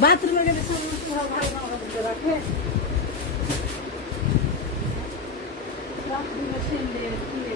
বাথরুমে গেলে ভালো ভালো রাখে বাথরুমে সেন্ডেল কিনে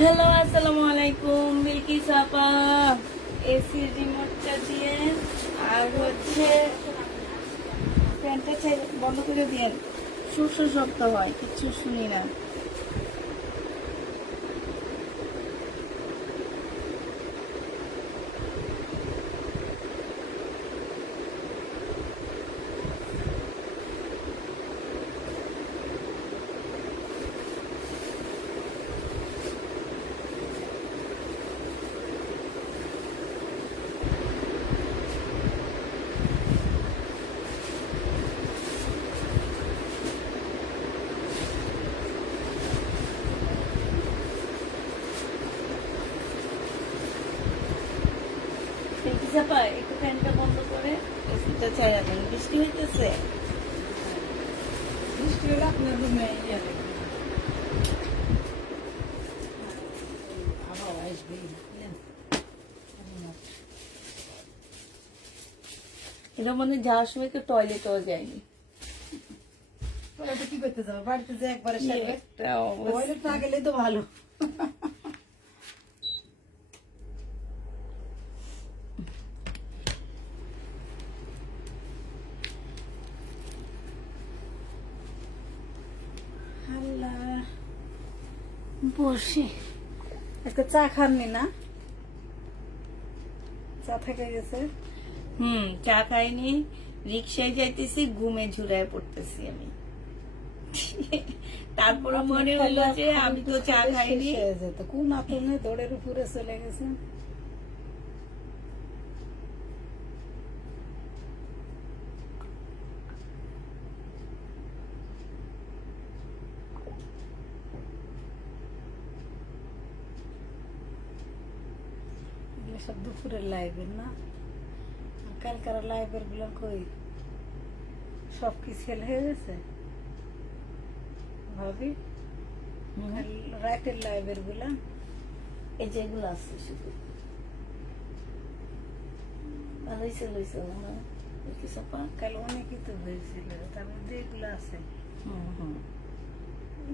হ্যালো আসসালামু আলাইকুম বিলকিস আপা এসি রিমোটটা দিয়ে আর হচ্ছে ফ্যানটা বন্ধ করে দিয়ে সুর শব্দ হয় কিছু শুনি না বিলকিস আপা একটু ফ্যানটা বন্ধ করে এসিটা চালাবেন বৃষ্টি হইতেছে বৃষ্টি হলে আপনার রুমে এটা মনে যাওয়ার সময় তো টয়লেটও যায়নি কি করতে যাবো বাড়িতে যে একবারে একটা টয়লেট না গেলেই তো ভালো বসে আজকে চা খাননি না চা থেকে গেছে চা খাইনি রিক্সায় যাইতেছি ঘুমে ঝুরায় পড়তেছি আমি তারপরে মনে হলো যে আমি তো চা খাইনি যেত কোন আতঙ্কে দৌড়ের উপরে চলে গেছে সব দুপুরের লাইভের না আর কালকার লাইভের গুলো কই সব কি সেল হয়ে গেছে ভাবি রাতের লাইভের গুলা এই যেগুলো আছে শুধু লইছে লইছে না কিছু পা কাল অনেকই তো হয়েছিল তারপরে যেগুলো আছে হুম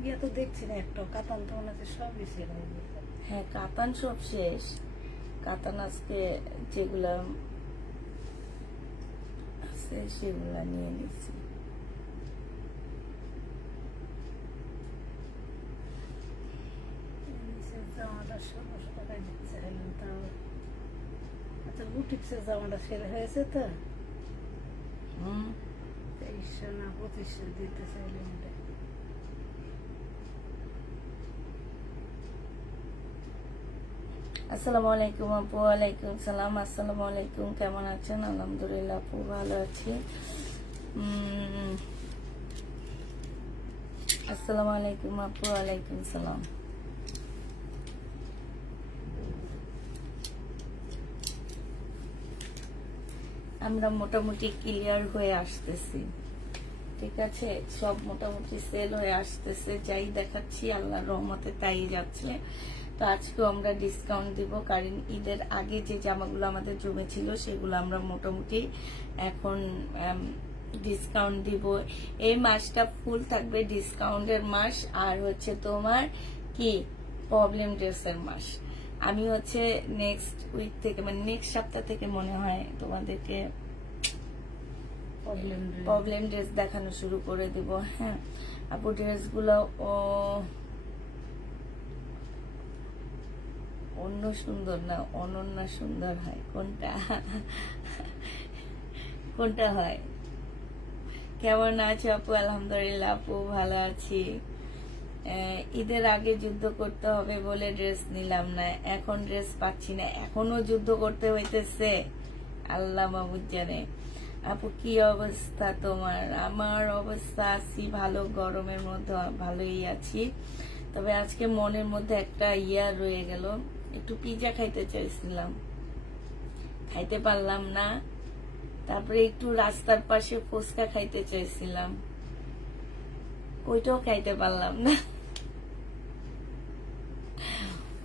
ইয়া তো দেখছি না একটা কাতান তো মনে হচ্ছে সবই সেল হয়ে গেছে হ্যাঁ কাতান সব শেষ কাতান আজকে যেগুলা আছে সেগুলা নিয়ে নিচ্ছি জামাটা ১৬০০ টাকায় দিচ্ছে তাও আচ্ছা বুটিক্সের জামাটা সেল হয়েছে তো ২৩০০ না ২৫০০ দিতে চাইলেন আসসালামু আলাইকুম আপু ওয়ালাইকুম সালাম আসসালামু আলাইকুম কেমন আছেন আলহামদুলিল্লাহ আপু ভালো আছি আসসালামু আলাইকুম আপু ওয়ালাইকুম সালাম আমরা মোটামুটি ক্লিয়ার হয়ে আসতেছি ঠিক আছে সব মোটামুটি সেল হয়ে আসতেছে যাই দেখাচ্ছি আল্লাহর রহমতে তাই যাচ্ছে তো আজকেও আমরা ডিসকাউন্ট দিব কারণ ঈদের আগে যে জামাগুলো আমাদের জমেছিল সেগুলো আমরা মোটামুটি এখন ডিসকাউন্ট দিব এই মাসটা ফুল থাকবে ডিসকাউন্টের মাস আর হচ্ছে তোমার কি প্রবলেম ড্রেসের মাস। আমি হচ্ছে নেক্সট উইক থেকে মানে নেক্সট সপ্তাহ থেকে মনে হয় তোমাদেরকে প্রবলেম ড্রেস দেখানো শুরু করে দিব। হ্যাঁ আপু ড্রেসগুলো অন্য সুন্দর না অনন্যা সুন্দর হয় কোনটা? কোনটা হয়? কেমন আছো আপু? আলহামদুলিল্লাহ আপু ভালো আছি। ঈদের আগে যুদ্ধ করতে হবে বলে ড্রেস নিলাম না, এখন ড্রেস পাচ্ছি না, এখনো যুদ্ধ করতে হইতেছে। আল্লাহ মাহবুদ জানে। আপু কি অবস্থা তোমার? আমার অবস্থা আছি ভালো, গরমের মধ্যে ভালোই আছি। তবে আজকে মনের মধ্যে একটা ইয়া রয়ে গেল, একটু পিজা খাইতে চাইছিলাম, খাইতে পারলাম না। তারপরে একটু রাস্তার পাশে ফুচকা খাইতে চাইছিলাম, ওইটাও খাইতে পারলাম না,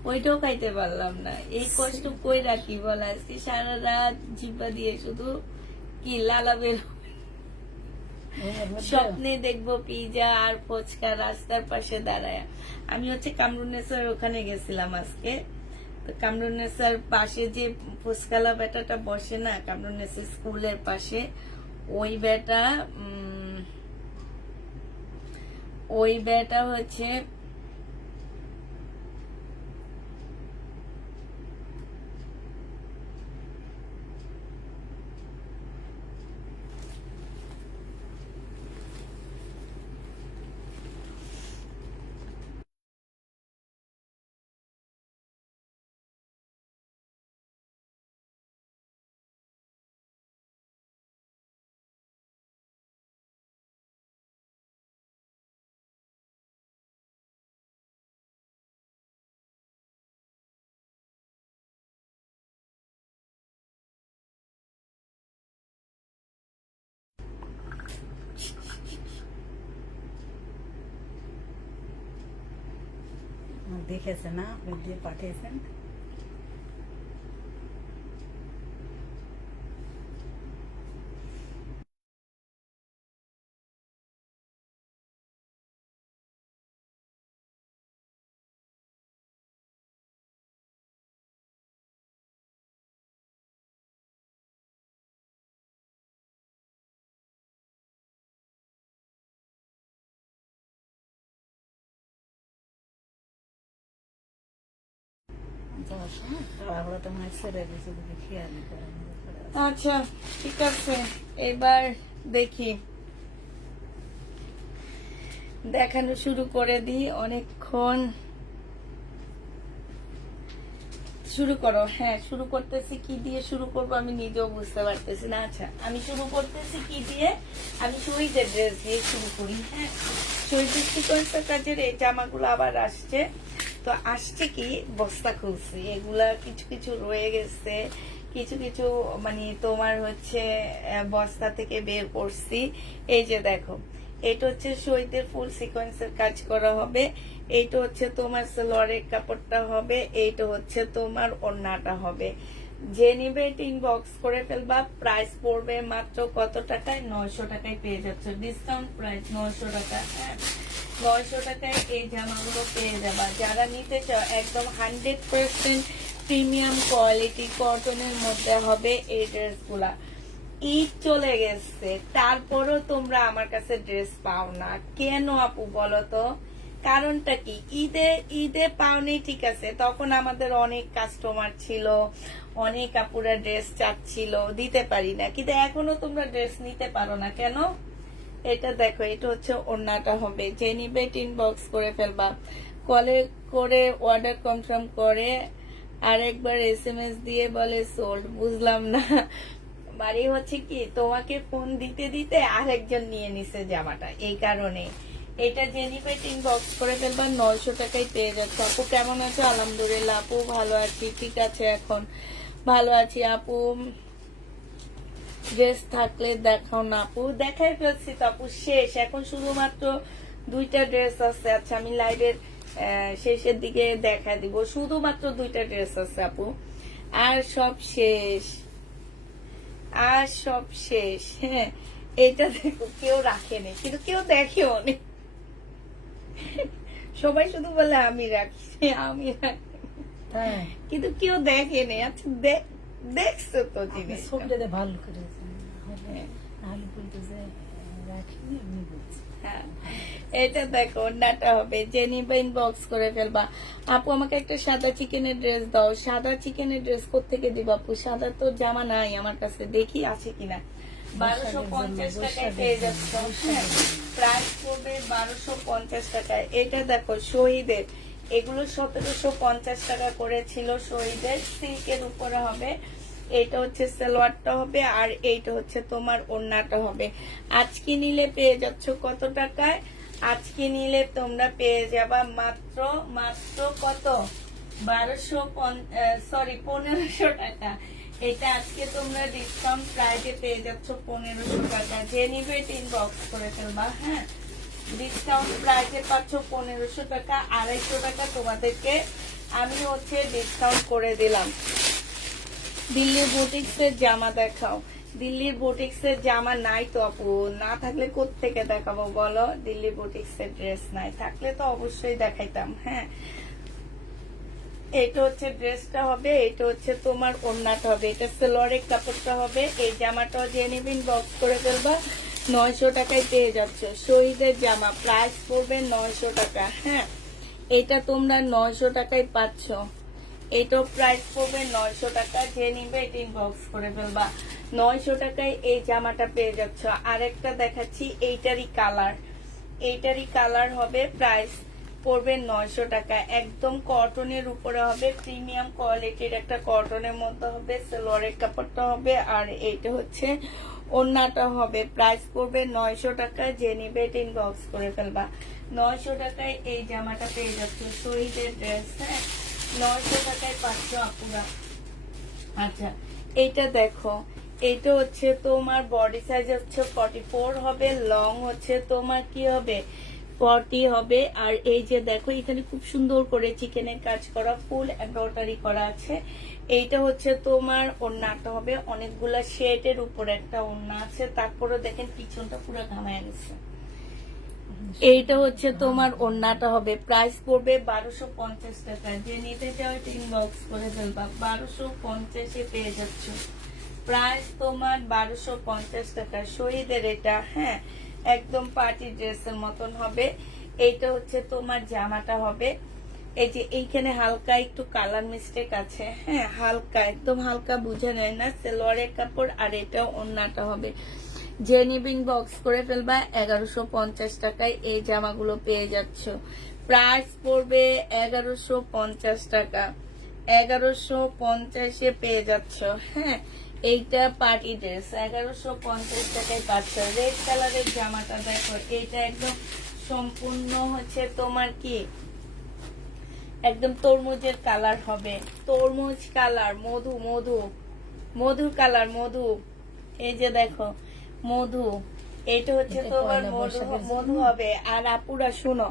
ওইটাও খাইতে পারলাম না। এই কষ্ট কই রাখি বল? আজকে সারা রাত জিব্বা দিয়ে শুধু কি লালা বের স্বপ্নে দেখবো পিজা আর ফুচকা রাস্তার পাশে দাঁড়ায়। আমি হচ্ছে কামরুন্নেসার ওখানে গেছিলাম আজকে। তো কামরুন্নেসার পাশে যে ফুচকালা বেটাটা বসে না, কামরুন্নেসার স্কুলের পাশে, ওই বেটা হচ্ছে দেখেছে না, আপনি দিয়ে পাঠিয়েছেন। যাওয়ার সময় তাড়াহুড়ো তো মনে হয় ছেড়ে দিয়েছে, যদি খেয়ালই করেন। আচ্ছা ঠিক আছে, এবার দেখি দেখানো শুরু করে দিই। অনেকক্ষণ শুরু করো। হ্যাঁ শুরু করতেছি, কি দিয়ে শুরু করবো আমি নিজেও বুঝতে পারতেছি না। আচ্ছা আমি শুরু করতেছি কি দিয়ে? আমি শহীদের ড্রেস দিয়ে শুরু করি। হ্যাঁ শহীদের সিকোয়েন্সের কাজের এই জামাগুলো আবার আসছে। তো আসছে কি, বস্তা খুলছি, এগুলা কিছু কিছু রয়ে গেছে, কিছু কিছু মানে তোমার হচ্ছে বস্তা থেকে বের করছি। এই যে দেখো, এটা হচ্ছে শহীদের ফুল সিকোয়েন্সের কাজ করা হবে, এইটা হচ্ছে তোমার সালোয়ারের কাপড়টা হবে, এইটা হচ্ছে তোমার ওড়নাটা হবে। যে নিবে এটা ইনবক্স করে ফেলবা। প্রাইস পড়বে মাত্র কত টাকায়? 900 টাকায় পেয়ে যাচ্ছে, ডিসকাউন্ট প্রাইস 900 টাকা। হ্যাঁ 900 টাকায় এই জামাগুলো পেয়ে যাবা। যারা নিতে চাও একদম 100% প্রিমিয়াম কোয়ালিটি কটনের মধ্যে হবে এই ড্রেসগুলা। ঈদ চলে গেছে, তারপরও তোমরা আমার কাছে ড্রেস পাও না কেন আপু বলো তো? কারণটা কি? ঈদে পাওনি ঠিক আছে, তখন আমাদের অনেক কাস্টমার ছিল, অনেক আপুরা ড্রেস চাচ্ছিল, দিতে পারি না। কিন্তু এখনো তোমরা ড্রেস নিতে পারো না কেন? এটা দেখো, এটা হচ্ছে ওড়নাটা হবে। যে নিবে ইনবক্স করে ফেলবা, কলে করে অর্ডার কনফার্ম করে আরেকবার SMS দিয়ে বলে সোল্ড। বুঝলাম না, মানে হচ্ছে কি তোমাকে ফোন দিতে দিতে আরেকজন নিয়ে নিছে জামাটা, এই কারণে। এটা যে নিবে ইনবক্স করে ফেলবা, 900 টাকায় পেয়ে যাচ্ছে। আপু কেমন আছো? আলহামদুলিল্লাহ আপু ভালো আছি, ঠিক আছে এখন ভালো আছি আপু। ড্রেস থাকলে দেখাও না আপু। দেখাই ফেলছি তো আপু, শেষ এখন, শুধুমাত্র 2টা ড্রেস আছে। আচ্ছা আমি লাইভের শেষের দিকে দেখা দিব, শুধুমাত্র 2টা ড্রেস আছে আপু, আর সব শেষ, আর সব শেষ। হ্যাঁ এটা দেখো, কেউ রাখেনি কিন্তু কেউ দেখেও নি, সবাই শুধু বলে আমি রাখি, আমি রাখি, তাই কিন্তু কেউ দেখেনি। আচ্ছা দেখছো তো জিনিস ছবিটাতে ভালো করেছে, নাহলে বলতে যে রাখিনি এমনি বলছি। হ্যাঁ, এটা দেখো ওড়নাটা হবে, যে নিবে ইনবক্স করে ফেলবা। আপু আমাকে একটা সাদা চিকেনের ড্রেস দাও। সাদা চিকেনের ড্রেস কোত্থেকে দিব আপু? সাদা তো জামা নাই আমার কাছে, দেখি আছে কিনা। 1250 টাকায় পেয়ে যাচ্ছ। হ্যাঁ, প্রাইস পড়বে 1250 টাকায়। এটা দেখো শহীদের, এগুলো 1750 টাকা করেছিল শহীদের, সিল্কের উপরে হবে। এটা হচ্ছে সালোয়ারটা হবে, আর এইটা হচ্ছে তোমার ওড়নাটা হবে। আজকে নিলে পেয়ে যাচ্ছ কত টাকায়? আজকে নিলে তোমরা পেয়ে যাবা মাত্র মাত্র কত, 1500 টাকা। এটা আজকে তোমরা ডিসকাউন্ট প্রাইসে পেয়ে যাচ্ছ 1500 টাকা। যে নিবে ইনবক্স করে ফেলবা। হ্যাঁ, ডিসকাউন্ট প্রাইসে পাচ্ছ 1500 টাকা। 250 টাকা তোমাদেরকে আমি হচ্ছে ডিসকাউন্ট করে দিলাম। দিল্লির বুটিক্সের জামা দেখাও। দিল্লির বুটিক্সের জামা নাই তো আপু, না থাকলে কোত্থেকে দেখাবো বলো? দিল্লি বুটিক্সের ড্রেস নাই, থাকলে তো অবশ্যই দেখাইতাম। হ্যাঁ, এটা হচ্ছে ড্রেসটা হবে, এটা হচ্ছে তোমার ওড়নাটা হবে, এটা সালোয়ারের কাপড়টা হবে। এই জামাটাও যে নিবেন বক্স করে ফেলবা। 900 টাকায় পেয়ে যাচ্ছ শহীদের জামা, প্রাইস পড়বে 900 টাকা। হ্যাঁ, এটা তোমরা 900 টাকায় পাচ্ছ। এটাও প্রাইস পড়বে 900 টাকা। যে নিবে এটা ইনবক্স করে ফেলবা। 900 টাকায় এই জামাটা পেয়ে যাচ্ছ। আরেকটা দেখাচ্ছি, এইটারই কালার, এইটারই কালার হবে, প্রাইস পড়বে 900 টাকা। একদম কটনের উপরে হবে, প্রিমিয়াম কোয়ালিটির একটা কটনের মধ্যে হবে। সালোয়ারের কাপড়টা হবে, আর এইটা হচ্ছে ওড়নাটা হবে। প্রাইস পড়বে 900 টাকা। যে নিবে এটা ইনবক্স করে ফেলবা। 900 টাকায় এই জামাটা পেয়ে যাচ্ছ শহীদের ড্রেস। হ্যাঁ, 900 টাকায় পাচ্ছ আপুরা। আচ্ছা, এইটা দেখো, এইটা হচ্ছে তোমার বডি সাইজ হচ্ছে 44 হবে, লং হচ্ছে তোমার কি হবে 40 হবে। আর এই যে দেখো এখানে খুব সুন্দর করে চিকেনের কাজ করা, ফুল এমব্রয়ডারি করা আছে। এইটা হচ্ছে তোমার ওড়নাটা হবে, অনেকগুলা শেডের উপরে একটা ওড়না আছে। তারপরে দেখেন পিছনটা পুরো ঘামায় গেছে। এইটা হচ্ছে তোমার ওড়নাটা হবে, প্রাইস পড়বে 1250 টাকা। যে নিতে চাও ইনবক্স করে ফেলবা। 1250 পেয়ে যাচ্ছ, প্রাইস তোমার 1250 টাকা শহীদের এটা। হ্যাঁ, একদম পার্টি ড্রেসের মতন হবে। এইটা হচ্ছে তোমার জামাটা হবে। এই যে এইখানে হালকা একটু কালার মিস্টেক আছে। হ্যাঁ, হালকা, একদম হালকা বুঝে নেয় না। সালোয়ারের কাপড়, আর এটা ওড়নাটা হবে। যে নিবিং বক্স করে ফেলবা। 1150 টাকায় এই জামাগুলো পেয়ে যাচ্ছ। প্রাইস পড়বে 1150 টাকা। 1150 পেয়ে যাচ্ছ। হ্যাঁ, এইটা পার্টি ড্রেস 1150 টাকায় পাচ্ছ। রেড কালারের জামাটা দেখো, এইটা একদম সম্পূর্ণ হচ্ছে তোমার কি একদম তরমুজের কালার হবে, তরমুজ কালার, মধু মধু মধু কালার, মধু। এই যে দেখো মধু, এটা হচ্ছে তোমার মধু হবে। আর আপুরা শুনো,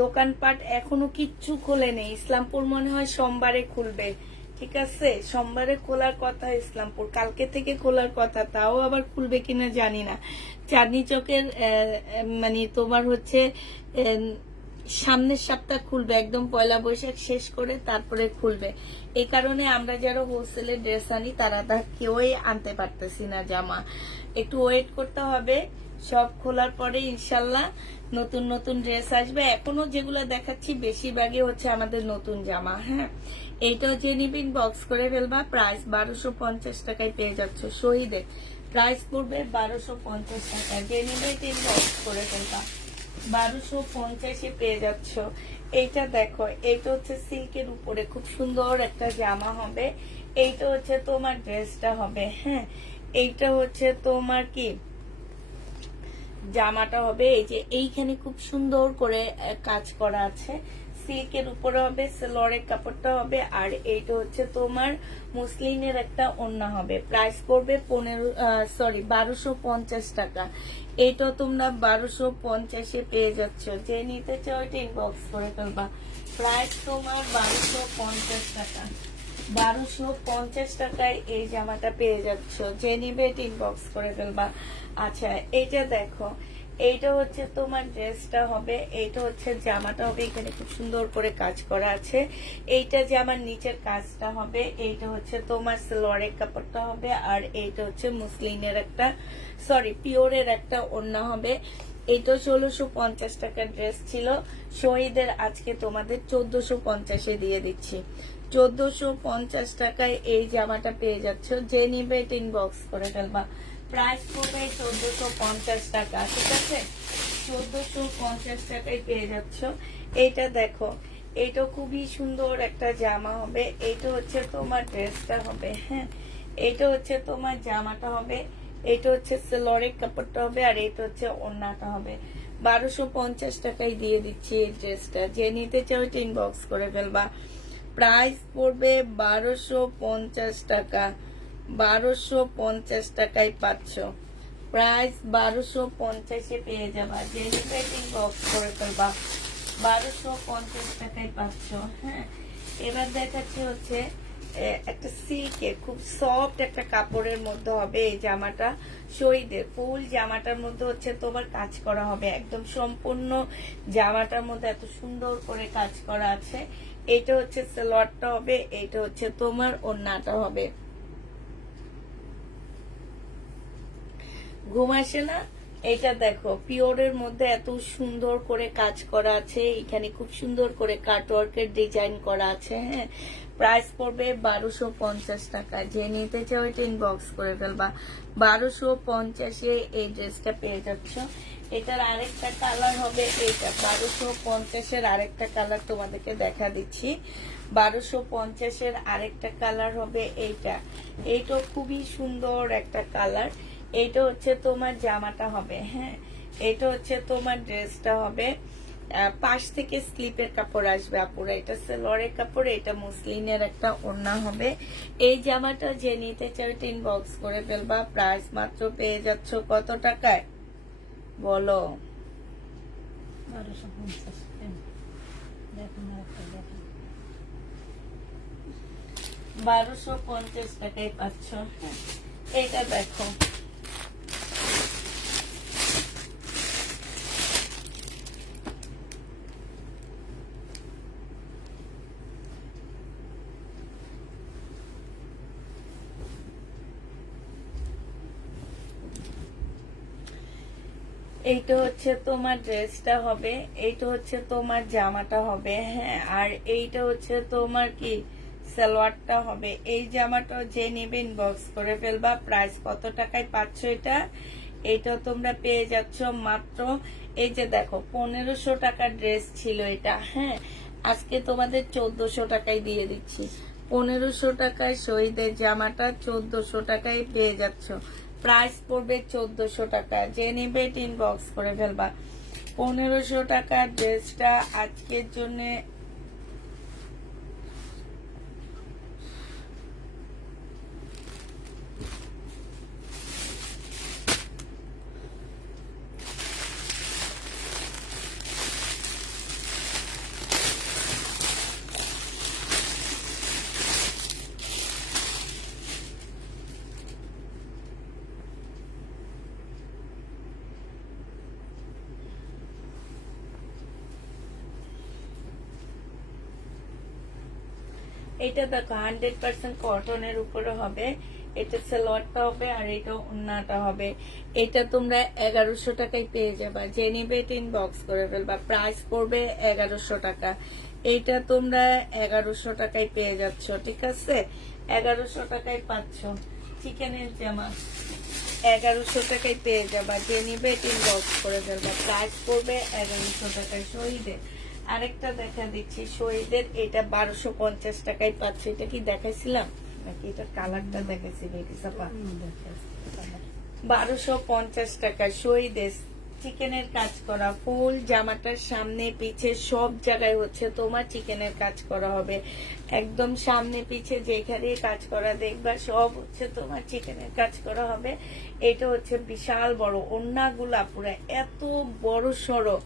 দোকানপাট এখনো কিচ্ছু খোলেনি। ইসলামপুর মনে হয় সোমবারে খুলবে, ঠিক আছে? সোমবারে খোলার কথা ইসলামপুর, কালকে থেকে খোলার কথা, তাও আবার খুলবে কিনা জানি না। চাঁদনি চকের মানে তোমার হচ্ছে সামনের সপ্তাহ খুলবে, একদম পয়লা বৈশাখ শেষ করে তারপরে খুলবে। এই কারণে আমরা যারা হোলসেলে ড্রেস আনি তারা কেউই আনতে পারতেছি না জামা। একটু ওয়েট করতে হবে, সব খোলার পরে ইনশাল্লাহ নতুন নতুন ড্রেস আসবে। এখনো যেগুলো দেখাচ্ছি বেশিরভাগই হচ্ছে আমাদের নতুন জামা। হ্যাঁ, এইটাও যে নিবিন বক্স করে ফেলবা। প্রাইস 1250 টাকায় পেয়ে যাচ্ছ শহীদে, প্রাইস পড়বে 1250 টাকা। যে নিবে তিন বক্স করে ফেলবা। 1250 পেয়ে যাচ্ছ। এইটা দেখো, এইটা হচ্ছে সিল্কের উপরে খুব সুন্দর একটা জামা হবে। এইটা হচ্ছে তোমার ড্রেসটা হবে। হ্যাঁ, এইটা হচ্ছে তোমার কি জামাটা হবে। এই যে এইখানে খুব সুন্দর করে কাজ করা আছে, সিল্কের উপরে হবে, সালোয়ারের কাপড়টা হবে। আর এইটা হচ্ছে তোমার মুসলিনের একটা ওড়না হবে। প্রাইস পড়বে 1250 টাকা। এইটা তোমরা 1250 পেয়ে যাচ্ছ। যে নিতে চাও এটা ইনবক্স করে ফেলবা। প্রাইস তোমার 1250 টাকা। 1250 টাকায় এই জামাটা পেয়ে যাচ্ছ। যে নিবে এটা ইনবক্স করে ফেলবা। আচ্ছা, এইটা দেখো, এইটা হচ্ছে তোমার ড্রেসটা হবে, এইটা হচ্ছে জামাটা হবে, এখানে খুব সুন্দর করে কাজ করা আছে। এইটা জামার নিচের কাজটা হবে, এইটা হচ্ছে তোমার সালোয়ারের কাপড়টা হবে, আর এইটা হচ্ছে মুসলিনের একটা পিওরের একটা ওড়না হবে। এইটা 1650 টাকার ড্রেস ছিল শহীদের, আজকে তোমাদের 1450-এ দিয়ে দিচ্ছি। 1450 টাকায় এই জামাটা পেয়ে যাচ্ছ, যে নিবে ইনবক্স করে ফেলবা। প্রাইস পড়বে 1450 টাকা, ঠিক আছে? 1450 টাকায় পেয়ে যাচ্ছ। এইটা দেখো, এইটা খুবই সুন্দর একটা জামা হবে। এইটা হচ্ছে তোমার ড্রেসটা হবে, হ্যাঁ, এইটা হচ্ছে তোমার জামাটা হবে, এইটা হচ্ছে সালোয়ারের কাপড়টা হবে, আর এইটা হচ্ছে ওড়নাটা হবে। 1250 টাকায় দিয়ে দিচ্ছি এই ড্রেসটা, যে নিতে চাও এটা ইনবক্স করে ফেলবা। প্রাইস পড়বে 1250 টাকা, 1250 টাকায় পাচ্ছ। প্রাইস 1250-এ পেয়ে যাবা, যে নিতে ইনবক্স করে ফেলবা। 1250 টাকায় পাচ্ছ, হ্যাঁ। এবার দেখাচ্ছি হচ্ছে একটা সিল্কের খুব সফট একটা কাপড়ের মধ্যে হবে এই জামাটা শহীদের। ফুল জামাটার মধ্যে হচ্ছে তোমার কাজ করা হবে, একদম সম্পূর্ণ জামাটার মধ্যে এত সুন্দর করে কাজ করা আছে। এটা হচ্ছে সালোয়ারটা হবে, এটা হচ্ছে তোমার ওড়নাটা হবে। ঘুম আসে না? এটা দেখো, পিওরের মধ্যে এত সুন্দর করে কাজ করা আছে, এখানে খুব সুন্দর করে কাটওয়ার্কের ডিজাইন করা আছে, হ্যাঁ। প্রাইস পড়বে 1250 টাকা, যে নিতে চাও এটা ইনবক্স করে ফেলবা। 1250-এ এই ড্রেসটা পেয়ে যাচ্ছ। এটার আরেকটা কালার হবে এইটা, 1250-এর আরেকটা কালার তোমাদেরকে দেখা দিচ্ছি। 1250-এর আরেকটা কালার হবে এইটা, এইটা খুবই সুন্দর একটা কালার। এইটা হচ্ছে তোমার জামাটা হবে, হ্যাঁ, এটা হচ্ছে তোমার ড্রেসটা হবে। পাশ থেকে স্লিপের কাপড় আসবে আপুরা, এটা সালোয়ারের কাপড়, এটা মুসলিনের একটা ওড়না হবে। এই জামাটা যে নিতে চাও এটা ইনবক্স করে ফেলবা। প্রাইস মাত্র পেয়ে যাচ্ছ কত টাকায় বলো? 1250 টাকায় পাচ্ছ, হ্যাঁ। এটা দেখো, এইটা হচ্ছে তোমার ড্রেসটা হবে, এইটা হচ্ছে তোমার জামাটা হবে, হ্যাঁ। আর এইটা হচ্ছে তোমার কি সালোয়ারটা হবে। এই জামাটা যে নেবে ইনবক্স করে ফেলবা। প্রাইস কত টাকায় পাচ্ছ এটা? এইটা তোমরা পেয়ে যাচ্ছ মাত্র, এই যে দেখো, 1500 টাকার ড্রেস ছিল এটা, হ্যাঁ, আজকে তোমাদের 1400 টাকায় দিয়ে দিচ্ছি। 1500 টাকায় শহীদের জামাটা 1400 টাকায় পেয়ে যাচ্ছ। প্রাইস পড়বে 1400 টাকা, যে নেবে ইনবক্স করে ফেলবা। 1500 টাকার ড্রেসটা আজকের জন্য এটা দেখো 100% কটনের উপরে হবে। এটা সালোয়ারটা হবে, আর এটা ওড়নাটা হবে। এটা তোমরা 1100 টাকায় পেয়ে যাবা, যে নিবে এটা ইনবক্স করে ফেলবা। প্রাইস পড়বে 1100 টাকা, এইটা তোমরা 1100 টাকায় পেয়ে যাচ্ছ, ঠিক আছে? 1100 টাকায় পাচ্ছ চিকেনের জামা, 1100 টাকায় পেয়ে যাবা, যে নিবে এটা ইনবক্স করে ফেলবা। প্রাইস পড়বে 1100 টাকায় শহীদের। আরেকটা দেখা দিচ্ছি শহীদের, এটা 1250 টাকায় পাচ্ছ। এটা কি দেখাইছিলাম নাকি এটা কালারটা দেখাইছি? 1250 টাকা শহীদের চিকেনের কাজ করা ফুল জামাটার সামনে পিছে সব জায়গায় হচ্ছে তোমার চিকেনের কাজ করা হবে। একদম সামনে পিছে যেখানে কাজ করা দেখবা সব হচ্ছে তোমার চিকেনের কাজ করা হবে। এটা হচ্ছে বিশাল বড়, ওড়নাগুলা পুরো এত বড় সড়ো,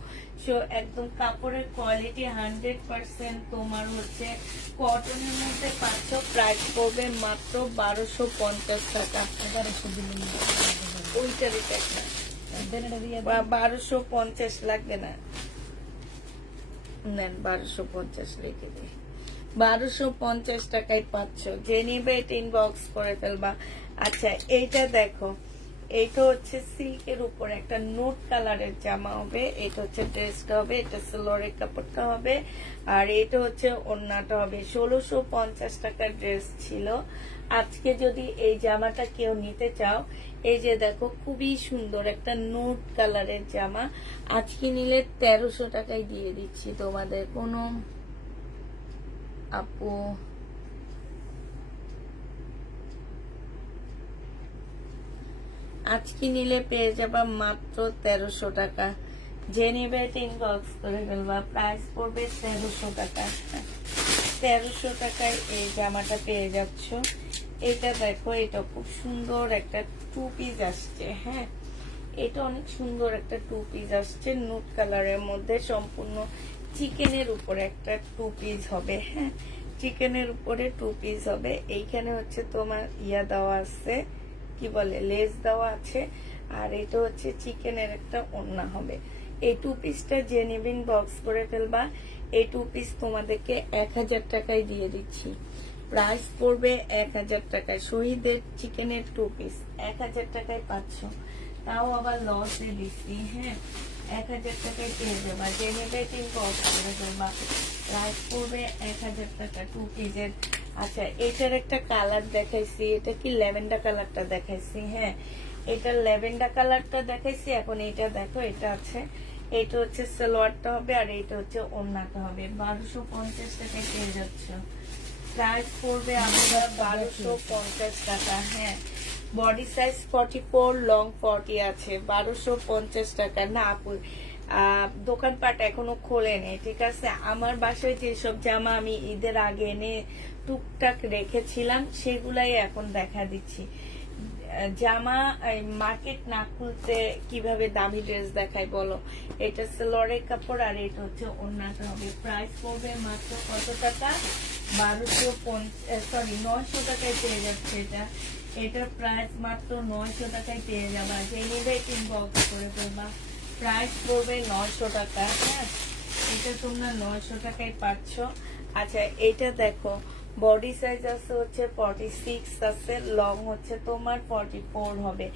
একদম কাপড়ের কোয়ালিটি 100% তোমার হচ্ছে কটনের মধ্যে পাচ্ছ। প্রাইস পড়বে মাত্র 1250 টাকা। 1100 দিলে ওইটারই টাকা দেন এটা দিয়ে বা 1250 লাগবে না, নেন 1250 লিখে দিই। 1250 টাকায় পাচ্ছ, যে নিবে এটা ইনবক্স করে ফেলবা। আচ্ছা এইটা দেখো, এইটা হচ্ছে সিল্কের উপর একটা নোট কালারের জামা হবে, এটা হচ্ছে ড্রেসটা হবে, এটা সালোয়ারের কাপড়টা হবে, আর এটা হচ্ছে ওড়নাটা হবে। 1650 টাকার ড্রেস ছিল। আজকে যদি এই জামাটা কেউ নিতে চাও, এই যে দেখো খুবই সুন্দর একটা নোট কালারের জামা, আজকে নিলে 1300 টাকায় দিয়ে দিচ্ছি তোমাদের। কোনো আপু আজকে নিলে পেয়ে যাবা মাত্র 1300 টাকা, যে নিবে ইনবক্স করে ফেলবা। প্রাইস পড়বে 1300 টাকা। 1300 টাকায় এই জামাটা পেয়ে যাচ্ছ। এটা দেখো, এটা খুব সুন্দর একটা টু পিস আসছে। হ্যাঁ, এটা অনেক সুন্দর একটা টু পিস আসছে নুট কালারের মধ্যে, সম্পূর্ণ চিকেনের উপরে একটা টু পিস হবে। হ্যাঁ, চিকেনের উপরে টু পিস হবে। এইখানে হচ্ছে তোমার ইয়া দেওয়া আছে, কি বলে, লেস দেওয়া আছে, আর এটা হচ্ছে চিকেনের একটা ওড়না হবে। এই টু পিসটা যে নিবিন বক্স করে ফেলবা। এই টু পিস তোমাদেরকে 1000 টাকায় দিয়ে দিচ্ছি। প্রাইস পড়বে 1000 টাকায়। শহীদের চিকেনের টু পিস 1000 টাকায় পাচ্ছ, তাও আবার লসে দিচ্ছি। হ্যাঁ, 1000 টাকায় পেয়ে যাবা, যে নেবে বক্স করে ফেলবা। প্রাইস পড়বে 1000 টাকা টু পিসের। আচ্ছা, এটার একটা কালার দেখাইছি, এটা কি ল্যাভেন্ডার কালারটা দেখাইছি। হ্যাঁ, এটা ল্যাভেন্ডার কালারটা দেখাইছি। এখন এটা দেখো, এটা আছে, এটা হচ্ছে সালোয়ারটা হবে, আর এটা হচ্ছে ওড়নাটা হবে। 1250 টাকায় পেয়ে যাচ্ছ। প্রাইস পড়বে আমরা 1250 টাকা। হ্যাঁ, বডি সাইজ 44, লং 40 আছে। 1250 টাকা। না আপু, দোকানপাট এখনো খোলেনি, ঠিক আছে। আমার বাসায় যেসব জামা আমি ঈদের আগে এনে টুকটাক রেখেছিলাম, সেগুলাই এখন দেখা দিচ্ছি। জামা মার্কেট না খুলতে কিভাবে দামি ড্রেস দেখাই বলো। এটা সালোয়ারের কাপড়, আর এটা হচ্ছে ওড়নাটা হবে। প্রাইস পড়বে মাত্র কত টাকা? 900 টাকায় পেয়ে যাচ্ছে এটা। এটার প্রাইস মাত্র 900 টাকায় পেয়ে যাবা, যে নিবে ইনবক্স করে ফেলবা। প্রাইস পড়বে 900 টাকা। হ্যাঁ, এটা তোমরা 900 টাকায় পাচ্ছ। আচ্ছা, এটা দেখো, বডি সাইজ আছে হচ্ছে 46 আছে, লং হচ্ছে তোমার 44 হবে।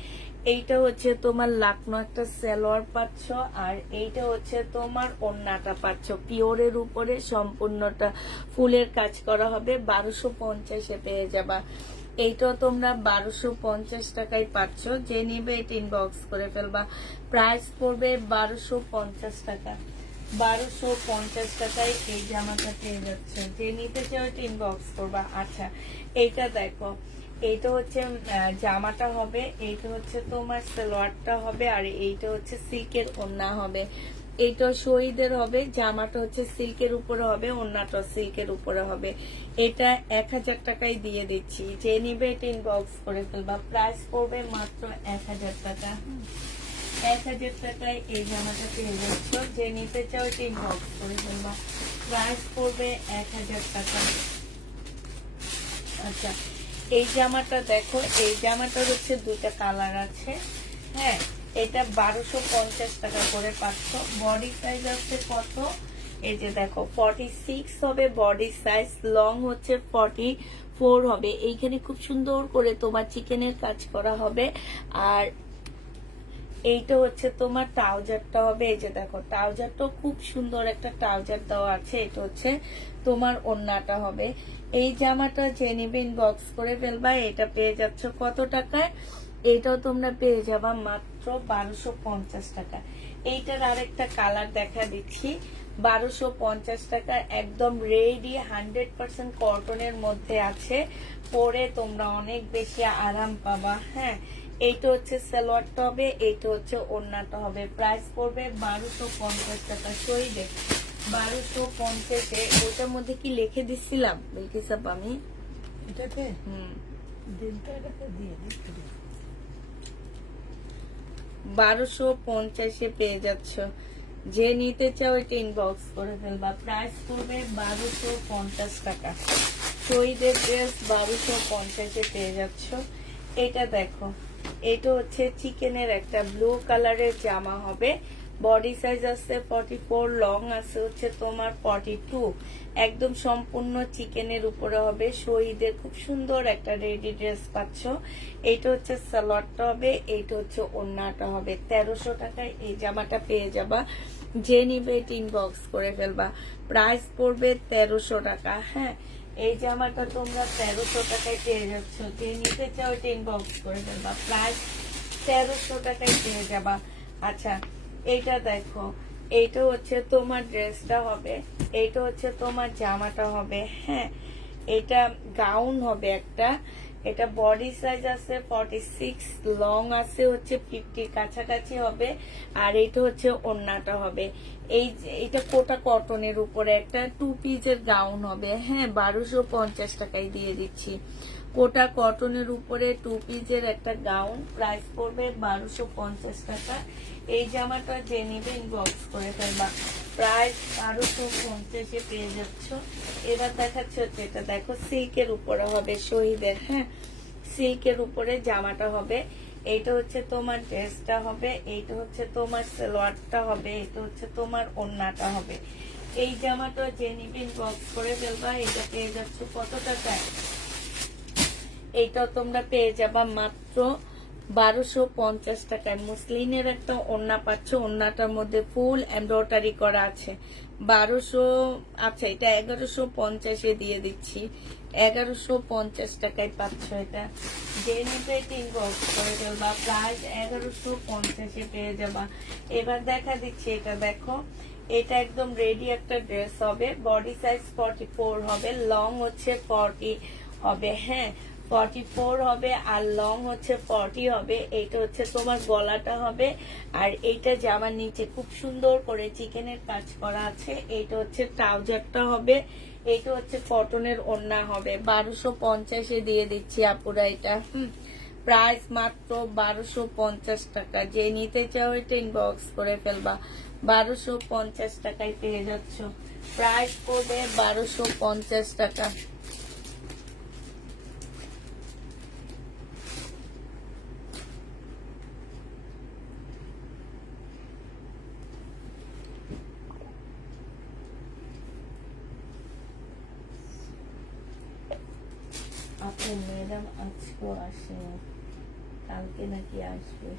এইটা হচ্ছে তোমার লাকনো একটা সালোয়ার পাচ্ছ, আর এইটা হচ্ছে তোমার ওড়নাটা পাচ্ছ। পিওরের উপরে সম্পূর্ণটা ফুলের কাজ করা হবে। 1250-এ পেয়ে যাবা। এইটাও তোমরা 1250 টাকায় পাচ্ছ, যে নিবে এটা ইনবক্স করে ফেলবা। প্রাইস পড়বে 1250 টাকা। 1250 টাকায় এই জামাটা পেয়ে যাচ্ছে, যে নিতে চাও এটা ইনবক্স করবা। আচ্ছা, এইটা দেখো, এইটা হচ্ছে জামাটা হবে, এইটা হচ্ছে তোমার সালোয়ারটা হবে, আর এইটা হচ্ছে সিল্কের ওড়না হবে। এইটা শহীদের হবে, জামাটা হচ্ছে সিল্কের উপরে হবে, ওড়নাটা সিল্কের উপরে হবে। এটা 1000 টাকায় দিয়ে দিচ্ছি, যে নিবে এটা ইনবক্স করে ফেলবা। প্রাইস পড়বে মাত্র 1000 টাকা। 1000 টাকায় এই জামাটা পেয়ে যাচ্ছ, যে নিতে চাও এটা ইনবক্স করে ফেলবা। প্রাইস পড়বে 1000 টাকা। আচ্ছা, এই জামাটা দেখো, এই জামাটার হচ্ছে দুইটা কালার আছে। হ্যাঁ, এটা 1250 টাকা করে পাচ্ছ। বডি সাইজ আছে কত? এই যে দেখো, 46 হবে বডি সাইজ, লং হচ্ছে 44 হবে। এইখানে খুব সুন্দর করে তোমার চিকেনের কাজ করা হবে, আর এইটা হচ্ছে তোমার ট্রাউজারটা হবে। এই যে দেখো, ট্রাউজারটা খুব সুন্দর একটা ট্রাউজার দেওয়া আছে। এটা হচ্ছে তোমার ওড়নাটা হবে। এই জামাটা যে নিবে ইনবক্স করে ফেলবা। এটা পেয়ে যাচ্ছ কত টাকায়? এইটাও তোমরা পেয়ে যাবা মাত্র 1250 টাকা। এইটার আরেকটা কালার দেখা দিচ্ছি। 1250 টাকা, একদম রেডি, 100% কটনের মধ্যে আছে। পরে তোমরা অনেক বেশি আরাম পাবা। হ্যাঁ, এইটা হচ্ছে সালোয়ারটা হবে, এইটা হচ্ছে ওড়নাটা হবে। প্রাইস পড়বে 1250 টাকা। শহীদে 1250-এ। ওটার মধ্যে কি লিখে দিচ্ছিলাম বিলকিসাব আমি? এটাতে দিনটা এটাতে দিয়ে দিচ্ছি। 1250-এ পেয়ে যাচ্ছ, যে নিতে চাও এটা ইনবক্স করে ফেলবা। প্রাইস পড়বে 1250 টাকা। শহীদের ড্রেস 1250-এ পেয়ে যাচ্ছ। এটা দেখো, এটা হচ্ছে চিকেনের একটা ব্লু কালারের জামা হবে, বডি সাইজ আছে 44, লং আছে হচ্ছে তোমার 42। একদম সম্পূর্ণ চিকেনের উপরে হবে, শহীদের খুব সুন্দর একটা রেডি ড্রেস পাচ্ছ। এইটা হচ্ছে সালোয়ারটা হবে, এইটা হচ্ছে ওড়নাটা হবে। 1300 টাকায় এই জামাটা পেয়ে যাবা, যে নিবে এটা ইনবক্স করে ফেলবা। প্রাইস পড়বে 1300 টাকা। হ্যাঁ, এই জামাটা তোমরা 1300 টাকায় পেয়ে যাচ্ছ, যে নিতে চাও এটা ইনবক্স করে ফেলবা। প্রাইস 1300 টাকায় পেয়ে যাবা। আচ্ছা, এইটা দেখো, এইটা হচ্ছে তোমার ড্রেসটা হবে, এইটা হচ্ছে তোমার জামাটা হবে। হ্যাঁ, এটা গাউন হবে একটা, এটা বডি সাইজ আছে 46, লং আছে হচ্ছে 50 কাছাকাছি হবে। আর এটা হচ্ছে ওড়নাটা হবে। এইটা কোটা কটনের উপরে একটা 2 পিসের গাউন হবে। হ্যাঁ, 1250 টাকায় দিয়ে দিচ্ছি। কোটা কটনের উপরে 2 পিসের একটা গাউন, প্রাইস পড়বে 1250 টাকা। এই জামাটা যে নিবে ইনবক্স করে ফেলবা, প্রাইস 1250 পেয়ে যাচ্ছ। এবার দেখাচ্ছে হচ্ছে এটা দেখো, সিল্কের উপরে হবে শহীদের। হ্যাঁ, সিল্কের উপরে জামাটা হবে। এইটা হচ্ছে তোমার ড্রেসটা হবে, এইটা হচ্ছে তোমার সালোয়ারটা হবে, এটা হচ্ছে তোমার ওড়নাটা হবে। এই জামাটা যে নিবে ইনবক্স করে ফেলবা। এটা পেয়ে যাচ্ছ কত টাকায়? এইটা তোমরা পেয়ে যাবা মাত্র 1250 টাকায়। মুসলিনের একটা ওড়না পাচ্ছ, ওড়নাটার মধ্যে ফুল এমব্রয়ডারি করা আছে। 1200, আচ্ছা এটা 1150 দিয়ে দিচ্ছি। 1150 টাকায় পাচ্ছ এটা, যে নিতে ইনবক্স করে ফেলবা। প্রাইস 1150 পেয়ে যাবা। এবার দেখা দিচ্ছি, এটা দেখো, এটা একদম রেডি একটা ড্রেস হবে, বডি সাইজ 44 হবে, লং হচ্ছে 40 হবে। হ্যাঁ, 44 হবে আর লং হচ্ছে 40 হবে। এইটা হচ্ছে তোমার গলাটা হবে, আর এইটা জামার নিচে খুব সুন্দর করে চিকেনের কাজ করা আছে। এইটা হচ্ছে ট্রাউজারটা হবে, এইটা হচ্ছে কটনের ওড়না হবে। 1250 দিয়ে দিচ্ছি আপুরা এটা। প্রাইস মাত্র 1250 টাকা। যে নিতে চাও এটা ইনবক্স করে ফেলবা। 1250 টাকায় পেয়ে যাচ্ছ। প্রাইস পড়বে 1250 টাকা। আপনার ম্যাডাম আজকেও আসে, কালকে নাকি আসবে।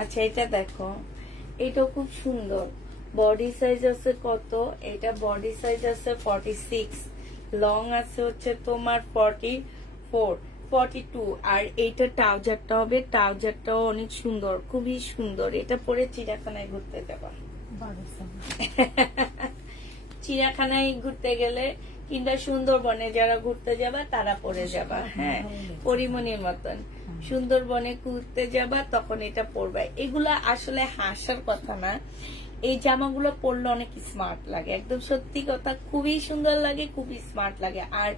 আচ্ছা, এটা দেখো, এটা খুব সুন্দর। বডি সাইজ আছে কত? এটা বডি সাইজ আছে 46, লং আছে হচ্ছে তোমার 44, 42। আর এইটা ট্রাউজারটা হবে, ট্রাউজারটাও অনেক সুন্দর, খুবই সুন্দর। এটা পরে চিড়িয়াখানায় ঘুরতে যাবা। চিড়িয়াখানায় ঘুরতে গেলে কিংবা সুন্দরবনে যারা ঘুরতে যাবা তারা পরে যাবা। হ্যাঁ, পরিমণির মতন সুন্দরবনে ঘুরতে যাবা, তখন এটা পরবা। এগুলা আসলে হাসার কথা না, এই জামাগুলো পরলে অনেক স্মার্ট লাগে, একদম সত্যি কথা, খুবই সুন্দর লাগে, খুবই স্মার্ট লাগে। আর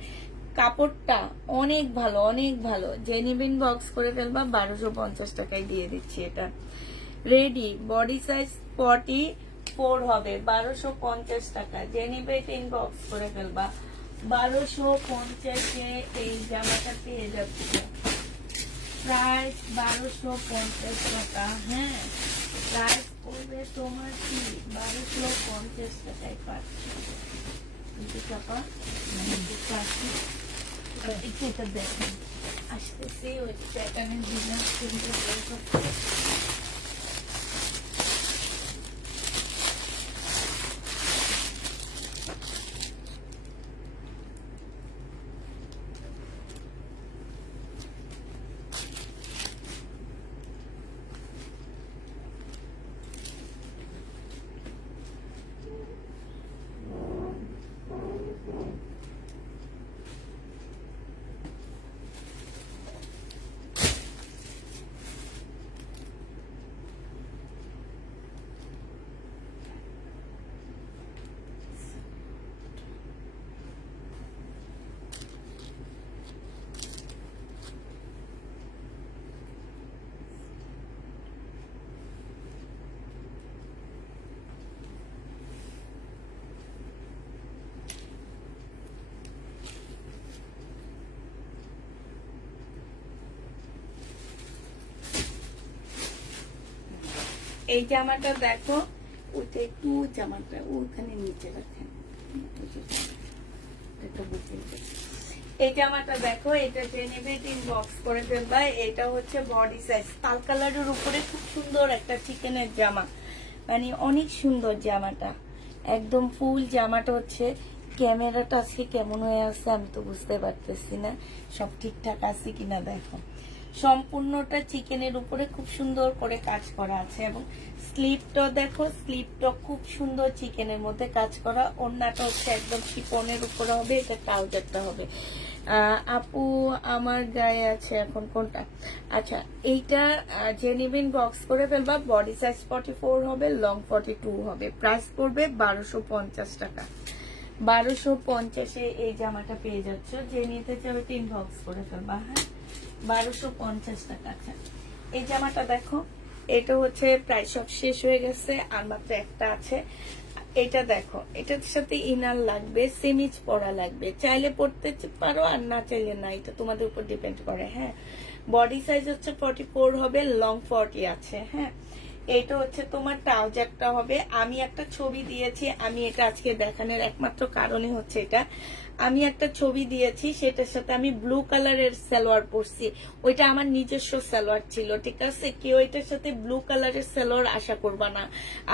কাপড়টা অনেক ভালো, অনেক ভালো। জেনিবিন বক্স করে ফেলবা, 1250 টাকায় দিয়ে দিচ্ছি এটা। রেডি, বডি সাইজ 44 হবে, 1250 টাকা। জেনিবে ইনবক্স করে ফেলবা। 1250 এই জামাটা পেয়ে যাচ্ছে। প্রাইস 1250 টাকা। হ্যাঁ, প্রাইস পড়বে তোমার কি 1250 টাকায় পাচ্ছি। চাপা এটা দেখেন, আসতেছি ওই প্যাটার্নের ডিজাইন কিন্তু এই জামাটা দেখো, ওইটা একটু জামাটা ওখানে নিচে রাখেন। এই জামাটা দেখো, এটা যে নেবে বক্স করে ফেলবা। এটা হচ্ছে বডি সাইজ, তাল কালারের উপরে খুব সুন্দর একটা চিকেনের জামা, মানে অনেক সুন্দর জামাটা, একদম ফুল জামাটা হচ্ছে। ক্যামেরাটা আজকে কেমন হয়ে আছে আমি তো বুঝতে পারতেছি না, সব ঠিকঠাক আছে কিনা দেখো। সম্পূর্ণটা চিকেনের উপরে খুব সুন্দর করে কাজ করা আছে, এবং স্লিপটা দেখো, স্লিপটা খুব সুন্দর চিকেনের মধ্যে কাজ করা। ওড়নাটা হচ্ছে একদম শিপনের উপরে হবে, এটা ট্রাউজারটা হবে। আপু আমার গায়ে আছে এখন কোনটা? আচ্ছা, এইটা যে নিবেন বক্স করে ফেলবা। বডি সাইজ 44 হবে, লং 42 হবে। প্রাইস পড়বে 1250 টাকা। 1250-এ এই জামাটা পেয়ে যাচ্ছ। যে নিতে চাবে 3 বক্স করে ফেলবা। হ্যাঁ, 1250 টাকা। আচ্ছা, এই জামাটা দেখো, এটা হচ্ছে প্রায় সব শেষ হয়ে গেছে, আর মাত্র একটা আছে। এটা দেখো, এটার সাথে ইনার লাগবে, সেমিজ পরা লাগবে, চাইলে পড়তে পারো আর না চাইলে না, এটা তোমাদের উপর ডিপেন্ড করে। হ্যাঁ, বডি সাইজ হচ্ছে 44 হবে, লং 40 আছে। হ্যাঁ, এটা হচ্ছে তোমার ট্রাউজারটা হবে। আমি একটা ছবি দিয়েছি, আমি এটা আজকে দেখানোর একমাত্র কারণে হচ্ছে এটা, আমি একটা ছবি দিয়েছি, সেটার সাথে আমি ব্লু কালারের সালোয়ার পরছি, ওইটা আমার নিজস্ব সালোয়ার ছিল, ঠিক আছে? কেউ এটার সাথে ব্লু কালারের সালোয়ার আশা করবা না,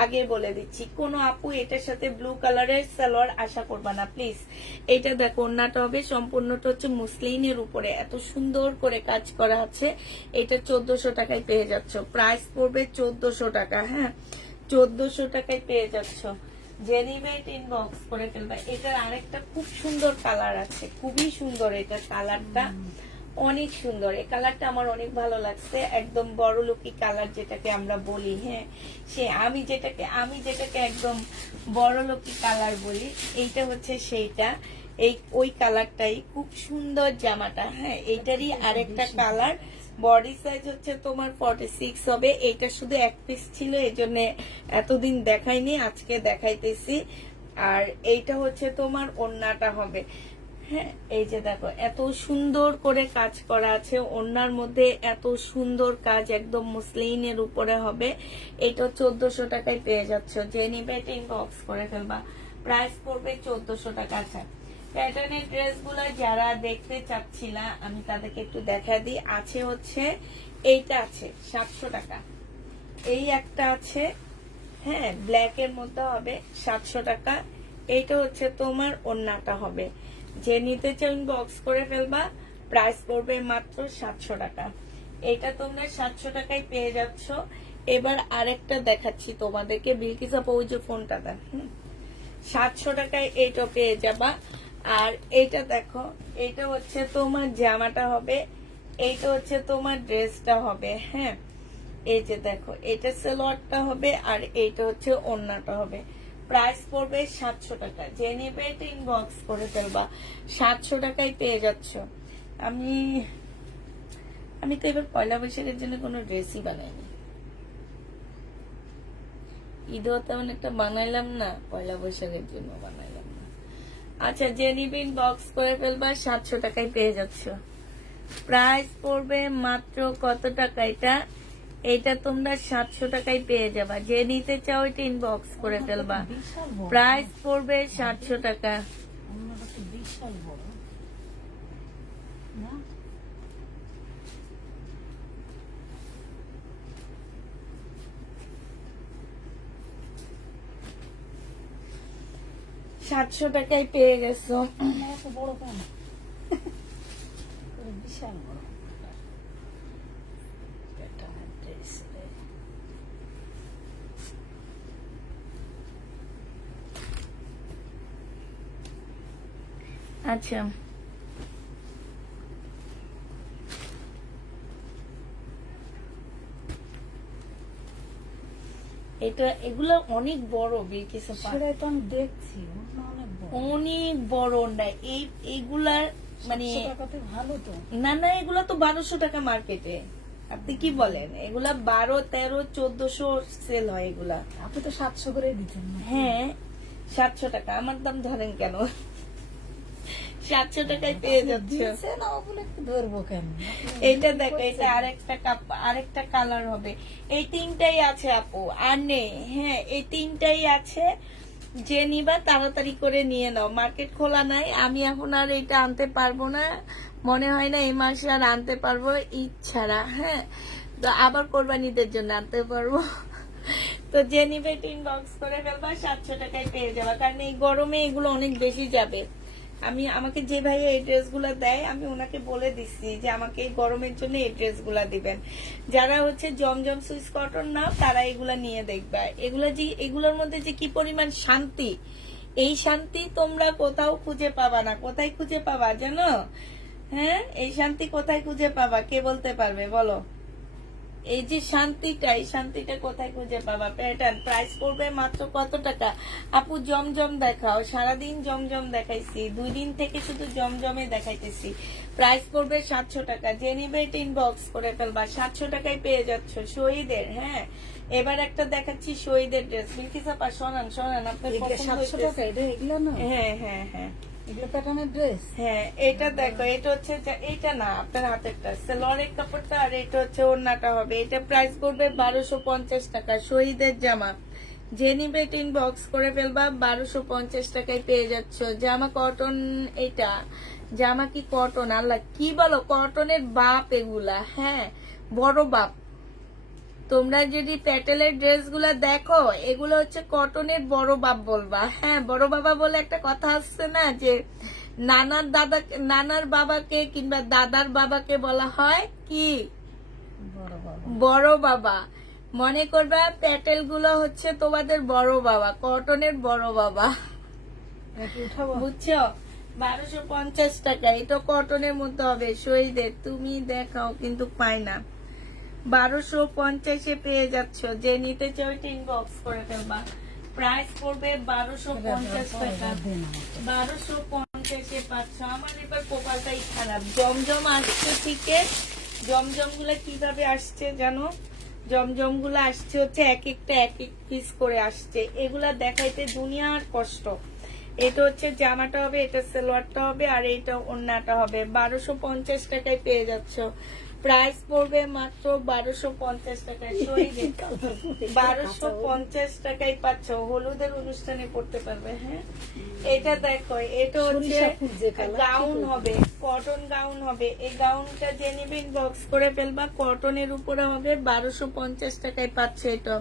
আগে বলে দিচ্ছি। কোনো আপু এটার সাথে ব্লু কালারের সালোয়ার আশা করবা না প্লিজ। এটা দেখো, ওড়নাটা হবে সম্পূর্ণটা হচ্ছে মুসলিনের উপরে এত সুন্দর করে কাজ করা আছে। এটা 1400 টাকায় পেয়ে যাচ্ছ। প্রাইস পড়বে 1400 টাকা। হ্যাঁ, 1400 টাকায় পেয়ে যাচ্ছ। জেনিভেট ইনবক্স করে ফেলবা। এটার আরেকটা খুব সুন্দর কালার আছে, খুবই সুন্দর, এটার কালারটা অনেক সুন্দর। এই কালারটা আমার অনেক ভালো লাগছে, একদম বড় লোকি কালার যেটাকে আমরা বলি। হ্যাঁ, সে আমি যেটাকে একদম বড় লোকি কালার বলি, এইটা হচ্ছে সেইটা, ওই কালারটাই খুব সুন্দর জামাটা। হ্যাঁ, এইটারই আরেকটা কালার। বডি সাইজ হচ্ছে তোমার 46 হবে। এইটা শুধু এক পিস ছিল, এই জন্য এতদিন দেখাইনি, আজকে দেখাইতেছি। আর এইটা হচ্ছে তোমার ওড়নাটা হবে। হ্যাঁ, এই যে দেখো, এত সুন্দর করে কাজ করা আছে ওড়নার মধ্যে, এত সুন্দর কাজ, একদম মুসলিনের উপরে হবে। এটা 1400 টাকায় পেয়ে যাচ্ছ। যে নিবে ইনবক্স করে ফেলবা। প্রাইস পড়বে 1400 টাকা। আছে প্যাটার্নের ড্রেসগুলো যারা দেখতে চাচ্ছিলা, আমি তাদেরকে একটু দেখা দিই। আছে হচ্ছে এইটা আছে 700 টাকা, এই একটা আছে, হ্যাঁ, ব্ল্যাক এর মধ্যে হবে 700 টাকা। এইটা হচ্ছে তোমার ওড়নাটা হবে। যে নিতে চান বক্স করে ফেলবা। প্রাইস পড়বে মাত্র 700 টাকা। এটা তোমরা 700 টাকায় পেয়ে যাচ্ছ। এবার আরেকটা দেখাচ্ছি তোমাদেরকে। বিলকিস আপু ওই যে ফোনটা দেন। 700 টাকায় এইটা পেয়ে যাবা। আর এইটা দেখো, এইটা হচ্ছে তোমার জামাটা হবে, এইটা হচ্ছে তোমার ড্রেসটা হবে। হ্যাঁ, এই যে দেখো, এটা সালোয়ারটা হবে, আর এইটা হচ্ছে ওড়নাটা হবে। প্রাইস পড়বে 700 টাকা। যে নেবে ইনবক্স করে ফেলবা। 700 টাকায় পেয়ে যাচ্ছ। আমি তো এবার পয়লা বৈশাখের জন্য কোনো ড্রেসই বানাইনি, ঈদও তেমন একটা বানাইলাম না, পয়লা বৈশাখের জন্য বানাইলাম না। আচ্ছা, যে নিবে বক্স করে ফেলবা। 700 টাকায় পেয়ে যাচ্ছ। প্রাইস পড়বে মাত্র কত টাকা? এটা তোমরা 700 টাকায় পেয়ে যাবা। যে নিতে চাও এটা ইনবক্স করে ফেলবা। প্রাইস পড়বে 700 টাকা। বিশাল বড় না? 700 টাকায় পেয়ে গেছো। এত বড় কেন? বিশাল বড়। আচ্ছা, এটা এগুলো অনেক বড়। বিলকিস আপা, সেটাই তো আমি দেখছি, অনেক বড়, অনেক বড় না এইগুলার, মানে ভালো তো না না, এগুলা তো 1200 টাকা মার্কেটে। আপনি কি বলেন? এগুলা 12, 13, 1400 সেল হয় এগুলা। আপনি তো 700 করে দিচ্ছেন। হ্যাঁ, 700 টাকা। আমার দাম ধরেন কেন? 700 টাকায় পেয়ে যাচ্ছ। দিছে না বলে একটু ধরবো কেন? এইটা দেখো, এটা আরেকটা কালার হবে। এই তিনটাই আছে আপু, আর নেই। হ্যাঁ, এই তিনটাই আছে, যে নিবা তাড়াতাড়ি করে নিয়ে নাও, মার্কেট খোলা নাই। আমি এখন আর এটা আনতে পারবো না, মনে হয় না এই মাসে আর আনতে পারবো, ইচ্ছারা। হ্যাঁ, তো আবার কোরবানিদের জন্য আনতে পারবো। তো যে নিবে ইনবক্স করে ফেলবা, 700 টাকায় পেয়ে যাবা। কারণ এই গরমে এগুলো অনেক বেশি যাবে। আমাকে যে ভাইয়া এই ড্রেসগুলো দেয়, আমি ওনাকে বলে দিচ্ছি যে আমাকে এই গরমের জন্য এই ড্রেসগুলা দিবেন। যারা হচ্ছে জমজম সুইস কটন নাও, তারা এগুলা নিয়ে দেখবা। এগুলোর মধ্যে যে কি পরিমাণ শান্তি, এই শান্তি তোমরা কোথাও খুঁজে পাবা না। কোথায় খুঁজে পাবা জানো? হ্যাঁ, এই শান্তি কোথায় খুঁজে পাবা, কে বলতে পারবে বলো? এই যে শান্তিটা, এই শান্তিটা কোথায় খুঁজে পাবা? প্যাটার্ন প্রাইস পড়বে মাত্র কত টাকা? আপু জমজম দেখাও, সারাদিন জমজম দেখাইছি, 2 দিন থেকে শুধু জমজমে দেখাইতেছি। প্রাইস পড়বে 700 টাকা। যে নিবে এটা ইনবক্স করে ফেলবা, 700 টাকায় পেয়ে যাচ্ছ শহীদের। হ্যাঁ, এবার একটা দেখাচ্ছি শহীদের ড্রেস। বিলকিসাপা শোনান আপনার পছন্দ 700 টাকা এটা? এগুলো না? হ্যাঁ হ্যাঁ হ্যাঁ, এগুলো প্যাটার্নের ড্রেস? হ্যাঁ, এটা দেখো, এটা হচ্ছে এটা না, আপনার হাতেরটা সেলরের কাপড়টা, আর এটা হচ্ছে ওড়নাটা হবে। এটা প্রাইস পড়বে 1250 টাকা, শহীদের জামা। যে নিবে ইনবক্স করে ফেলবা, 1250 টাকায় পেয়ে যাচ্ছ। জামা কটন, এটা জামা কি কটন? আল্লাহ, কি বলো, কটনের বাপ এগুলা। হ্যাঁ, বড় বাপ। তোমরা যদি প্যাটেলের ড্রেসগুলা দেখো, এগুলো হচ্ছে কটনের বড় বাপ বলবা। হ্যাঁ, বড় বাবা বলে একটা কথা আসছে না, যে নানার বাবাকে কিংবা দাদার বাবাকে বলা হয় কি? বড় বাবা। বড় বাবা। মনে করবা প্যাটেল গুলো হচ্ছে তোমাদের বড় বাবা, কটনের বড় বাবা। বুঝছো? 1250 টাকা। এটা কটনের মধ্যে হবে শহীদের। তুমি দেখাও, কিন্তু পাই না। 1250-এ পেয়ে যাচ্ছ। যে নিতে চাও ইনবক্স করে ফেলবা। প্রাইস পড়বে 1250 টাকা। 1250-এ পাচ্ছ। আমার এবার কপালটাই খারাপ, জমজম আসছে ঠিকই। জমজম গুলা কিভাবে আসছে জানো? জমজম গুলা আসছে হচ্ছে এক একটা এক এক পিস করে আসছে। এগুলা দেখাইতে দুনিয়ার কষ্ট। এটা হচ্ছে জামাটা হবে, এটা সালোয়ারটা হবে, আর এটা ওড়নাটা হবে। 1250 টাকায় পেয়ে যাচ্ছ। প্রাইস পড়বে মাত্র 1250 টাকায়। 1250 টাকায় পাচ্ছ। হলুদের অনুষ্ঠানে পড়তে পারবে। হ্যাঁ, এটা দেখো, এটা হচ্ছে গাউন হবে, কটন গাউন হবে। এই গাউনটা যে নিবে ইনবক্স করে ফেলবা, কটনের উপরে হবে। 1250 টাকায় পাচ্ছ। এটা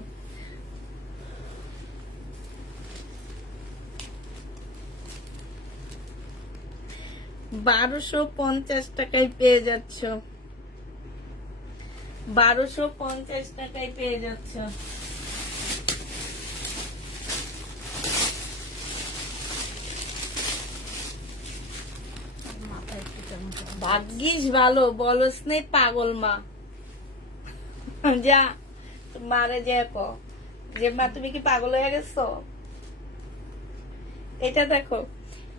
1250 টাকায় পেয়ে যাচ্ছ। 1250 টাকায় পেয়ে যাচ্ছ। ভাগ্যিস ভালো, বলস নেই পাগল মা। যা মারে যে যে মা, তুমি কি পাগল হয়ে গেছো? এটা দেখো,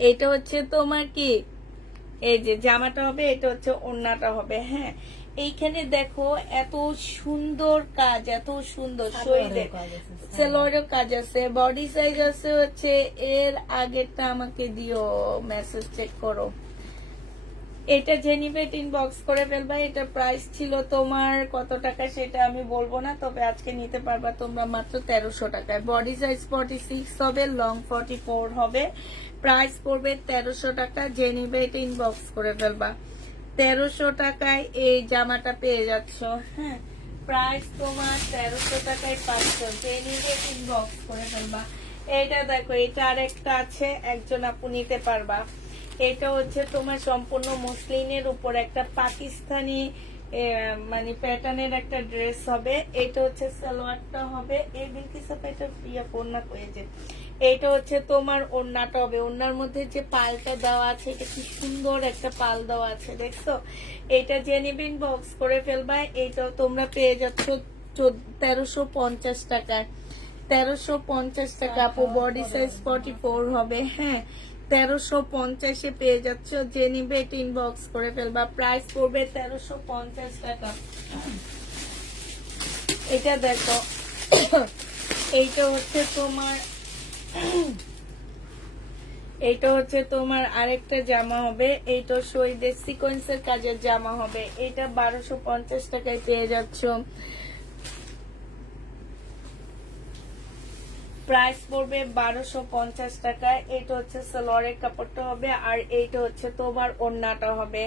এটা হচ্ছে তোমার কি, এই যে জামাটা হবে, এটা হচ্ছে ওড়নাটা হবে। হ্যাঁ, এইখানে দেখো এত সুন্দর কাজ, এত সুন্দর। শরীরে সেলোয়ারের কাজ আছে, বডি সাইজ আছে হচ্ছে। এর আগেরটা আমাকে দিও, মেসেজ চেক করো। এটা যে নিবে ইনবক্স করে ফেলবা। এটা প্রাইস ছিল তোমার কত টাকা সেটা আমি বলবো না, তবে আজকে নিতে পারবা তোমরা মাত্র 1300 টাকায়। বডি সাইজ 46 হবে, লং 44 হবে। প্রাইস পড়বে 1300 টাকা। যে নিবে এটা ইনবক্স করে ফেলবা। 1300 টাকায় এই জামাটা পেয়ে যাচ্ছ। হ্যাঁ, প্রাইস তোমার 1300 টাকায় পাচ্ছ। যে নিবে ইনবক্স করে ফেলবা। এটা দেখো, এটা আরেকটা আছে, একজন আপু নিতে পারবা। এটা হচ্ছে তোমার সম্পূর্ণ মসলিনের উপর একটা পাকিস্তানি মানে প্যাটার্নের একটা ড্রেস হবে। এটা হচ্ছে সালোয়ারটা হবে। এই বিলকিসাপা এটা ওড়না করেছে। এইটা হচ্ছে তোমার ওড়নাটা হবে। ওড়নার মধ্যে যে পালটা দেওয়া আছে, এটা কি সুন্দর একটা পাল দেওয়া আছে, দেখছো? এটা জেনে বক্স করে ফেলবা। এইটাও তোমরা পেয়ে যাচ্ছ 1350 টাকায়। 1350 টাকা আপু। বডি সাইজ 44 হবে। হ্যাঁ, 1350-এ পেয়ে যাচ্ছ। যে নিবে এটা ইনবক্স করে ফেলবা। প্রাইস পড়বে 1350 টাকা। এটা দেখো, এইটা হচ্ছে তোমার, এইটা হচ্ছে তোমার আরেকটা জামা হবে, এইটা শহীদের সিকোয়েন্সের কাজের জামা হবে। এটা 1250 টাকায় পেয়ে যাচ্ছ। প্রাইস পড়বে 1250 টাকা। এটা হচ্ছে সালোয়ারের কাপড়টা হবে, আর এইটা হচ্ছে তোমার ওড়নাটা হবে।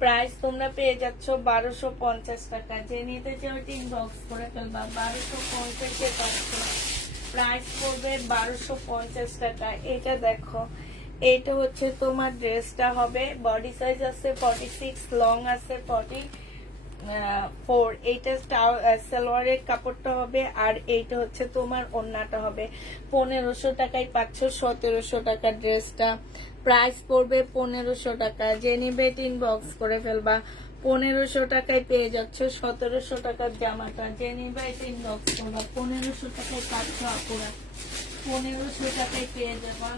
প্রাইস তোমরা পেয়ে যাচ্ছ 1250 টাকা। যে নিতে চাও ইনবক্স করে ফেলবা, 1250 পাচ্ছ। প্রাইস পড়বে 1250 টাকা। এটা দেখো, এইটা হচ্ছে তোমার ড্রেসটা হবে। বডি সাইজ আছে 46, লং আছে 44। এইটা সালোয়ারের কাপড়টা হবে, আর এইটা হচ্ছে তোমার ওড়নাটা হবে। 1500 টাকায় পাচ্ছ 1700 টাকার ড্রেসটা। প্রাইস পড়বে 1500 টাকা। যে নিবে ইনবক্স করে ফেলবা। 1500 টাকায় পেয়ে যাচ্ছ 1700 টাকার জামাটা। যে নিবে ইনবক্স করবা। 1500 টাকায় পাচ্ছ আপুরা, 1500 টাকায় পেয়ে যাবা।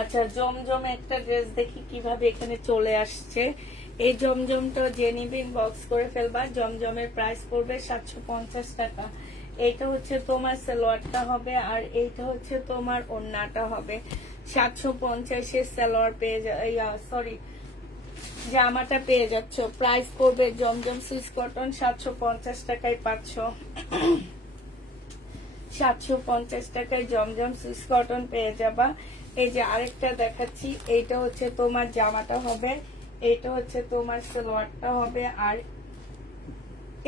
আচ্ছা, জমজম একটা ড্রেস দেখি কিভাবে এখানে চলে আসছে। এই জমজমটা যে নিবে ইনবক্স করে ফেলবা। জমজমের প্রাইস পড়বে 750 টাকা। এইটা হচ্ছে তোমার সালোয়ারটা হবে, আর এইটা হচ্ছে তোমার ওড়নাটা হবে। 750 সালোয়ার পেয়ে সরি জামাটা পেয়ে যাচ্ছ। প্রাইস পড়বে জমজম সুইস কটন 750 টাকায় পাচ্ছ। 750 টাকায় জমজম সুইস কটন পেয়ে যাবা। এই যে আরেকটা দেখাচ্ছি, এইটা হচ্ছে তোমার জামাটা হবে, এইটা হচ্ছে তোমার সালোয়ারটা হবে, আর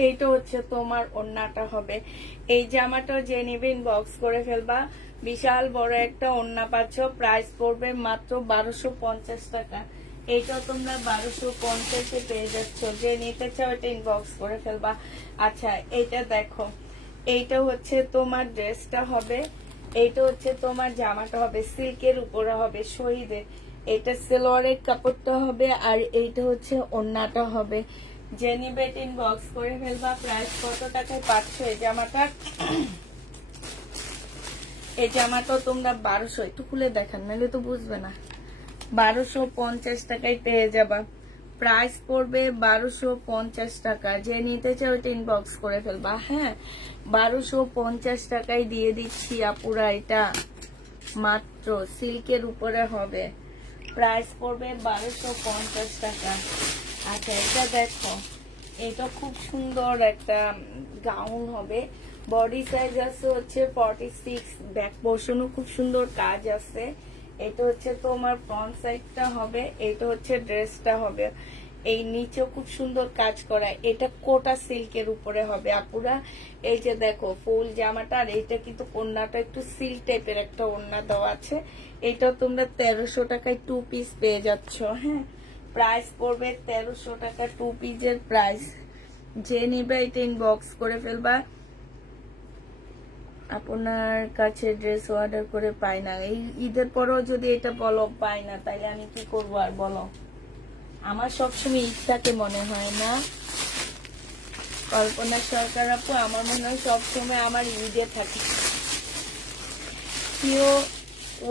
এইটা হচ্ছে তোমার ওড়নাটা হবে। এই জামাটা যে নিবে ইনবক্স করে ফেলবা। বিশাল বড় একটা ওড়না পাচ্ছ। প্রাইস পড়বে মাত্র 1250 টাকা। এইটা তোমরা 1250 পেয়ে যাচ্ছ। যে নিতে চাও এটা ইনবক্স করে ফেলবা। আচ্ছা, এইটা দেখো, এইটা হচ্ছে তোমার ড্রেসটা হবে, এইটা হচ্ছে তোমার জামাটা হবে। সিল্কের উপরে হবে, শহীদের। এটা সালোয়ারের কাপড়টা হবে, আর এইটা হচ্ছে ওড়নাটা হবে। যে নিবে ইনবক্স করে ফেলবা। প্রাইস কত টাকায় পাচ্ছ এই জামাটা? এই জামাটা তোমরা 1200, একটু খুলে দেখান নাহলে তো বুঝবে না। 1250 টাকায় পেয়ে যাবা। প্রাইস পড়বে 1250 টাকা। যে নিতে চাও ওটা ইনবক্স করে ফেলবা। হ্যাঁ, 1250 টাকায় দিয়ে দিচ্ছি আপুরা। এটা মাত্র সিল্কের উপরে হবে। প্রাইস পড়বে 1250 টাকা। আচ্ছা, এটা দেখো, এটা খুব সুন্দর একটা গাউন হবে। বডি সাইজ আছে হচ্ছে 46, ব্যাক পোর্শনও খুব সুন্দর কাজ আছে। এটা হচ্ছে তোমার ফ্রন্ট সাইডটা হবে, এটা হচ্ছে ড্রেসটা হবে। এই নিচেও খুব সুন্দর কাজ করা। এটা কোটা সিল্কের উপরে হবে আপুরা। এই যে দেখো ফুল জামাটা, আর এইটা কিন্তু ওড়নাটা একটু সিল্ক টাইপের একটা ওড়না দেওয়া আছে। এটা তোমরা 1300 টাকায় 2 পিস পেয়ে যাচ্ছ। হ্যাঁ, প্রাইস পড়বে 1300 টাকা 2 পিসের প্রাইস। যে নিবে এটা ইনবক্স করে ফেলবা। আপনার কাছে ড্রেস অর্ডার করে পাই না, এই ঈদের পরেও যদি এটা বলো পাই না, তাইলে আমি কি করবো আর বলো? আমার সবসময় ঈদটাকে মনে হয় না। কল্পনা সরকার আপু, আমার মনে হয় সবসময় আমার ঈদে থাকি। কেউ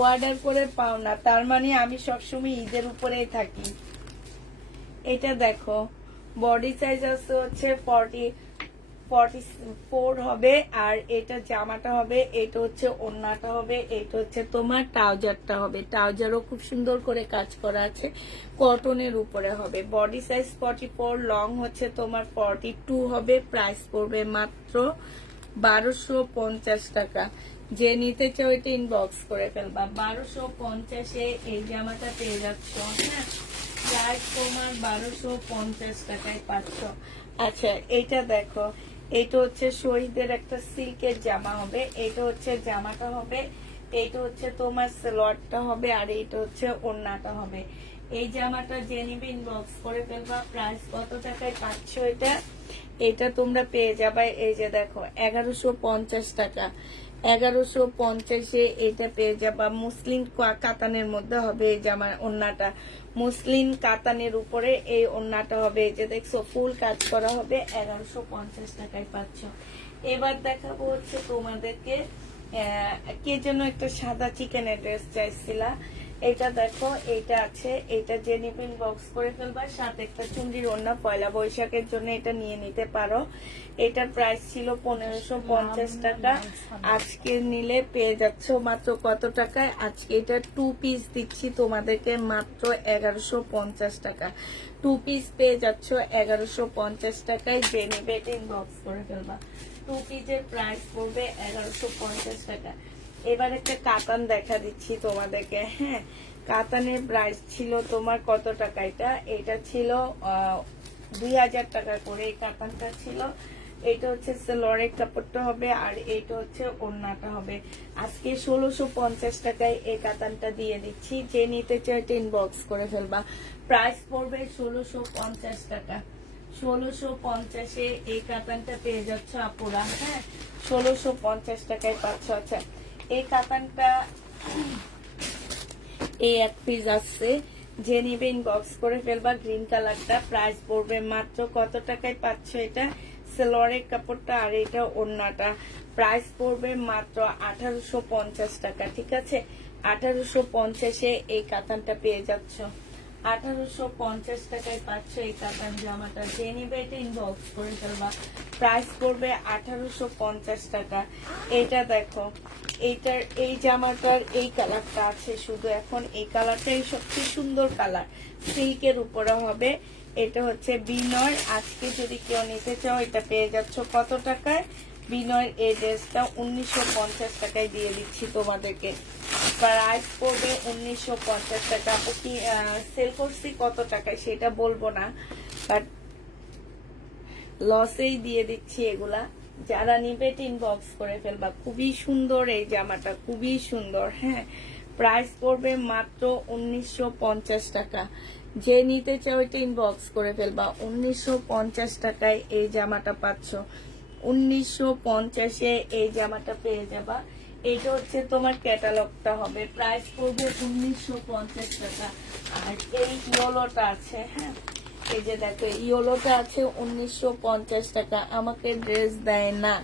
অর্ডার করে পাও না, তার মানে আমি সবসময় ঈদের উপরেই থাকি। এটা দেখো, বডি সাইজ আছে হচ্ছে 44 হবে, আর এটা জামাটা হবে, এটা হচ্ছে ওড়নাটা হবে, এটা হচ্ছে তোমার ট্রাউজারটা হবে। ট্রাউজারও খুব সুন্দর করে কাজ করা আছে, কটনের উপরে হবে। বডি সাইজ 44, লং হচ্ছে তোমার 42 হবে। প্রাইস পড়বে মাত্র 1250 টাকা। যে নিতে চাও এটা ইনবক্স করে ফেলবা। 1250-এ এই জামাটা পেয়ে যাচ্ছ। হ্যাঁ, প্রাইস তোমার 1250 টাকায় পাচ্ছ। আচ্ছা, এটা দেখো, এটা হচ্ছে শহীদের একটা সিল্কের জামা হবে, এটা হচ্ছে জামাটা হবে, এইটা হচ্ছে তোমার সালোয়ারটা হবে, আর এইটা হচ্ছে ওড়নাটা হবে। এই জামাটা যে নিবে ইনবক্স করে ফেলবা। প্রাইস কত টাকায় পাচ্ছ এটা? এটা তোমরা পেয়ে যাবে, এই যে দেখো 1150 টাকা। 1150-এ এটা পেয়ে যাবা। মুসলিম কাতানের মধ্যে হবে এই জামার ওড়নাটা। মুসলিম কাতানের উপরে এই ওড়নাটা হবে। এই যে দেখছো ফুল কাজ করা হবে। 1150 টাকায় পাচ্ছ। এবার দেখাবো হচ্ছে তোমাদেরকে কে যেন একটা সাদা চিকেনের ড্রেস চাইছিলা। এটা দেখো, এটা আছে, এটা জেনিপিন বক্স করে ফেলবা, সাথে একটা চুন্ডির ওড়না, পয়লা বৈশাখের জন্য এটা নিয়ে নিতে পারো। এটার প্রাইস ছিল 1550 টাকা, আজকে নিলে পেয়ে যাচ্ছ মাত্র কত টাকায়? আজকে এটা 2 পিস দিচ্ছি তোমাদেরকে মাত্র 1150 টাকা। 2 পিস পেয়ে যাচ্ছ 1150 টাকায়। জেনিবেটিং বক্স করে ফেলবা, 2 পিসের প্রাইস পড়বে 1150 টাকা। এবার একটা কাতান দেখা দিচ্ছি তোমাদেরকে। হ্যাঁ, কাতানের প্রাইস ছিল তোমার কত টাকা? এটা ছিল 2000 টাকা করে এই কাতানটা ছিল। এটা হচ্ছে সেলরের কাপড়টা হবে, আর এইটা হচ্ছে ওড়নাটা হবে। আজকে 1650 টাকায় এই কাতানটা দিয়ে দিচ্ছি। যে নিতে চাই ইনবক্স করে ফেলবা, প্রাইস পড়বে 1650 টাকা। 1650-এ এই কাতানটা পেয়ে যাচ্ছ আপুরা। হ্যাঁ, 1650 টাকায় পাচ্ছ। আচ্ছা, এই কাতানটা এই এক পিস আসছে, যে নিবে ইনবক্স করে ফেলবা। গ্রিন কালারটা প্রাইস পড়বে মাত্র কত টাকায় পাচ্ছ? এটা সেলরের কাপড়টা, আর এটা ওড়নাটা। প্রাইস পড়বে মাত্র 1850 টাকা। ঠিক আছে, 1850-এ এই কাতানটা পেয়ে যাচ্ছ। 1850 টাকায় পাচ্ছ এই কাতান জামাটা। যে নিবে এটা ইনবক্স করে ফেলবা, প্রাইস পড়বে 1850 টাকা। এটা দেখো, এইটার এই জামাটার এই কালারটা আছে শুধু, এখন এই কালারটাই সবচেয়ে সুন্দর কালার, সিল্কের উপরে হবে। এটা হচ্ছে বিনয়। আজকে যদি কেউ নিতে চাও এটা পেয়ে যাচ্ছ কত টাকায়? বিনয়ের এই ড্রেসটা 1950 টাকায় দিয়ে দিচ্ছি তোমাদেরকে। প্রাইস পড়বে 1950 টাকা। আপু কি সেল করছি কত টাকায় সেটা বলবো না, বাট লসেই দিয়ে দিচ্ছি এগুলা। যারা নিবে ইনবক্স করে ফেলবা। খুবই সুন্দর এই জামাটা, খুবই সুন্দর। হ্যাঁ, প্রাইস পড়বে মাত্র 1950 টাকা। যে নিতে চাও এটা ইনবক্স করে ফেলবা। 1950 টাকায় এই জামাটা পাচ্ছ। 1950-এ এই জামাটা পেয়ে যাবা। এটা হচ্ছে তোমার ক্যাটালগটা হবে, প্রাইস পড়বে 1950 টাকা। আর এই ইয়েলোটা আছে, হ্যাঁ, এই যে দেখো ইয়েলোটা আছে 1950 টাকা। আমাকে ড্রেস দেয় না,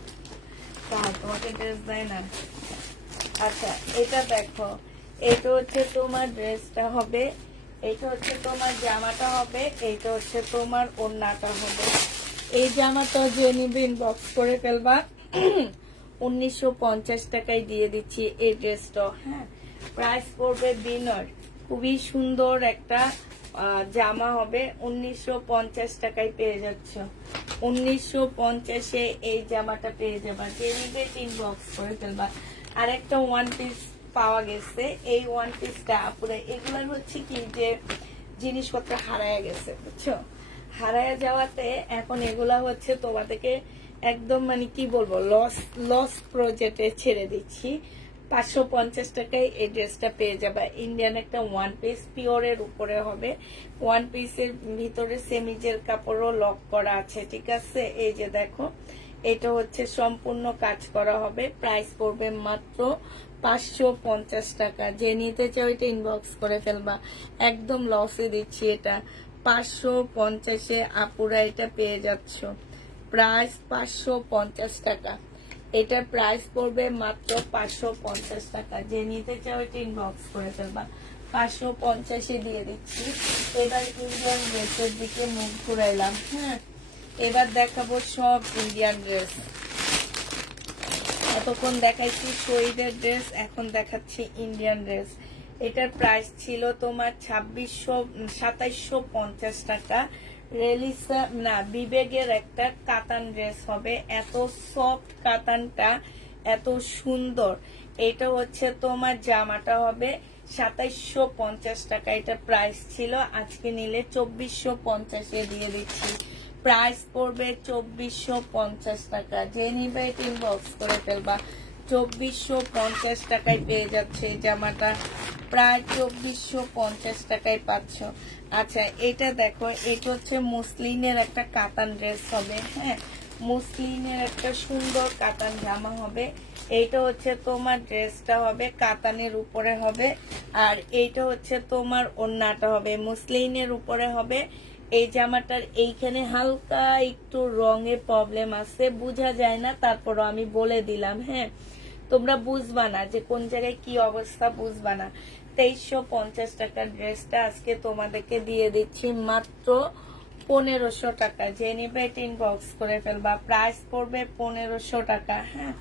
তোমাকে ড্রেস দেয় না। আচ্ছা, এটা দেখো, এটা হচ্ছে তোমার ড্রেসটা হবে, এটা হচ্ছে তোমার জামাটা হবে, এইটা হচ্ছে তোমার ওড়নাটা হবে। এই জামাটা যে নিবে ইনবক্স করে ফেলবা। 1950 টাকায় দিয়ে দিচ্ছি এই ড্রেসটা। হ্যাঁ, প্রাইস পড়বে বিনর। খুবই সুন্দর একটা জামা হবে, 1950 টাকায় পেয়ে যাচ্ছ। 1950-এ এই জামাটা পেয়ে যাবা। যে নিবে ইনবক্স করে ফেলবা। আর একটা ওয়ান পিস পাওয়া গেছে, এই ওয়ান পিসটা পুরো এগুলার হচ্ছে কি যে জিনিসপত্র হারায় গেছে, বুঝছো? হারায় যাওয়াতে এখন এগুলা হচ্ছে তোমাদেরকে একদম মানে কি বলবো, লস প্রজেক্টে ছেড়ে দিচ্ছি। 550 টাকায় এই ড্রেসটা পেয়ে যাবা। ইন্ডিয়ান একটা ওয়ান পিস, পিওরের উপরে হবে। ওয়ান পিসের ভিতরে সেমিজের কাপড়ও লক করা আছে। ঠিক আছে, এই যে দেখো, এটা হচ্ছে সম্পূর্ণ কাজ করা হবে। প্রাইস পড়বে মাত্র 550 টাকা। যে নিতে চাও এটা ইনবক্স করে ফেলবা। একদম লসে দিচ্ছি এটা। 550-এ আপুরা এটা পেয়ে যাচ্ছ। প্রাইস 550 টাকা। এটার প্রাইস পড়বে মাত্র 550 টাকা। যে নিতে চাও এটা ইনবক্স করে ফেলবা। 550-এ দিয়ে দিচ্ছি। এবার ইন্ডিয়ান ড্রেসের দিকে মুখ ঘুরাইলাম। হ্যাঁ, এবার দেখাবো সব ইন্ডিয়ান ড্রেস। এতক্ষণ দেখাইছি শহীদের ড্রেস, এখন দেখাচ্ছি ইন্ডিয়ান ড্রেস। এটার প্রাইস ছিল তোমার 2750 টাকা। রেলিসা না, বিবেগের একটা কাতান ড্রেস হবে। এত সফট কাতানটা, এত সুন্দর। এটা হচ্ছে তোমার জামাটা হবে 2750 টাকা। এটা প্রাইস ছিল, আজকে নিলে 2450-এ দিয়ে দিচ্ছি। প্রাইস পড়বে 2450 টাকা। যে নিবে এটা ইনবক্স করে ফেলবা। 2450 টাকায় পেয়ে যাচ্ছে এই জামাটা, প্রায় 2450 টাকায় পাচ্ছ। আচ্ছা, এটা দেখো, এটা হচ্ছে মুসলিনের একটা কাতান ড্রেস হবে। হ্যাঁ, মুসলিনের একটা সুন্দর কাতান জামা হবে। এইটা হচ্ছে তোমার ড্রেসটা হবে, কাতানের উপরে হবে। আর এইটা হচ্ছে তোমার ওড়নাটা হবে, মুসলিনের উপরে হবে। এই জামাটার এইখানে হালকা একটু রঙে প্রবলেম আছে, বোঝা যায় না, তারপরও আমি বলে দিলাম। হ্যাঁ, তোমরা বুঝবা না যে কোন জায়গায় কি অবস্থা, বুঝবা না। 2350 টাকার ড্রেসটা আজকে তোমাদেরকে দিয়ে দিচ্ছি মাত্র 1500 টাকা। যে নিবে ইনবক্স করে ফেলবা, প্রাইস পড়বে 1500 টাকা। হ্যাঁ,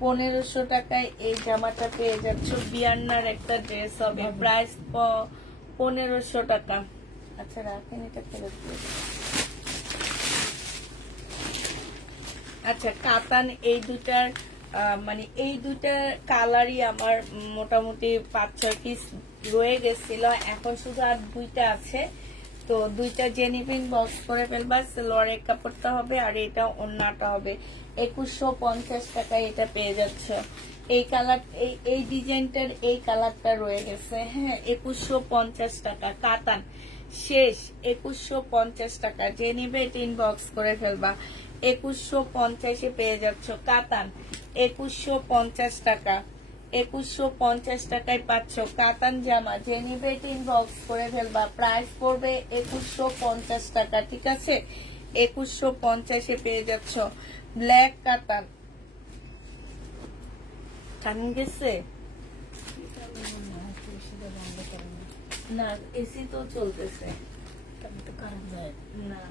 1500 টাকায় এই জামাটা পেয়ে যাচ্ছ। বিয়ান্নার একটা ড্রেস হবে, প্রাইস 1500 টাকা। আচ্ছা রাখেন, এটা ফেরত দিয়ে দিন। আচ্ছা, কাতান এই দুটার মানে এই দুটার কালারই আমার মোটামুটি 5-6 পিস রয়ে গেছিল, এখন শুধু আর দুইটা আছে। তো দুইটা জেনিফিন বক্স করে ফেলবা। সেলোয়ারের কাপড়টা হবে আর এটা ওন্নাটা হবে। 2150 টাকায় এটা পেয়ে যাচ্ছ। এই কালার, এই ডিজাইনটার এই কালারটা রয়ে গেছে। হ্যাঁ, 2150 টাকা কাতান শেষ। 2150 টাকা যে নিবে এটা ইনবক্স করে ফেলবা। 2150 পেয়ে যাচ্ছ কাতান। 2150 টাকা, 2150 টাকায় পাচ্ছ কাতান জামা। যে নিবে এটা ইনবক্স করে ফেলবা, প্রাইস পড়বে 2150 টাকা। ঠিক আছে, 2150 পেয়ে যাচ্ছ ব্ল্যাক কাতান। টান গেছে না, এসি তো চলতেছে না।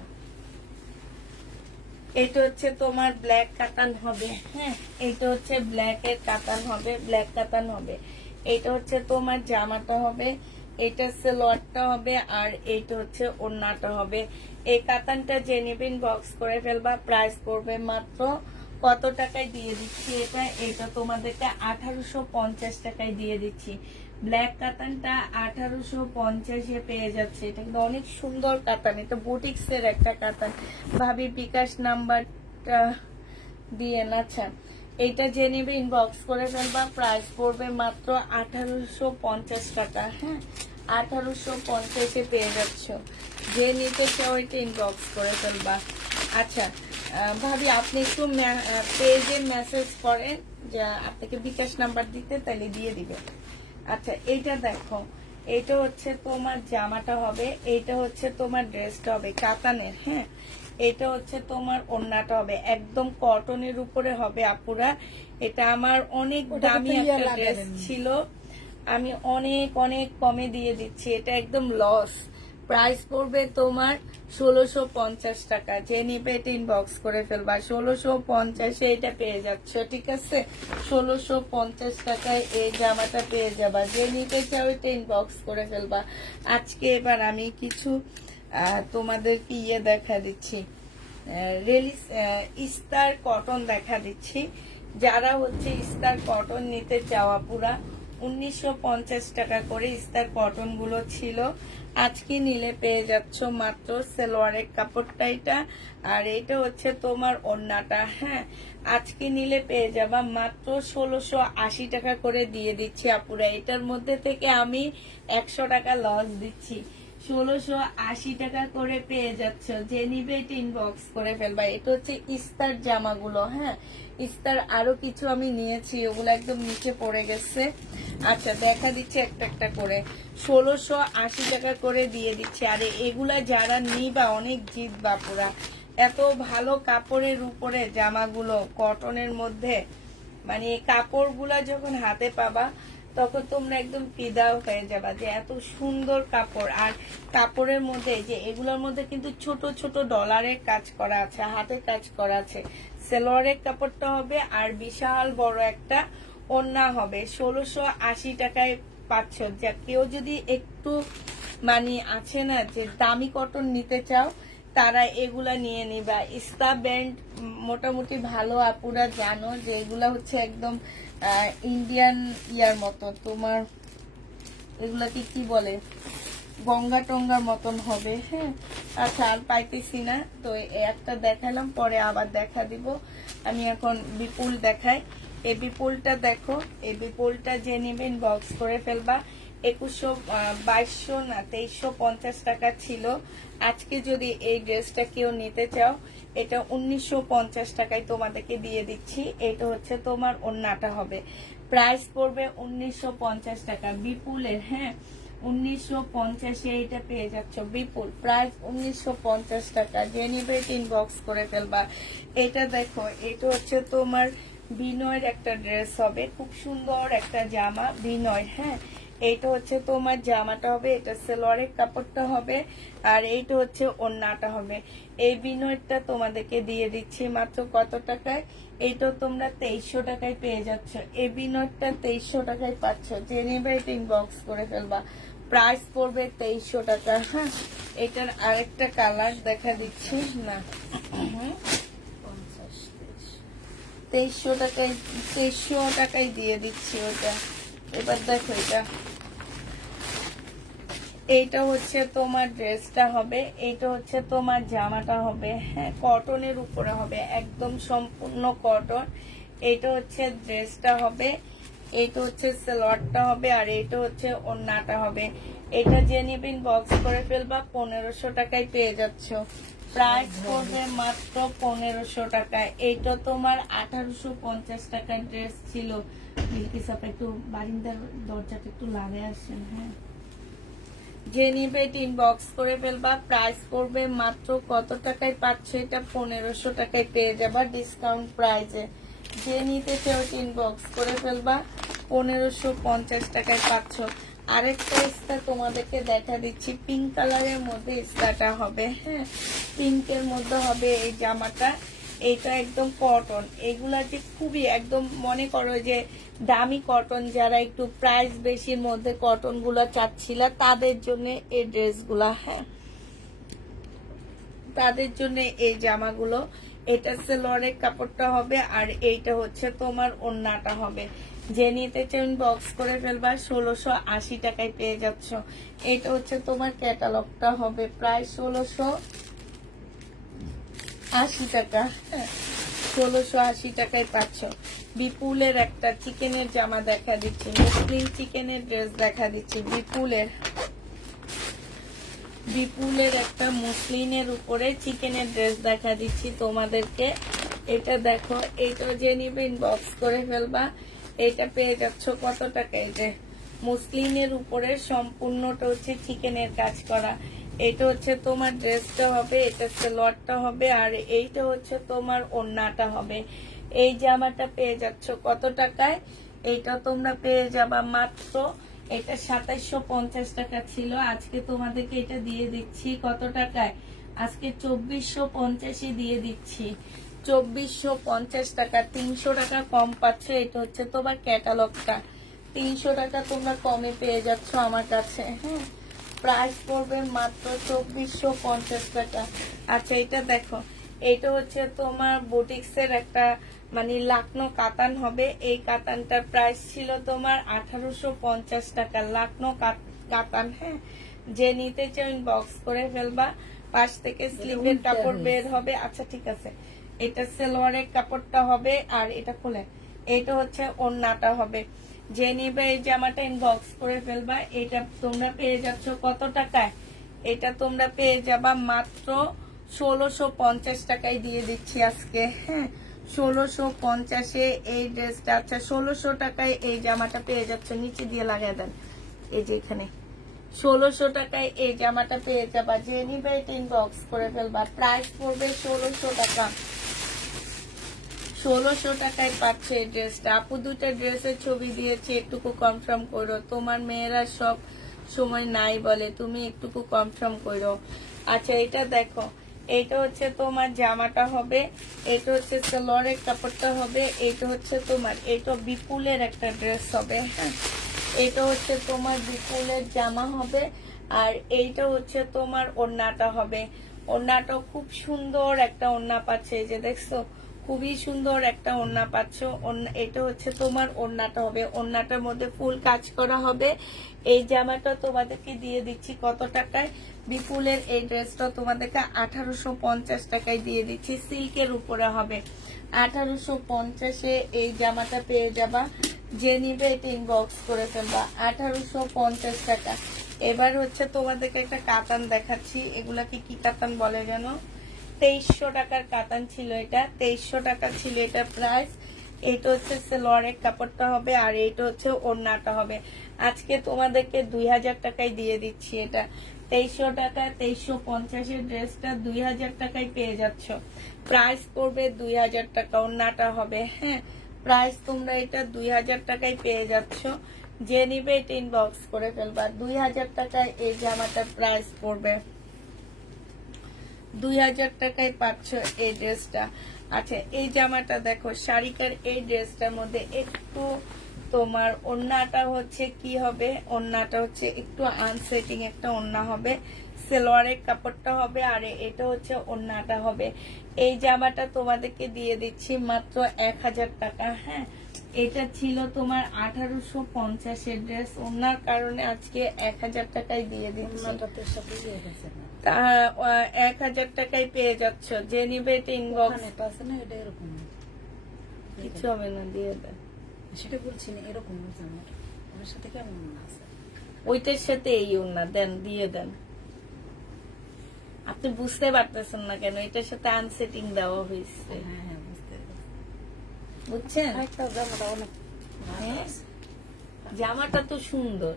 এটা হচ্ছে তোমার ব্ল্যাক কাতান হবে। হ্যাঁ, এটা হচ্ছে ব্ল্যাক এর কাতান হবে, ব্ল্যাক কাতান হবে। এটা হচ্ছে তোমার জামাটা হবে, এটা সালোয়ারটা হবে, আর এইটা হচ্ছে ওড়নাটা হবে। এই কাতানটা যে নেবেন বক্স করে ফেলবা, প্রাইস পড়বে মাত্র কত টাকায় দিয়ে দিচ্ছি এটা? এটা তোমাদেরকে 1850 টাকায় দিয়ে দিচ্ছি। ব্ল্যাক কাতানটা 1850 পেয়ে যাচ্ছে। এটা কিন্তু অনেক সুন্দর কাতান, এটা বুটিক্স এর একটা কাতান। ভাবি বিকাশ নাম্বারটা দিয়ে না। আচ্ছা, এইটা যে নেবে ইনবক্স করে ফেলবা, প্রাইস পড়বে মাত্র 1850 টাকা। হ্যাঁ, 1850 পেয়ে যাচ্ছ। যে নিতে চাও এটা ইনবক্স করে ফেলবা। আচ্ছা ভাবি, আপনি একটু পেজে মেসেজ করেন যে আপনাকে বিকাশ নাম্বার দিতে, তাহলে দিয়ে দিবে। আচ্ছা, এইটা দেখো, এইটা হচ্ছে তোমার জামাটা হবে, এইটা হচ্ছে তোমার ড্রেসটা হবে কাতানের। হ্যাঁ, এটা হচ্ছে তোমার ওড়নাটা হবে, একদম কটনের উপরে হবে আপুরা। এটা আমার অনেক দামি একটা ড্রেস ছিল, আমি অনেক অনেক কমে দিয়ে দিচ্ছি। এটা একদম লস। প্রাইস পড়বে তোমার 1650 টাকা। যে নিবে এটা ইনবক্স করে ফেলবা। 1650 এটা পেয়ে যাচ্ছ। ঠিক আছে, 1650 টাকায় এই জামাটা পেয়ে যাবা। যে নিতে চাও এটা ইনবক্স করে ফেলবা। আজকে এবার আমি কিছু তোমাদেরকে দেখা দিচ্ছি, ইস্তার কটন দেখা দিচ্ছি। যারা হচ্ছে ইস্তার কটন নিতে চাওয়া পুরা 1950 টাকা করে ইস্তার কটন গুলো ছিল। আজকে নিলে পেয়ে যাচ্ছ মাত্র সালোয়ারের কাপড়টা এটা, আর এটা হচ্ছে তোমার ওড়নাটা। হ্যাঁ, আজকে নিলে পেয়ে যাবা মাত্র 1680 টাকা করে দিয়ে দিচ্ছি আপুরা। এটার মধ্যে থেকে আমি 100 টাকা লস দিচ্ছি। 1680 টাকা করে পেয়ে যাচ্ছ। যে নিবে এটা ইনবক্স করে ফেলবা। এটা হচ্ছে ইস্তার জামাগুলো। হ্যাঁ, ইস্তার আরো কিছু আমি নিয়েছি, ওগুলো একদম নিচে পড়ে গেছে। আচ্ছা, দেখা দিচ্ছে একটা একটা করে। 1680 টাকা করে দিয়ে দিচ্ছে। আরে এগুলা যারা নিবা অনেক জিত বাপুরা। এত ভালো কাপড়ের উপরে জামাগুলো কটনের মধ্যে, মানে কাপড়গুলা যখন হাতে পাবা তখন তোমরা একদম ফিদা হয়ে যাবা যে এত সুন্দর কাপড়। আর কাপড়ের মধ্যে যে এগুলোর মধ্যে কিন্তু ছোট ছোট ডলারের কাজ করা আছে, হাতের কাজ করা আছে। সালোয়ারের কাপড়টা হবে আর বিশাল বড় একটা ওড়না হবে। 1680 টাকায় পাচ্ছ। যা কেউ যদি একটু মানে আছে না যে দামি কটন নিতে চাও, তারা এগুলা নিয়ে নিবা। ইস্তা ব্যান্ড মোটামুটি ভালো, আপুরা জানো যে এগুলা হচ্ছে একদম ইন্ডিয়ান ইয়ার মতো, তোমার এগুলাকে কি বলে, গঙ্গা টঙ্গার মতন হবে। হ্যাঁ, আচ্ছা আর পাইতেছি না, তো একটা দেখালাম, পরে আবার দেখা দিব। আমি এখন বিপুল দেখাই। এই বিপুলটা দেখো, এই বিপুলটা যে নেবেন বক্স করে ফেলবা। 2200 না 2350 টাকা ছিল। আজকে যদি এই ড্রেসটা কেউ নিতে চাও, এটা 1950 টাকায় তোমাদেরকে দিয়ে দিচ্ছি। এটা হচ্ছে তোমার ওড়নাটা হবে, প্রাইস পড়বে 1950 টাকা বিপুলের। হ্যাঁ, 1950 এটা পেয়ে যাচ্ছ বিপুল, প্রাইস 1950 টাকা। যে নিবে ইনবক্স করে ফেলবা। এটা দেখো, এটা হচ্ছে তোমার বিনয়ের একটা ড্রেস হবে, খুব সুন্দর একটা জামা বিনয়। হ্যাঁ, এইটা হচ্ছে তোমার জামাটা হবে, এটা সালোয়ারের কাপড়টা হবে, আর এইটা হচ্ছে ওড়নাটা হবে। এই বিনয়টা তোমাদেরকে দিয়ে দিচ্ছি মাত্র কত টাকায়? এইটা তোমরা 2300 টাকায় পেয়ে যাচ্ছ। এই বিনয়টা 2300 টাকায় পাচ্ছ। যে নেবে এটা ইনবক্স করে ফেলবা। প্রাইস পড়বে 2300 টাকা। হ্যাঁ, এটার আরেকটা কালার দেখা দিচ্ছি না। 2300 টাকায়, 2300 টাকায় দিয়ে দিচ্ছি ওটা। এবার দেখো এটা, এইটা হচ্ছে তোমার ড্রেসটা হবে, এইটা হচ্ছে তোমার জামাটা হবে। হ্যাঁ, কটনের উপরে হবে, একদম সম্পূর্ণ কটন। এইটা হচ্ছে ড্রেসটা হবে, এইটা হচ্ছে সালোয়ারটা হবে, আর এইটা হচ্ছে ওড়নাটা হবে। এটা যে নিবেন বক্স করে ফেলবা, 1500 টাকায় পেয়ে যাচ্ছ। প্রাইস পড়বে মাত্র 1500 টাকায়। এইটা তোমার 1850 টাকার ড্রেস ছিল। বিলকিস আপা একটু বারিন্দার দরজাটা একটু লাগিয়ে আসেন। হ্যাঁ, যে নিবে ইনবক্স করে ফেলবা। প্রাইস পড়বে মাত্র কত টাকায় পাচ্ছ? এটা 1500 টাকায় পেয়ে যাবা ডিসকাউন্ট প্রাইসে। যে নিতে চাও ইনবক্স করে ফেলবা, 1550 টাকায় পাচ্ছ। আরেকটা ইস্তা তোমাদেরকে দেখা দিচ্ছি, পিঙ্ক কালারের মধ্যে ইস্তাটা হবে। হ্যাঁ, পিঙ্কের মধ্যে হবে এই জামাটা। এটা একদম কটন। এগুলা যে খুবই একদম মনে করো যে দামি কটন, যারা একটু প্রাইস বেশির মধ্যে কটন গুলা চাচ্ছিল তাদের জন্য এই ড্রেসগুলা। হ্যাঁ, তাদের জন্য এই জামাগুলো। এটা সালোয়ারের কাপড়টা হবে, আর এইটা হচ্ছে তোমার ওড়নাটা হবে। যে নিতে চান বক্স করে ফেলবা, 1680 টাকায় পেয়ে যাচ্ছ। এটা হচ্ছে তোমার ক্যাটালগটা হবে, প্রায় 1680 টাকা। হ্যাঁ, 1680 টাকায় পাচ্ছ। বিপুলের একটা চিকেনের জামা দেখা দিচ্ছি, মুসলিম চিকেনের ড্রেস দেখা দিচ্ছি। বিপুলের একটা মুসলিনের উপরে চিকেনের ড্রেস দেখা দিচ্ছি তোমাদেরকে। এটা দেখো, এটা যে নিবে ইনবক্স করে ফেলবা। এটা পেয়ে যাচ্ছ কত টাকায়? যে মুসলিনের উপরে সম্পূর্ণটা হচ্ছে চিকেনের কাজ করা। এটা হচ্ছে তোমার ড্রেসটা হবে, এটা সালোয়ারটা হবে, আর এইটা হচ্ছে তোমার ওড়নাটা হবে। এই জামাটা পেয়ে যাচ্ছ কত টাকায়? এটা তোমরা পেয়ে যাবা মাত্র, এটা 2750 টাকা ছিল, আজকে তোমাদেরকে এটা দিয়ে দিচ্ছি কত টাকায়? আজকে 2450 দিয়ে দিচ্ছি। 2450 টাকা, 300 টাকা কম পাচ্ছ। এটা হচ্ছে তোমার ক্যাটালগটা, 300 টাকা তোমরা কমে পেয়ে যাচ্ছ আমার কাছে। হ্যাঁ, প্রাইস পড়বে মাত্র 2450 টাকা। আচ্ছা, এটা দেখো, এটা হচ্ছে তোমার বুটিক্সের একটা মানে লাকনো কাতান হবে। এই কাতানটার প্রাইস ছিল তোমার 1850 টাকা, লাকনো কাতান। হ্যাঁ, যে নিতে চাও বক্স করে ফেলবা। পাশ থেকে স্লিভের কাপড় বের হবে। আচ্ছা, ঠিক আছে, এটা সালোয়ারের কাপড়টা হবে, আর এটা খুলে এটা হচ্ছে ওড়নাটা হবে। যে নিবে এই জামাটা ইনবক্স করে ফেলবা। এটা তোমরা পেয়ে যাচ্ছ কত টাকায়? এটা তোমরা পেয়ে যাবা মাত্র 1650 টাকায় দিয়ে দিচ্ছি আজকে। হ্যাঁ, 1650-এ এই ড্রেসটা। আচ্ছা, 1600 টাকায় এই জামাটা পেয়ে যাচ্ছ। নিচে দিয়ে লাগিয়ে দেন, এই যে এখানে 1600 টাকায় এই জামাটা পেয়ে যাবা। যে নিবে এটা ইনবক্স করে ফেলবা। প্রাইস পড়বে 1600 টাকা। 1600 টাকায় পাচ্ছে এই ড্রেসটা। আপু দুটা ড্রেসের ছবি দিয়েছি, একটুকু কনফার্ম করো। তোমার মেয়েরা সব সময় নাই বলে, তুমি একটুকু কনফার্ম করো। আচ্ছা, এটা দেখো, এটা হচ্ছে তোমার জামাটা হবে, এটা হচ্ছে সালোয়ারের কাপড়টা হবে, এটা হচ্ছে তোমার, এটা বিপুলের একটা ড্রেস হবে। হ্যাঁ, এটা হচ্ছে তোমার বিপুলের জামা হবে, আর এইটা হচ্ছে তোমার ওড়নাটা হবে। ওড়নাটা খুব সুন্দর একটা ওড়না পাচ্ছে, এই যে দেখছো, খুবই সুন্দর একটা ওড়না পাচ্ছ। এটা হচ্ছে তোমার ওড়নাটা হবে, ওড়নাটার মধ্যে ফুল কাজ করা হবে। এই জামাটা তোমাদেরকে দিয়ে দিচ্ছি কত টাকায়? বিপুলের এই ড্রেসটা তোমাদেরকে 1850 টাকায় দিয়ে দিচ্ছি। সিল্কের উপরে হবে, 1850-এ এই জামাটা পেয়ে যাবা। যে নিবে এটা ইনবক্স করে ফেলবা, 1850 টাকা। এবার হচ্ছে তোমাদেরকে একটা কাতান দেখাচ্ছি। এগুলাকে কি কাতান বলে যেন? 2300 টাকার কাতান ছিল এটা, 2300 টাকা ছিল এটা প্রাইস। এইটা হচ্ছে সালোয়ারের কাপড়টা হবে, আর এইটা হচ্ছে ওড়নাটা হবে। আজকে তোমাদেরকে 2000 টাকায় দিয়ে দিচ্ছি এটা। 2300 টাকা, 2350-এর ড্রেসটা 2000 টাকায় পেয়ে যাচ্ছ। প্রাইস পড়বে 2000 টাকা, ওড়নাটা হবে। হ্যাঁ, প্রাইস তোমরা এটা 2000 টাকায় পেয়ে যাচ্ছ। যে নিবে এটা ইনবক্স করে ফেলবা। 2000 টাকায় এই জামাটার প্রাইস পড়বে, 2000 টাকায় পাচ্ছ এই ড্রেসটা। আচ্ছা এই জামাটা দেখো, শাড়িকার এই ড্রেসটার মধ্যে একটু তোমার ওড়নাটা হচ্ছে কি হবে, ওড়নাটা হচ্ছে একটু আনসেটিং একটা ওড়না হবে, সেলোয়ারের কাপড়টা হবে, আর এটা হচ্ছে ওড়নাটা হবে। এই জামাটা তোমাদেরকে দিয়ে দিচ্ছি মাত্র 1000 টাকা। হ্যাঁ, এটা ছিল তোমার 1850 এর ড্রেস, ওড়নার কারণে আজকে 1000 টাকায় দিয়ে দিচ্ছি। ওনাটাতে সাথে দিয়ে গেছে না, তা 1000 টাকায় পেয়ে যাচ্ছ। যে নিবে এটা ইনবক্স, ওখানে তো আছে না, এটা এরকম না। কিছু হবে না, দিয়ে দেয়। সেটা বলছি না, এরকম জামার ওর সাথে কেমন ওড়না আছে? ওইটার সাথে এই ওড়না দেন, দিয়ে দেন। আপনি বুঝতে পারতেছেন না কেন? এটার সাথে আনসেটিং দেওয়া হয়েছে, হ্যাঁ হ্যাঁ, বুঝতে পেরেছি। বুঝছেন? একটা জামাটা অনেক ভালো হ্যাঁ, আছে। জামাটা তো সুন্দর।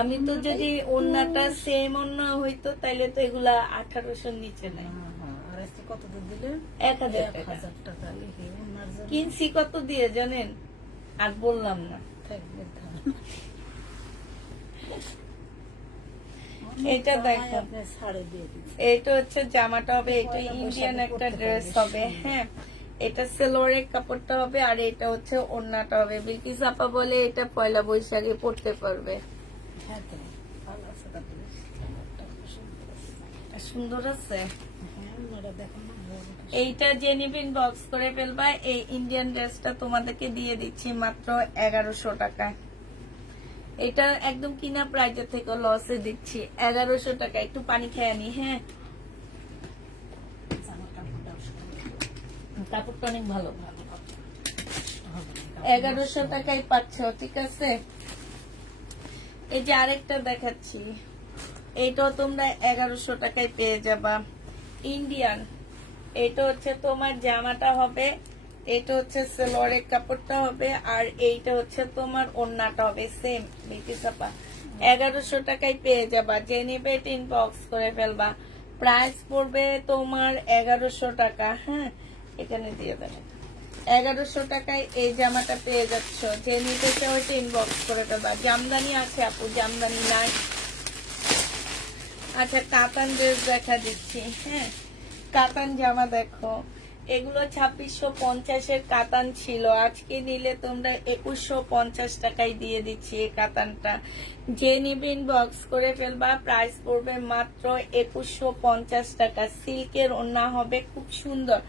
আমি তো যদি ওড়নাটা সেম ওড়না হইতো তাইলে তো এগুলা 1800 নিচে নাই। হ্যাঁ, হ্যাঁ। আর আজকে কত দূর দিলে? 1000 টাকা 1000 টাকা লিখে ওনার জন্য কিনছি। কত দিয়ে জানেন? আর বললাম না। থাকবে ধারণা। এটা দেখো, আপনি ছাড়ে দিয়ে দিচ্ছেন। এটা হচ্ছে জামাটা হবে, এটা ইন্ডিয়ান একটা ড্রেস হবে। হ্যাঁ, এটা সেলোয়ারের কাপড়টা হবে, আর এটা হচ্ছে ওড়নাটা হবে। বিলকিস আপা বলে এটা পয়লা বৈশাখে পড়তে পারবে। হ্যাঁ তো ভালো আছে, তারপরে জামাটা সুন্দর আছে। সুন্দর আছে। হ্যাঁ, ওনারা দেখুন না, ভালো আছে। এইটা যে নিবেন বক্স করে ফেলবা। এই ইন্ডিয়ান ড্রেসটা তোমাদেরকে দিয়ে দিচ্ছি মাত্র 1100 টাকা। এটা একদম কিনা প্রাইজের থেকে লসে দিচ্ছি, 1100 টাকা। একটু পানি খেয়ে আনি। হ্যাঁ, জামার কাপড়টাও সুন্দর। কাপড়টা অনেক ভালো। ভালো হবে না, 1100 টাকায় পাচ্ছ, ঠিক আছে। এই যে আরেকটা দেখাচ্ছি, এইটাও তোমরা 1100 টাকায় পেয়ে যাবা, ইন্ডিয়ান। এটা হচ্ছে তোমার জামাটা হবে, এটা হচ্ছে সেলোয়ারের কাপড়টা হবে, আর এইটা হচ্ছে তোমার ওড়নাটা হবে সেম। বিকিসাপা 1100 টাকায় পেয়ে যাবা। যে নেবে এটা ইনবক্স করে ফেলবা। প্রাইস পড়বে তোমার 1100 টাকা। হ্যাঁ, এখানে দিয়ে দেবে 1100 টাকায় এই জামাটা পেয়ে যাচ্ছ। যে নিতে চাও এটা ইনবক্স করে দেবা। জামদানি আছে আপু, জামদানি নাই। আচ্ছা কাতান ড্রেস দেখা দিচ্ছি। হ্যাঁ, কাতান জামা দেখো, এগুলো 2650 এর কাতান ছিল, আজকে নিলে তোমরা 2150 টাকায় দিয়ে দিচ্ছি এই কাতানটা। যে নিবে ইনবক্স করে ফেলবা। প্রাইস পড়বে মাত্র 2150 টাকা। সিল্কের ওড়না হবে, খুব সুন্দর,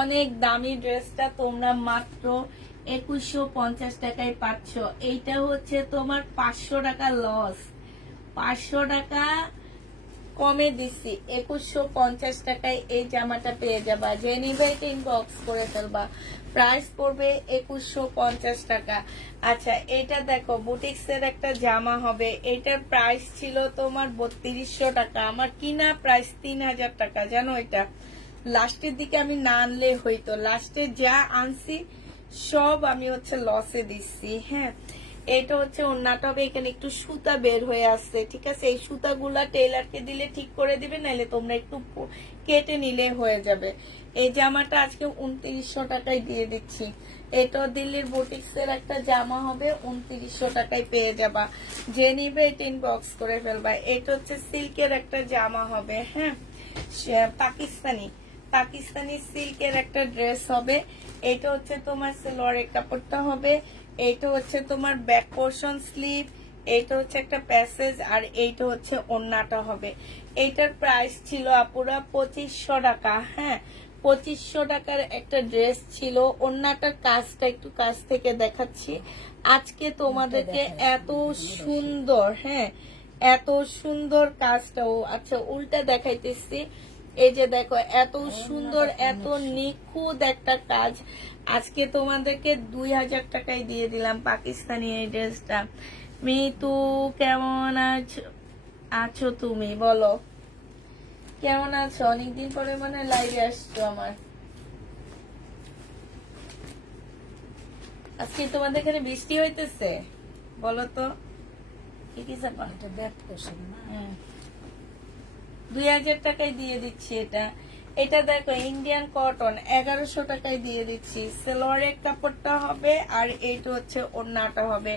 অনেক দামি ড্রেসটা তোমরা মাত্র 2150 টাকায় পাচ্ছ। এইটা হচ্ছে তোমার 500 টাকা লস, 500 টাকা কমে দিচ্ছি। 2150 টাকায় এই জামাটা পেয়ে যাবা। যে নিবে এটা ইনবক্স করে ফেলবা। প্রাইস পড়বে 2150 টাকা। আচ্ছা এটা দেখো, বুটিক্স এর একটা জামা হবে, এটার প্রাইস ছিল তোমার 3200 টাকা। আমার কিনা প্রাইস 3000 টাকা। জানো, এটা লাস্টের দিকে আমি না আনলে হইতো, লাস্টে যা আনছি সব আমি হচ্ছে লসে দিচ্ছি। হ্যাঁ, এটা হচ্ছে ওড়নাটা হবে, এখানে একটু সুতা বের হয়ে আসছে, ঠিক আছে। এই সুতাগুলা টেইলারকে দিলে ঠিক করে দিবে, নাহলে তোমরা একটু কেটে নিলে হয়ে যাবে। এই জামাটা আজকে 2900 টাকায় দিয়ে দিচ্ছি। এটা দিল্লির বুটিক্স এর একটা জামা হবে, 2900 টাকায় পেয়ে যাবা। যে নিবে এটা ইনবক্স করে ফেলবা। এটা হচ্ছে সিল্কের একটা জামা হবে। হ্যাঁ, পাকিস্তানি সিল্কের একটা ড্রেস হবে। এটা হচ্ছে তোমার সেলোয়ারের কাপড়টা হবে, এইটা হচ্ছে তোমার ব্যাক পোর্শন স্লিভ, এইটা হচ্ছে একটা প্যাসেজ, আর এইটা হচ্ছে ওড়নাটা হবে। এইটার প্রাইস ছিল আপুরা 2500 টাকা। হ্যাঁ, 2500 টাকার একটা ড্রেস ছিল। ওড়নাটার কাজটা একটু কাছ থেকে দেখাচ্ছি আজকে তোমাদেরকে, এত সুন্দর। হ্যাঁ, এত সুন্দর কাজটাও। আচ্ছা উল্টা দেখাইতেছি, এই যে দেখো এত সুন্দর, এত নিখুঁত একটা কাজ। আজকে তোমাদেরকে 2000 টাকায় দিয়ে দিলাম পাকিস্তানি এই ড্রেসটা। মিতু কেমন আছো তুমি বলো, কেমন আছো? অনেকদিন পরে মানে লাইভে আসছো আমার। আজকে তোমাদের এখানে বৃষ্টি হইতেছে বলো তো, কি কি চাপা? এটা ব্যাক পোর্শন না? হ্যাঁ, 2000 টাকায় দিয়ে দিচ্ছি এটা। এটা দেখো ইন্ডিয়ান কটন, 1100 টাকায় দিয়ে দিচ্ছি। সেলোয়ারের কাপড়টা হবে, আর এইটা হচ্ছে ওড়নাটা হবে।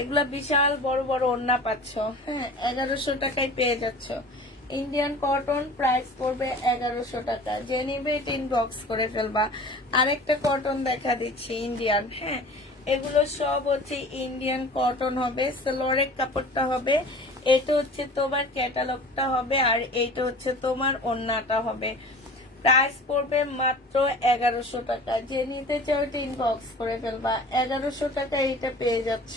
এগুলা বিশাল বড় বড় ওড়না পাচ্ছ। হ্যাঁ, 1100 টাকায় পেয়ে যাচ্ছ। ইন্ডিয়ান কটন, প্রাইস পড়বে 1100 টাকা। যে নিবে এটা ইনবক্স করে ফেলবা। আরেকটা কটন দেখা দিচ্ছি ইন্ডিয়ান। হ্যাঁ, এগুলো সব হচ্ছে ইন্ডিয়ান কটন হবে। সালোয়ারের কাপড়টা হবে, এটা হচ্ছে তোমার ক্যাটালগটা হবে, আর এইটা হচ্ছে তোমার ওড়নাটা হবে। প্রাইস পড়বে মাত্র 1100 টাকা। যে নিতে চাও এটা ইনবক্স করে ফেলবা। 1100 টাকায় এটা পেয়ে যাচ্ছ।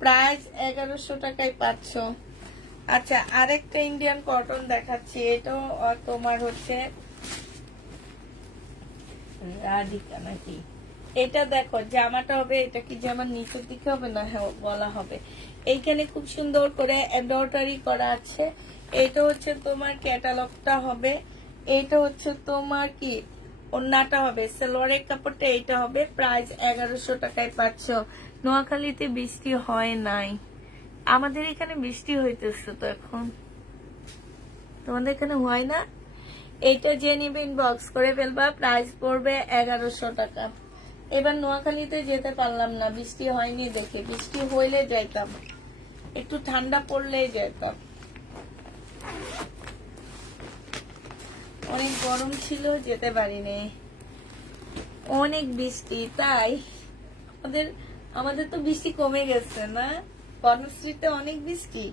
প্রাইস 1100 টাকায় পাচ্ছ। আচ্ছা, আরেকটা ইন্ডিয়ান কটন দেখাচ্ছি। এটাও তোমার হচ্ছে রাধিকা নাকি, এটা দেখো জামাটা হবে, এটা কি জামার নিচের দিকে হবে না, হ্যাঁ বলা হবে। এইখানে খুব সুন্দর করে এমব্রয়ডারি করা আছে। এটা হচ্ছে তোমার ক্যাটালগটা হবে, এইটা হচ্ছে তোমার কি ওড়নাটা হবে, সালোয়ারের কাপড়টা এইটা হবে। প্রাইস 1100 টাকায় পাচ্ছ। নোয়াখালীতে বৃষ্টি হয় নাই, আমাদের এখানে বৃষ্টি হইতেছে তো এখন, তোমাদের এখানে হয় না। এইটা যে নিবে ইনবক্স করে ফেলবা। প্রাইস পড়বে 1100 টাকা। এবার নোয়াখালীতে যেতে পারলাম না, বৃষ্টি হয়নি দেখে। বৃষ্টি হইলে যাইতাম, একটু ঠান্ডা পড়লেই যেতাম। অনেক গরম ছিল, যেতে পারিনি, অনেক বৃষ্টি। তাই আমাদের আমাদের তো বৃষ্টি কমে গেছে না, কর্ণশ্রীতে অনেক বৃষ্টি।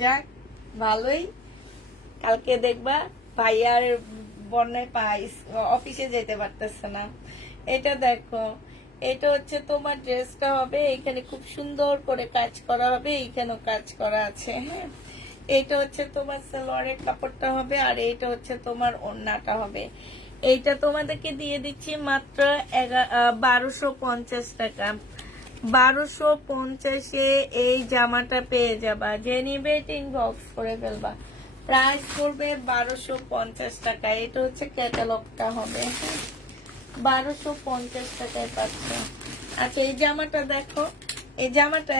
যাক, ভালোই। কালকে দেখবা ভাইয়ার বন্যায় অফিসে যেতে পারতেছে না। এটা দেখো, এটা হচ্ছে তোমার ড্রেসটা হবে, এখানে খুব সুন্দর করে কাজ করা হবে, এইখানেও কাজ করা আছে। হ্যাঁ, এইটা হচ্ছে তোমার সালোয়ারের কাপড়টা হবে, আর এইটা হচ্ছে তোমার ওড়নাটা হবে। এইটা তোমাদেরকে দিয়ে দিচ্ছি মাত্র 1250 টাকা। 1250-এ এই জামাটা পেয়ে যাবা। যে নিবে ইনবক্স করে ফেলবা। প্রাইস পড়বে 1250 টাকা। এটা হচ্ছে ক্যাটালগটা হবে। 1250 টাকায় পাচ্ছ। আচ্ছা, এই জামাটা দেখো, এই জামাটা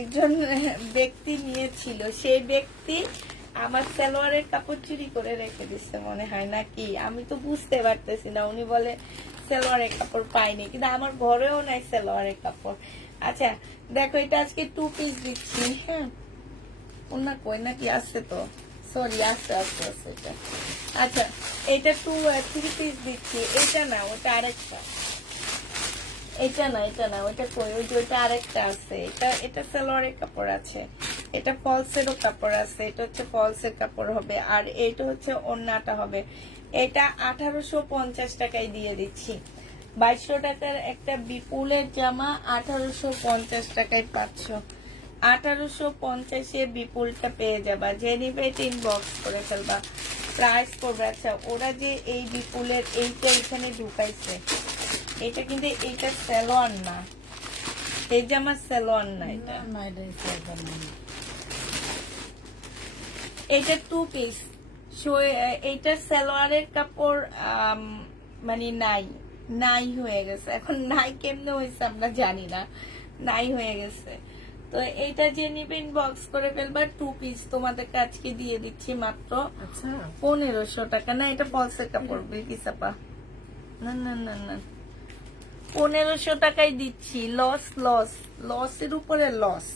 একজন ব্যক্তি নিয়েছিল, সেই ব্যক্তি আমার সালোয়ারের কাপড় চুরি করে রেখে দিচ্ছে মনে হয়, নাকি আমি তো বুঝতে পারতেছি না। উনি বলে সালোয়ারের কাপড় পাইনি, কিন্তু আমার ঘরেও নাই সালোয়ারের কাপড়। আচ্ছা দেখো, এটা আজকে 2 পিস দিচ্ছি। হ্যাঁ, ওনা কই নাকি আছে তো, সরি, আস্তে আস্তে আস্তে এটা। আচ্ছা, এটা 3 পিস দিচ্ছি। এটা না, ওটা আরেকটা। এটা না, এটা না, ওটা কই, ওই যে ওইটা আরেকটা আছে। এটা সালোয়ারের কাপড় আছে, এটা ফলসেরও কাপড় আছে। এটা হচ্ছে ফলসের কাপড় হবে, আর এটা হচ্ছে ওড়নাটা হবে। এটা 1850 টাকায় দিয়ে দিচ্ছি। 2200 টাকার একটা বিপুলের জামা 1850 টাকায় পাচ্ছ। 1850-এ বিপুলটা পেয়ে যাবা। যে নিবে এটা ইনবক্স করে ফেলবা। প্রাইস পড়বে। আচ্ছা, ওরা যে এই বিপুলের এইটা এখানে ঢুকাইছে, এটা কিন্তু এইটা সালোয়ার না, এই জামা সালোয়ার না, এটা এটা 2 পিস। এইটা সালোয়ারের কাপড় মানে নাই হয়ে গেছে। এখন নাই কেমনে হয়েছে আমরা জানি না, নাই হয়ে গেছে। তো এইটা যে নিবে ইনবক্স করে ফেলবা। 2 পিস তোমাদের আজকে দিয়ে দিচ্ছি মাত্র 1500 টাকা। না, এটা ফলসের কাপড় বিলকিসাপা, না না না না, 1500 টাকায় দিচ্ছি। লসের উপরে লস।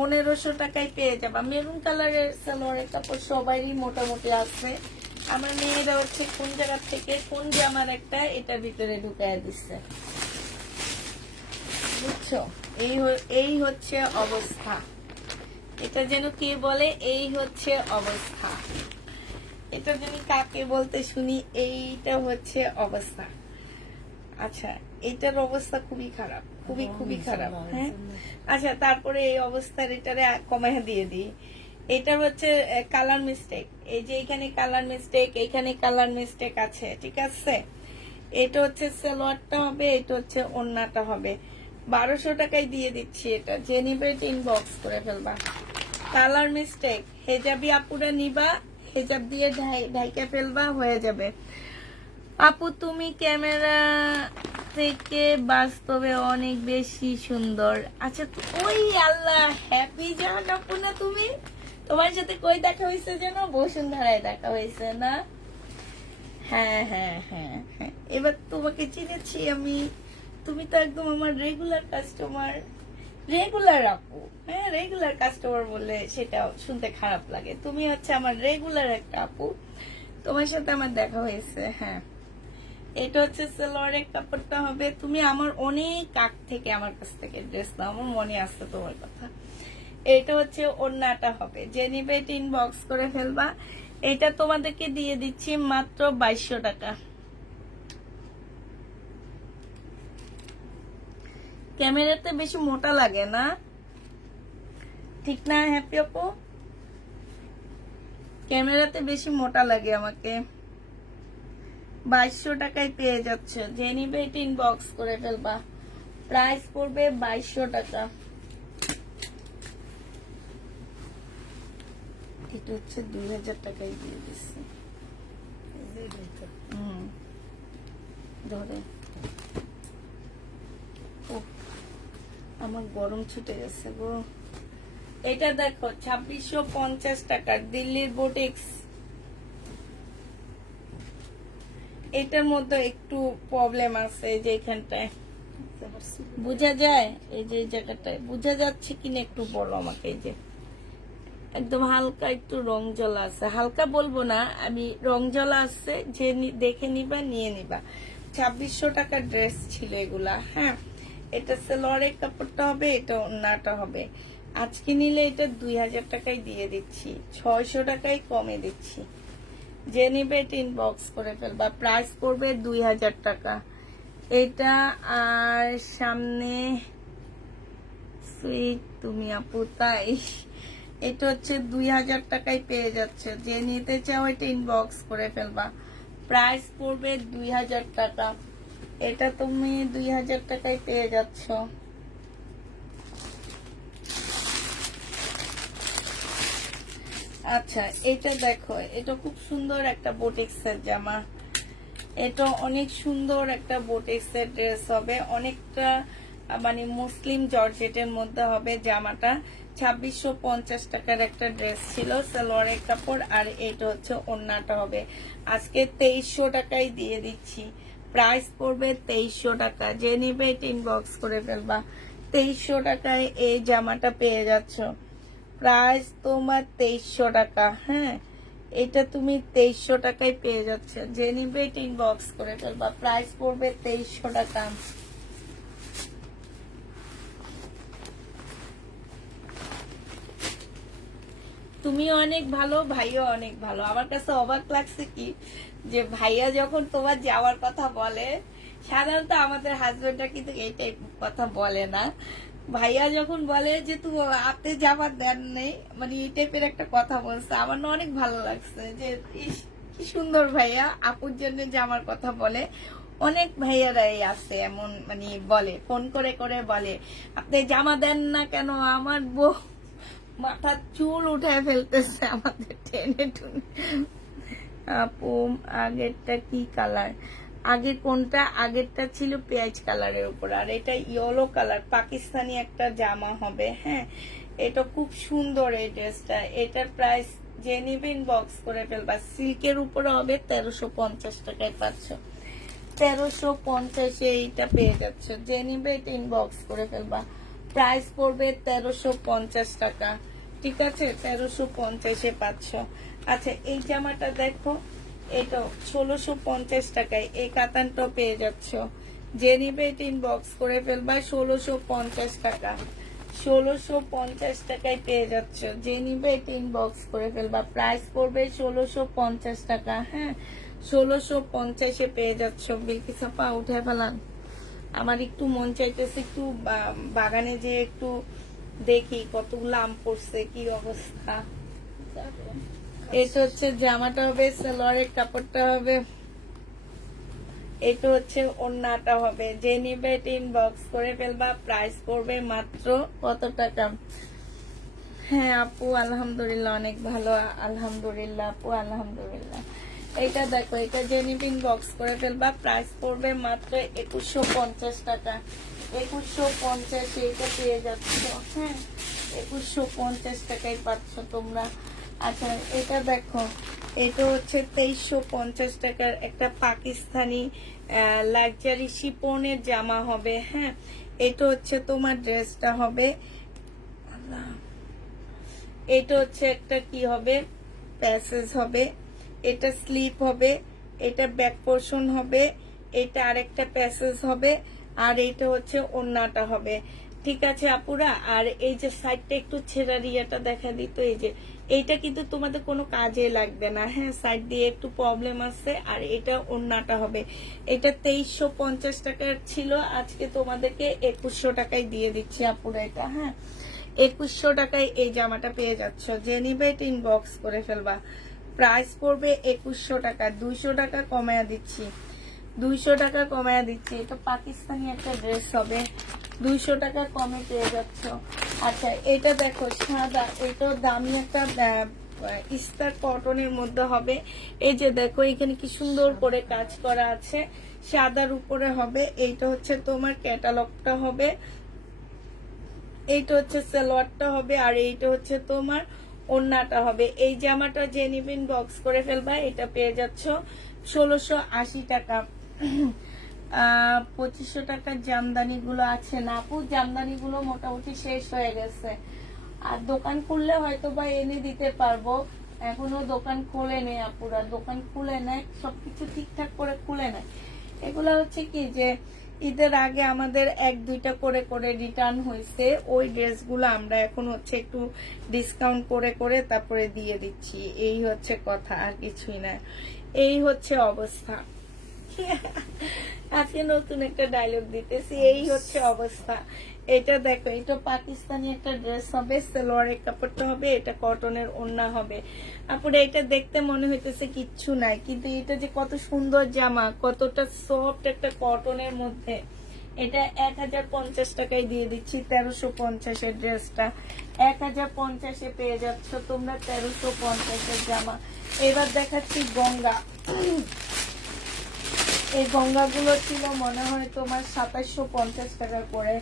1500 টাকায় পেয়ে যাবা। মেরুন কালারের সালোয়ারের কাপড় সবারই মোটামুটি আছে। আমার মেয়েরা হচ্ছে কোন জায়গা থেকে কোন জামার একটা এটার ভিতরে ঢুকাইয়া দিচ্ছে, বুঝছো। এই হচ্ছে অবস্থা। এটা যেন কে বলে, এই হচ্ছে অবস্থা। এটা যেন কাকে বলতে শুনি, এইটা হচ্ছে অবস্থা। আচ্ছা, এটার অবস্থা খুবই খারাপ, খুবই খুবই খারাপ। হ্যাঁ, আচ্ছা, তারপরে এই অবস্থার এটারে কমায় দিয়ে দিই। এটার হচ্ছে কালার মিস্টেক, এই যে এখানে কালার মিস্টেক, এখানে কালার মিস্টেক আছে, ঠিক আছে। এটা হচ্ছে সালোয়ারটা হবে, এটা হচ্ছে ওড়নাটা হবে। 1200 টাকায় দিয়ে দিচ্ছি এটা। যে নিবে ইনবক্স করে ফেলবা। কালার মিস্টেক, হেজাবি আপুরা নিবা, হেজাব দিয়ে ঢাইকা ফেলবা, হয়ে যাবে। আপু তুমি ক্যামেরা থেকে বাস্তবে অনেক বেশি সুন্দর। আচ্ছা, ওই আল্লাহ, হ্যাপি জান আপু না তুমি? তোমার সাথে কই দেখা হয়েছে যেন? বসুন্ধরায় দেখা হয়েছে না? হ্যাঁ হ্যাঁ হ্যাঁ হ্যাঁ, এবার তোমাকে চিনেছি আমি। তুমি তো একদম আমার রেগুলার কাস্টমার। রেগুলার আপু, হ্যাঁ রেগুলার কাস্টমার বললে সেটা শুনতে খারাপ লাগে। তুমি হচ্ছে আমার রেগুলার একটা আপু, তোমার সাথে আমার দেখা হয়েছে। হ্যাঁ, এটা হচ্ছে সালোয়ারের কাপড়টা হবে। তুমি আমার অনেক আগ থেকে আমার কাছ থেকে ড্রেস নাও, আমার মনে আছে তোমার কথা। এটা হচ্ছে ওড়নাটা হবে, যে নিবে ইনবক্স করে ফেলবা। এটা তোমাদেরকে দিয়ে দিচ্ছি মাত্র 2200 টাকা। ক্যামেরাতে বেশি মোটা লাগে না, ঠিক না হ্যাপি আপু? ক্যামেরাতে বেশি মোটা লাগে আমাকে। 2200 টাকায় পেয়ে যাচ্ছে, যে নিবে ইনবক্স করে ফেলবা। প্রাইস পড়বে 2200 টাকা। এটা হচ্ছে 2000 টাকায় দিয়ে দিচ্ছি। ধরে আমার গরম ছুটে গেছে গো। এটা দেখো 2650 টাকার দিল্লির বোটিক্স। এটার মধ্যে একটু প্রবলেম আছে, যে এখানটায় বোঝা যায়, এই যে জায়গাটায় বোঝা যাচ্ছে কিনা একটু বলো আমাকে। এই যে একদম হালকা একটু রং জ্বলা আছে, হালকা বলবো না আমি, রং জ্বলা আছে, যে দেখে নিবা নিয়ে নিবা। 2600 টাকার ড্রেস ছিল এগুলা। হ্যাঁ, এটা সালোয়ারের কাপড়টা হবে, এটা ওড়নাটা হবে। আজকে নিলে এটা 2000 টাকায় দিয়ে দিচ্ছি, 600 টাকায় কমে দিচ্ছি। যে নিবে এটা ইনবক্স করে ফেলবা। প্রাইস পড়বে 2000 টাকা। এটা আর সামনে সুইট তুমি আপু, তাই এটা হচ্ছে 2000 টাকায় পেয়ে যাচ্ছে। যে নিতে চাও এটা ইনবক্স করে ফেলবা। প্রাইস পড়বে 2000 টাকা। এটা তুমি 2000 টাকায় পেয়ে যাচ্ছ। আচ্ছা, এটা দেখো, এটা খুব সুন্দর একটা বুটিক্সের জামা। এটা অনেক সুন্দর একটা বুটিক্সের ড্রেস হবে, অনেকটা মানে মুসলিম জর্জেটের মধ্যে হবে জামাটা। 2650 টাকার একটা ড্রেস ছিল, সালোয়ারের কাপড়, আর এটা হচ্ছে ওড়নাটা হবে। আজকে 2300 টাকায় দিয়ে দিচ্ছি। প্রাইস পড়বে 2300 টাকা। যে নিবে এটা ইনবক্স করে ফেলবা। 2300 টাকায় এই জামাটা পেয়ে যাচ্ছ। প্রাইস তোমার 2300 টাকা। হ্যাঁ, এটা তুমি 2300 টাকায় পেয়ে যাচ্ছে। যে নিবে এটা ইনবক্স করে ফেলবা। প্রাইস পড়বে 2300 টাকা। তুমি অনেক ভালো, ভাইয়া অনেক ভালো। আমার কাছে অবাক লাগছে কি, যে ভাইয়া যখন তোমার যাওয়ার কথা বলে, সাধারণত আমাদের হাজবেন্ডরা কিন্তু এই টাইপ কথা বলে না। ভাইয়া যখন বলে যে তুমি আপনি যাবার দেন নেই, মানে এই টাইপের একটা কথা বলছে, আমার না অনেক ভালো লাগছে, যে ইস, কি সুন্দর ভাইয়া আপুর জন্য জামার কথা বলে। অনেক ভাইয়ারাই আছে এমন, মানে বলে, ফোন করে করে বলে আপনি জামা দেন না কেন, আমার বউ মাথার চুল উঠায় ফেলতেছে আমাদের টেনে টুনে। আপু আগেরটা কি কালার? আগে কোনটা? আগেরটা ছিল পেঁয়াজ কালারের উপর, আর এটা ইয়েলো কালার পাকিস্তানি একটা জামা হবে। হ্যাঁ, এটা খুব সুন্দর এই ড্রেসটা। এটার প্রাইস যে নিবে ইনবক্স করে ফেলবা। সিল্কের উপরে হবে, 1350 টাকায় পাচ্ছ। 1350 এইটা পেয়ে যাচ্ছ। যে নিবে এটা ইনবক্স করে ফেলবা। প্রাইস পড়বে 1350 টাকা। ঠিক আছে, 1350-এ পাচ্ছ। আচ্ছা, এই জামাটা দেখো, এটা 1650 টাকায় এই কাতানটা পেয়ে যাচ্ছ। যে নিবে এটা ইনবক্স করে ফেলবা। 1650 টাকা, 1650 টাকায় পেয়ে যাচ্ছ। যে নিবে এটা ইনবক্স করে ফেলবা। প্রাইস পড়বে 1650 টাকা। হ্যাঁ, 1650-এ পেয়ে যাচ্ছ। বিলকিস আপা উঠে ফেলান। আমার একটু মন চাইতেছে একটু বাগানে যে একটু দেখি কতগুলো আম পড়ছে, কি অবস্থা। এটা হচ্ছে জামাটা হবে, সালোয়ারের কাপড়টা হবে, এটা হচ্ছে ওড়নাটা হবে। যে নিবে এটা ইনবক্স করে ফেলবা। প্রাইস পড়বে মাত্র কত টাকা? হ্যাঁ আপু আলহামদুলিল্লাহ, অনেক ভালো, আলহামদুলিল্লাহ আপু, আলহামদুলিল্লাহ। এটা দেখো, এটা যে নিবে ইনবক্স করে ফেলবা। প্রাইস পড়বে মাত্র 2150 টাকা। 2150 এইটা পেয়ে যাচ্ছ। হ্যাঁ, 2150 টাকায় পাচ্ছ তোমরা। আচ্ছা, এটা দেখো, এটা হচ্ছে 2350 টাকার একটা পাকিস্তানি লাক্সারি শিপনের জামা হবে। হ্যাঁ, এটা হচ্ছে তোমার ড্রেসটা হবে, এটা হচ্ছে একটা কি হবে, প্যাসেজ হবে, এটা স্লিপ হবে, এটা ব্যাক পোর্শন হবে, এটা আরেকটা প্যাসেজ হবে, আর এইটা হচ্ছে ওড়নাটা হবে। ঠিক আছে আপুরা, আর এই যে সাইডটা একটু ছেঁড়া রিয়াটা দেখা দিত, এই যে এইটা কিন্তু তোমাদের কোনো কাজে লাগবে না, হ্যাঁ, সাইড দিয়ে একটু প্রবলেম আছে। আর এটা ওড়নাটা হবে, এটা 2350 টাকার ছিল, আজকে তোমাদেরকে 2100 টাকায় দিয়ে দিচ্ছি আপুরা এটা, হ্যাঁ, 2100 টাকায় এই জামাটা পেয়ে যাচ্ছ। যে নিবে ইনবক্স করে ফেলবা। প্রাইস পড়বে 2100 টাকা, 200 টাকা কমায়া দিচ্ছি, 200 টাকা কমায়া দিচ্ছি। এটা পাকিস্তানি একটা ড্রেস হবে, 200 টাকা কমে পেয়ে যাচ্ছ। আচ্ছা এটা দেখো সাদা, এটাও দামি একটা ইস্তার কটনের মধ্যে হবে। এই যে দেখো এখানে কি সুন্দর করে কাজ করা আছে, সাদার উপরে হবে। এইটা হচ্ছে তোমার ক্যাটালগটা হবে, এইটা হচ্ছে সালোয়ারটা হবে, আর এইটা হচ্ছে তোমার ওড়নাটা হবে। এই জামাটা যে নিবেন বক্স করে ফেলবা, এটা পেয়ে যাচ্ছ 1680 টাকা। 2500 টাকার জামদানি গুলো আছে না আপু, জামদানি গুলো মোটামুটি শেষ হয়ে গেছে। আর দোকান খুললে হয়তো বা এনে দিতে পারবো, এখনো দোকান খুলে নেই আপুরা, দোকান খুলে নেয়, সবকিছু ঠিকঠাক করে খুলে নেয়। এগুলা হচ্ছে কি যে ঈদের আগে আমাদের 1-2টা করে করে রিটার্ন হয়েছে, ওই ড্রেসগুলো আমরা এখন হচ্ছে একটু ডিসকাউন্ট করে করে তারপরে দিয়ে দিচ্ছি। এই হচ্ছে কথা, আর কিছুই না। এই হচ্ছে অবস্থা। আজকে নতুন একটা ডায়লগ দিতেছি, এই হচ্ছে অবস্থা। এটা দেখো, এটা পাকিস্তানি একটা ড্রেস হবে, সালোয়ারের কাপড়টা হবে, এটা কটনের ওড়না হবে। তারপরে এটা দেখতে মনে হইতেছে কিচ্ছু নাই, কিন্তু এটা যে কত সুন্দর জামা, কতটা সফট একটা কটনের মধ্যে। এটা 1050 টাকায় দিয়ে দিচ্ছি, 1350 ড্রেসটা 1050 পেয়ে যাচ্ছ তোমরা, 1350 জামা। এবার দেখাচ্ছি গঙ্গা। এই গঙ্গাগুলো ছিল মনে হয় তোমার 2750 টাকা করে,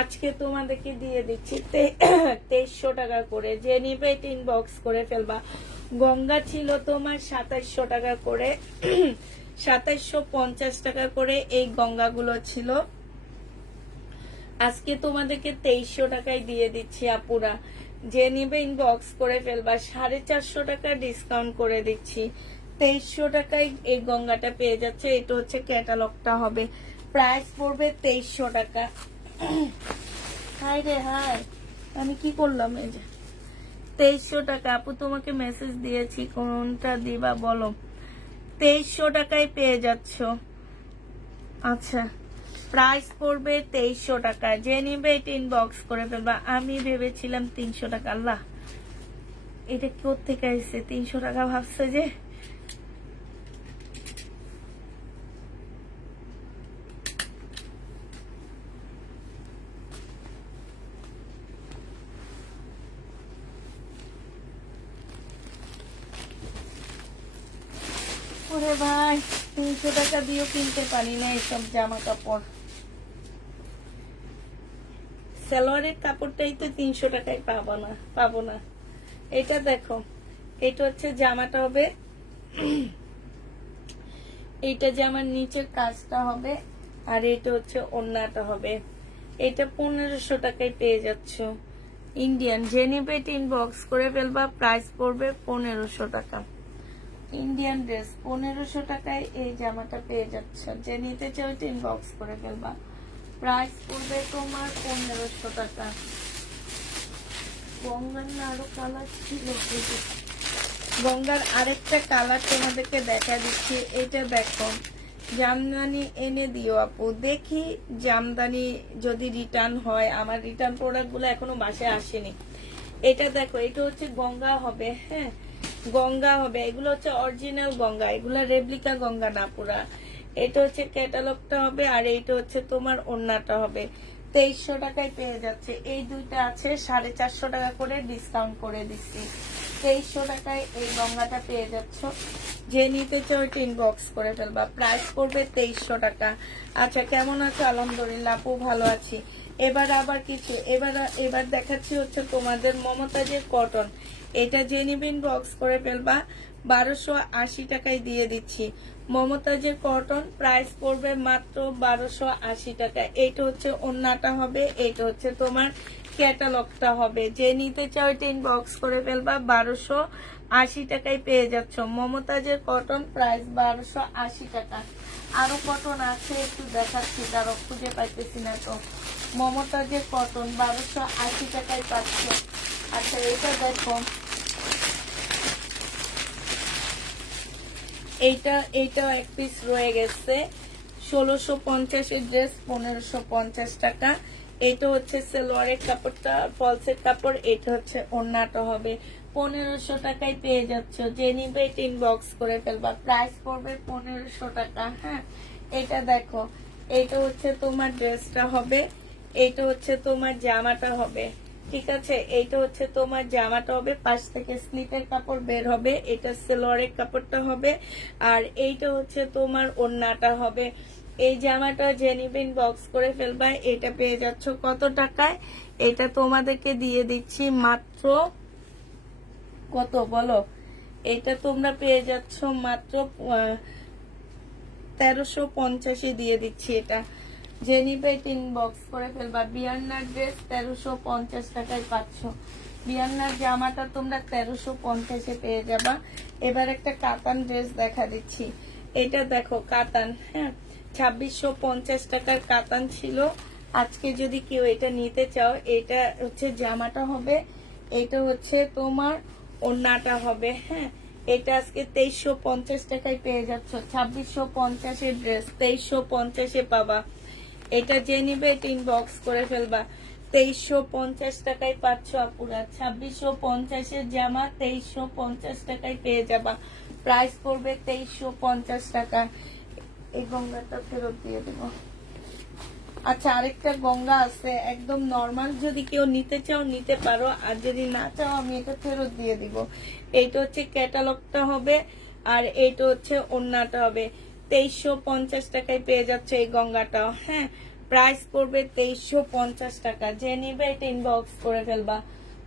আজকে তোমাদেরকে দিয়ে দিচ্ছি 2300 টাকা করে। যে নিবে ইনবক্স করে ফেলবা। গঙ্গা ছিল তোমার 2700 টাকা করে, 2750 টাকা করে এই গঙ্গাগুলো ছিল, আজকে তোমাদেরকে 2300 টাকায় দিয়ে দিচ্ছি আপুরা। যে নিবে ইনবক্স করে ফেলবা, 450 টাকা ডিসকাউন্ট করে দিচ্ছি, 2300 টাকায় এই গঙ্গাটা পেয়ে যাচ্ছে। এটা হচ্ছে ক্যাটালগটা হবে, প্রাইস পড়বে 2300 টাকা। হাই রে হাই, আমি কি করলাম, এই যে 2300 টাকা। আপু তোমাকে মেসেজ দিয়েছি, কোনটা দিবা বলো। 2300 টাকায় পেয়ে যাচ্ছ। আচ্ছা প্রাইস পড়বে 2300 টাকা। যে নিবে এটা ইনবক্স করে ফেলবা। আমি ভেবেছিলাম 300 টাকা, আল্লাহ এটা কোত্থেকে আসছে 300 টাকা, ভাবছে যে ওরে ভাই 300 টাকা দিয়েও কিনতে পারি না এইসব জামা কাপড়। সালোয়ারের কাপড়টাই তো 300 টাকায় পাবো না। এটা দেখো, এটা হচ্ছে জামাটা হবে, এইটা জামার নিচের কাজটা হবে, আর এটা হচ্ছে ওড়নাটা হবে। এটা 1500 টাকায় পেয়ে যাচ্ছ ইন্ডিয়ান। যে নিবে এটা ইনবক্স করে ফেলবা, প্রাইস পড়বে 1500 টাকা। ইন্ডিয়ান ড্রেস 1500 টাকায় এই জামাটা পেয়ে যাচ্ছ। যে নিতে চাও এটা ইনবক্স করে ফেলবা, প্রাইস পড়বে তোমার 1500 টাকা। গঙ্গার না আরো কালার ছিল, গঙ্গার আরেকটা কালার তোমাদেরকে দেখা দিচ্ছি। এটা দেখো, জামদানি এনে দিও আপু, দেখি জামদানি যদি রিটার্ন হয়। আমার রিটার্ন প্রোডাক্ট গুলো এখনো বাসায় আসেনি। এটা দেখো, এটা হচ্ছে গঙ্গা হবে, হ্যাঁ গঙ্গা হবে। এগুলো হচ্ছে অরিজিনাল গঙ্গা, এগুলা রেপ্লিকা গঙ্গা না পুরা। এটা হচ্ছে ক্যাটালগটা হবে, আর এইটা হচ্ছে তোমার ওড়নাটা হবে। 2300 টাকায় পেয়ে যাচ্ছে। এই দুইটা আছে 450 টাকা করে ডিসকাউন্ট করে দিচ্ছি। 2300 টাকায় এই গঙ্গাটা পেয়ে যাচ্ছ। যে নিতে চাও এটা ইনবক্স করে ফেলবা, প্রাইস পড়বে 2300 টাকা। আচ্ছা কেমন আছো? আলহামদুলিল্লাহ আপু ভালো আছি। এবার আবার কিছু, এবার দেখাচ্ছি হচ্ছে তোমাদের মমতাজের কটন। এটা যে নিবে ইনবক্স করে ফেলবা, 1280 টাকায় দিয়ে দিচ্ছি। মমতাজের কটন প্রাইস পড়বে মাত্র 1280 টাকা। এইটা হচ্ছে ওন্নাটা হবে, এইটা হচ্ছে তোমার ক্যাটালগটা হবে। যে নিতে চাও এটা ইনবক্স করে ফেলবা, 1280 টাকায় পেয়ে যাচ্ছ। মমতাজের কটন প্রাইস 1280 টাকা। আরো কটন আছে একটু দেখাচ্ছি, তারও খুঁজে পাইতেছি না তো। মমতাজের কটন 1280 টাকায় পাচ্ছ। আচ্ছা এটা দেখো, এইটা এক পিস রয়ে গেছে 1650 ড্রেস 1550 টাকা। এটা হচ্ছে সালোয়ারের কাপড়টা, ফলসের কাপড়। এটা হচ্ছে ওড়নাটা হবে। 1500 টাকায় পেয়ে যাচ্ছ। যে নিবে এটা ইনবক্স করে ফেলবা, প্রাইস পড়বে 1500 টাকা। হ্যাঁ এটা দেখো, এইটা হচ্ছে তোমার ড্রেসটা হবে, এইটা হচ্ছে তোমার জামাটা হবে। ঠিক আছে, এইটা হচ্ছে তোমার জামাটা হবে, পাশ থেকে স্লিপের কাপড় বের হবে। এটা সালোয়ারের কাপড়টা হবে, আর এইটা হচ্ছে তোমার ওড়নাটা হবে। এই জামাটা জেনিবিন বক্স করে ফেলবা। এটা পেয়ে যাচ্ছ কত টাকায়? এটা তোমাদেরকে দিয়ে দিচ্ছি মাত্র কত বলো? এটা তোমরা পেয়ে যাচ্ছ মাত্র 1350 দিয়ে দিচ্ছি। এটা জেনিবে ইনবক্স করে ফেলবা। বিয়ান্নার ড্রেস 1350 টাকায় পাচ্ছ। বিয়ান্নার জামাটা তোমরা 1350 পেয়ে যাবা। এবার একটা কাতান ড্রেস দেখা দিচ্ছি। এটা দেখো কাতান, হ্যাঁ 2650 টাকার কাতান ছিল। আজকে যদি কেউ এটা নিতে চাও, এটা হচ্ছে জামাটা হবে, এটা হচ্ছে তোমার ওড়নাটা হবে। হ্যাঁ এটা আজকে 2350 টাকায় পেয়ে যাচ্ছ। 2650 ড্রেস 2350 পাবা। এটা যে নিবে এটা ইনবক্স করে ফেলবা। 2350 টাকায় পাচ্ছ আপুরা। 2650 জামা 2350 টাকায় পেয়ে যাবা। প্রাইস পড়বে 2350 টাকা। এই গঙ্গাটা ফেরত দিয়ে দেবো। আচ্ছা আরেকটা গঙ্গা আছে একদম নরমাল, যদি কেউ নিতে চাও নিতে পারো, আর যদি না চাও আমি এটা ফেরত দিয়ে দিব। এইটা হচ্ছে ক্যাটালগটা হবে, আর এইটা হচ্ছে ওড়নাটা হবে। 2350 টাকায় পেয়ে যাচ্ছে এই গঙ্গাটাও। হ্যাঁ প্রাইস পড়বে 2350 টাকা। যে নিবে এটা ইনবক্স করে ফেলবা।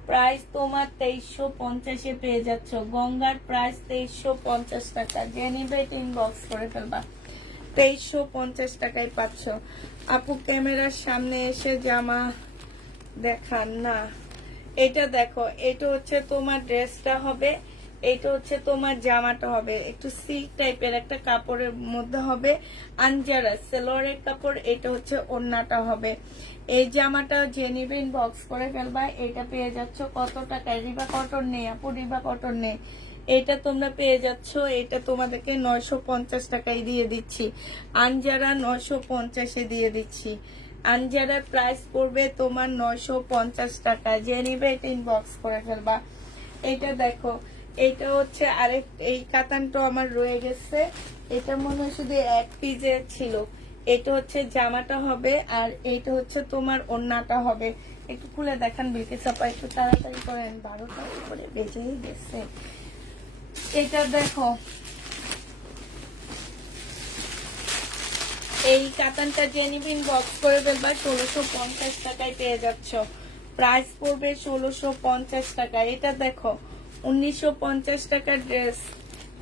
প্রাইস তোমার 2350 পেয়ে যাচ্ছ। গঙ্গার প্রাইস 2350 টাকা। যে নিবে এটা ইনবক্স করে ফেলবা। 2350 টাকায় পাচ্ছ। আপু ক্যামেরার সামনে এসে জামা দেখান না। এটা দেখো, এটা হচ্ছে তোমার ড্রেসটা হবে, এটা হচ্ছে তোমার জামাটা হবে। একটু সিল্ক টাইপের একটা কাপড়ের মধ্যে হবে, আনজারা সালোয়ারের কাপড়। এটা হচ্ছে ওড়নাটা হবে। এই জামাটা জেনিবিন বক্স করে ফেলবা। এটা পেয়ে যাচ্ছ কত টাকায়? রিবা কটন নেই আপু, রিবা কটন নেই। এটা তোমরা পেয়ে যাচ্ছ, এটা তোমাদেরকে 950 টাকায় দিয়ে দিচ্ছি। আনজারা 950 দিয়ে দিচ্ছি। আনজারার প্রাইস পড়বে তোমার 950 টাকা। যে নিবে এটা ইনবক্স করে ফেলবা। এটা দেখো, এটা হচ্ছে আরেক, এই কাতানটা আমার রয়ে গেছে। এটা মনে হয় শুধু এক পিজে ছিল। এটা হচ্ছে জামাটা হবে, আর এটা হচ্ছে তোমার ওড়নাটা হবে। একটু খুলে দেখান বিলকে চাপা, একটু তাড়াতাড়ি করেন, 12টা করে বেজেই গেছে। এটা দেখো, এই কাতানটা জেনিবিন বক্স করে ফেলবা। 1650 টাকায় পেয়ে যাচ্ছ। প্রাইস পড়বে 1650 টাকা। এটা দেখো 1950 টাকার ড্রেস,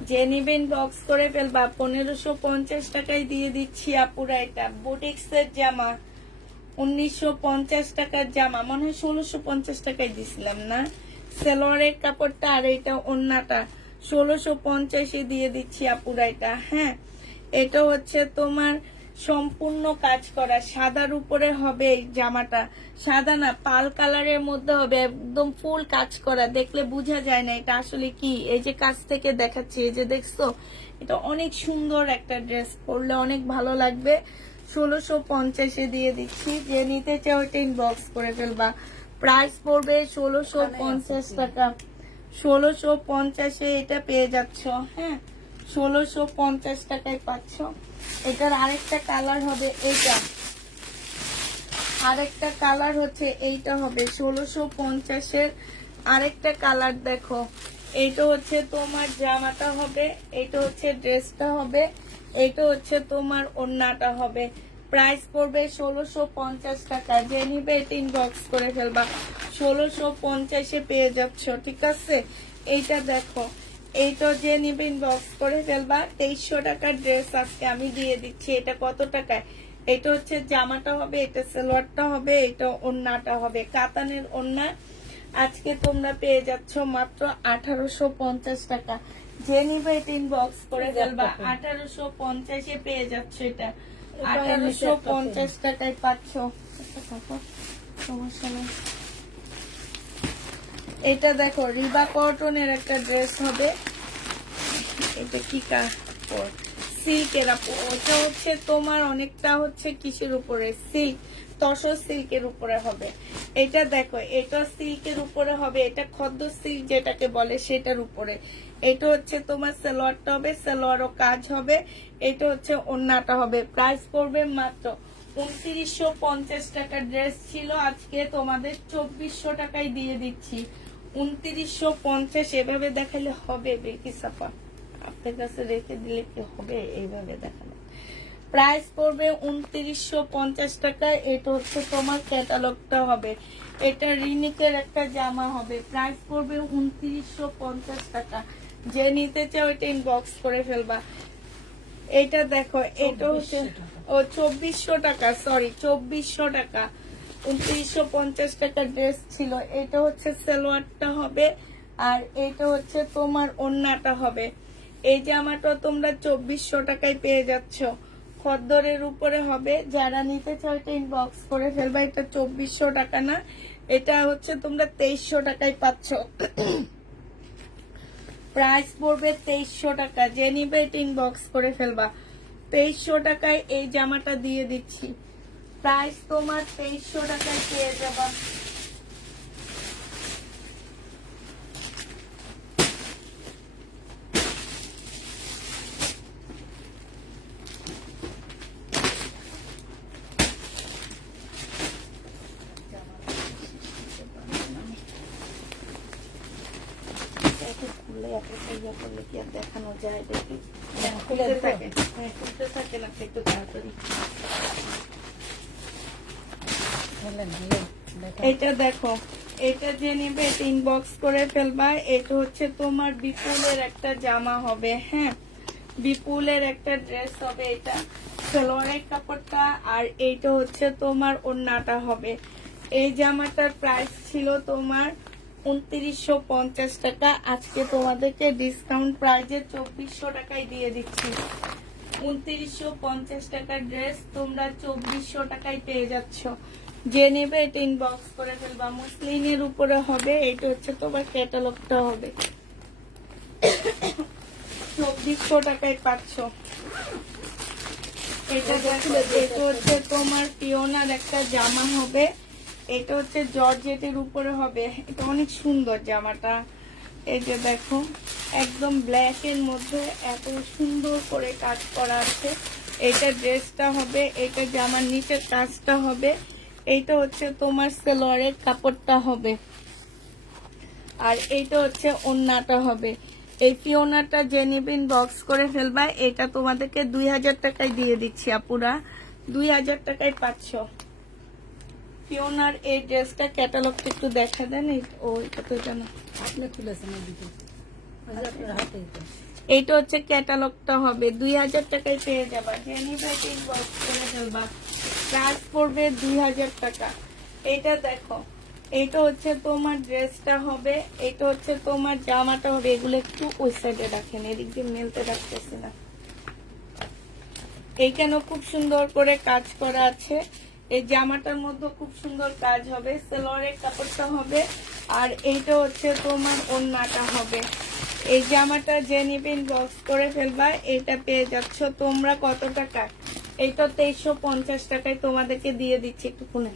জেনিবিন বক্স করে ফেলবা। 1550 টাকায় দিয়ে দিচ্ছি আপুরা। এটা বুটিক্সের জামা, 1950 টাকার জামা, মনে হয় 1650 টাকায় দিছিলাম না? সালোয়ারের কাপড়টা আর এটা ওড়নাটা 1650 দিয়ে দিচ্ছি আপুরা এটা। হ্যাঁ এটা হচ্ছে তোমার সম্পূর্ণ কাজ করা, সাদার উপরে হবে এই জামাটা। সাদা না, পাল কালারের মধ্যে হবে, একদম ফুল কাজ করা। দেখলে বোঝা যায় না এটা আসলে কি। এই যে কাছ থেকে দেখাচ্ছি, এই যে দেখছো, এটা অনেক সুন্দর একটা ড্রেস, পরলে অনেক ভালো লাগবে। 1650 দিয়ে দিচ্ছি। যে নিতে চাও এটা ইনবক্স করে ফেলবা। প্রাইস পড়বে 1650 টাকা। 1650 এটা পেয়ে যাচ্ছ। হ্যাঁ 1650 টাকায় পাচ্ছ। এটার আরেকটা কালার হবে, এইটা আরেকটা কালার হচ্ছে এইটা হবে 1650 আরেকটা কালার। দেখো এইটা হচ্ছে তোমার জামাটা হবে, এইটা হচ্ছে ড্রেসটা হবে, এইটা হচ্ছে তোমার ওড়নাটা হবে। প্রাইস পড়বে 1650 টাকা। যে নিবে এটা ইনবক্স করে ফেলবা। 1650 পেয়ে যাচ্ছ। ঠিক আছে, এইটা দেখো, এইটা যে নিবে ইনবক্স করে ফেলবা। 2300 টাকার ড্রেস আজকে আমি দিয়ে দিচ্ছি। এটা কত টাকায়? এটা হচ্ছে জামাটা হবে, এটা সালোয়ারটা হবে, এটা ওড়নাটা হবে, কাতানের ওড়না। আজকে তোমরা পেয়ে যাচ্ছ মাত্র 1850 টাকা। যে নিবে এটা ইনবক্স করে ফেলবা। 1850 পেয়ে যাচ্ছ এটা। 1850 টাকায় পাচ্ছ। সমস্যা নেই। এটা দেখো রিবা কটনের একটা ড্রেস হবে। এটা কি কাপড়? সিল্কের আপু। ওটা হচ্ছে তোমার অনেকটা হচ্ছে কিসের উপরে? সিল্ক, তসর সিল্কের উপরে হবে। এটা দেখো, এটা সিল্কের উপরে হবে, এটা খদ্দ সিল্ক যেটাকে বলে সেটার উপরে। এটা হচ্ছে তোমার সালোয়ারটা হবে, সালোয়ারও কাজ হবে। এটা হচ্ছে ওড়নাটা হবে। প্রাইস পড়বে মাত্র 2950 টাকা। ড্রেস ছিল আজকে তোমাদের 2400 টাকায় দিয়ে দিচ্ছি। 2950 এভাবে দেখালে হবে বেকিসাপা? আপনার কাছে রেখে দিলে কি হবে এইভাবে দেখানো? প্রাইস পড়বে 2950 টাকা। এটা হচ্ছে তোমার ক্যাটালগটা হবে। এটা রিনিকের একটা জামা হবে। প্রাইস পড়বে 2950 টাকা। যে নিতে চাও এটা ইনবক্স করে ফেলবা। এটা দেখো, এটা হচ্ছে 2400 টাকা, সরি 2400 টাকা। 2950 টাকা ড্রেস ছিল। এটা হচ্ছে সালোয়ারটা হবে, আর এটা হচ্ছে তোমার ওড়নাটা হবে। এই জামাটা তোমরা 2400 টাকায় পেয়ে যাচ্ছ। খদ্দরের উপরে হবে। যারা নিতে চাও এটা ইনবক্স করে ফেলবা। এটা 2400 টাকা না, এটা হচ্ছে তোমরা 2300 টাকায় পাচ্ছ। প্রাইস পড়বে 2300 টাকা। যে নিবে এটা ইনবক্স করে ফেলবা। 2300 টাকায় এই জামাটা দিয়ে দিচ্ছি। প্রাইস তোমার 2300 টাকায় পেয়ে যাবা। খুলে এত ইয়া করলে কি আর দেখানো যায়? দেখি খুলতে থাকে, খুলতে থাকে না একটু তাড়াতাড়ি। এটা দেখো, এটা যে নেবে এটা ইনবক্স করে ফেলবা। এটা হচ্ছে তোমার বিপুলের একটা জামা হবে। হ্যাঁ, বিপুলের একটা ড্রেস হবে। এটা সালোয়ারের কাপড়টা, আর এইটা হচ্ছে তোমার ওড়নাটা হবে। এই জামাটার প্রাইস ছিল তোমার 2950 টাকা। আজকে তোমাদেরকে ডিসকাউন্ট প্রাইজে 2400 টাকায় দিয়ে দিচ্ছি। 2950 টাকার ড্রেস তোমরা 2400 টাকায় পেয়ে যাচ্ছ। যে নেবে এটা ইনবক্স করে ফেলবা। মুসলিনের উপরে হবে। এটা হচ্ছে তোমার ক্যাটালগটা হবে। 2400 টাকায় পাচ্ছ। এটা দেখো, এটা হচ্ছে তোমার পিওনার একটা জামা হবে। এটা হচ্ছে জর্জেটের উপরে হবে। এটা অনেক সুন্দর জামাটা। এই যে দেখো, একদম ব্ল্যাক এর মধ্যে এত সুন্দর করে কাজ করা আছে। এটা ড্রেসটা হবে, এটা জামার নিচের কাজটা হবে। এইটা হচ্ছে তোমার সালোয়ারের কাপড়টা হবে, আর এইটা হচ্ছে ওড়নাটা হবে। এই পিওনাটা জেনিবিন বক্স করে ফেলবা। এটা তোমাদেরকে 2000 টাকায় দিয়ে দিচ্ছি আপুরা। 2000 টাকায় পাচ্ছ পিওনার এই ড্রেসটা। ক্যাটালগটা একটু দেখা দেন। ও এটা তো জানা, আপনি খুলেছেন এদিকে, আপনার হাতে এটা। এইটা হচ্ছে ক্যাটালগটা হবে। 2000 টাকায় পেয়ে যাবা। জেনিবিন বক্স করে ফেলবা। প্রাইস পড়বে 2000 টাকা। এটা দেখো, এটা হচ্ছে তোমার ড্রেসটা হবে, এটা হচ্ছে তোমার জামাটা হবে। এগুলো একটু ওই সাইডে রাখেন, এদিক দিয়ে মেলতে রাখতেছি না। এইখানেও খুব সুন্দর করে কাজ করা আছে। এই জামাটার মধ্যে খুব সুন্দর কাজ হবে। সালোয়ারের কাপড়টা হবে, আর এইটা হচ্ছে তোমার ওড়নাটা হবে। এই জামাটা যে নিবেন বক্স করে ফেলবা। এটা পেয়ে যাচ্ছ তোমরা কত টাকা? এইটা 2350 টাকায় তোমাদেরকে দিয়ে দিচ্ছি। একটু শুনে,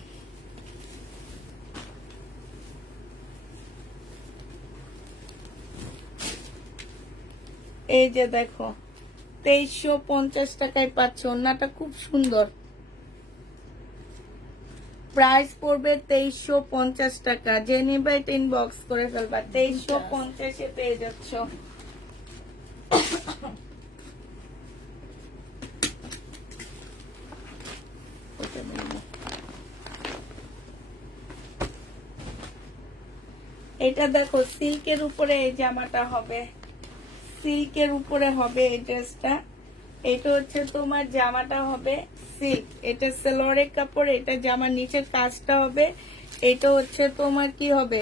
এই যে দেখো 2350 টাকায় পাচ্ছ। ওড়নাটা খুব সুন্দর। প্রাইস পড়বে 2350 টাকা। যে নিবে এটা ইনবক্স করে ফেলবা। 2350 এ পেয়ে যাচ্ছ। এটা দেখো সিল্কের উপরে এই জামাটা হবে। সিল্কের উপরে হবে এই ড্রেসটা। এটা হচ্ছে তোমার জামাটা হবে সিল্ক, এটা সালোয়ারের কাপড়, এটা জামার নিচের কাজটা হবে, এটা হচ্ছে তোমার কি হবে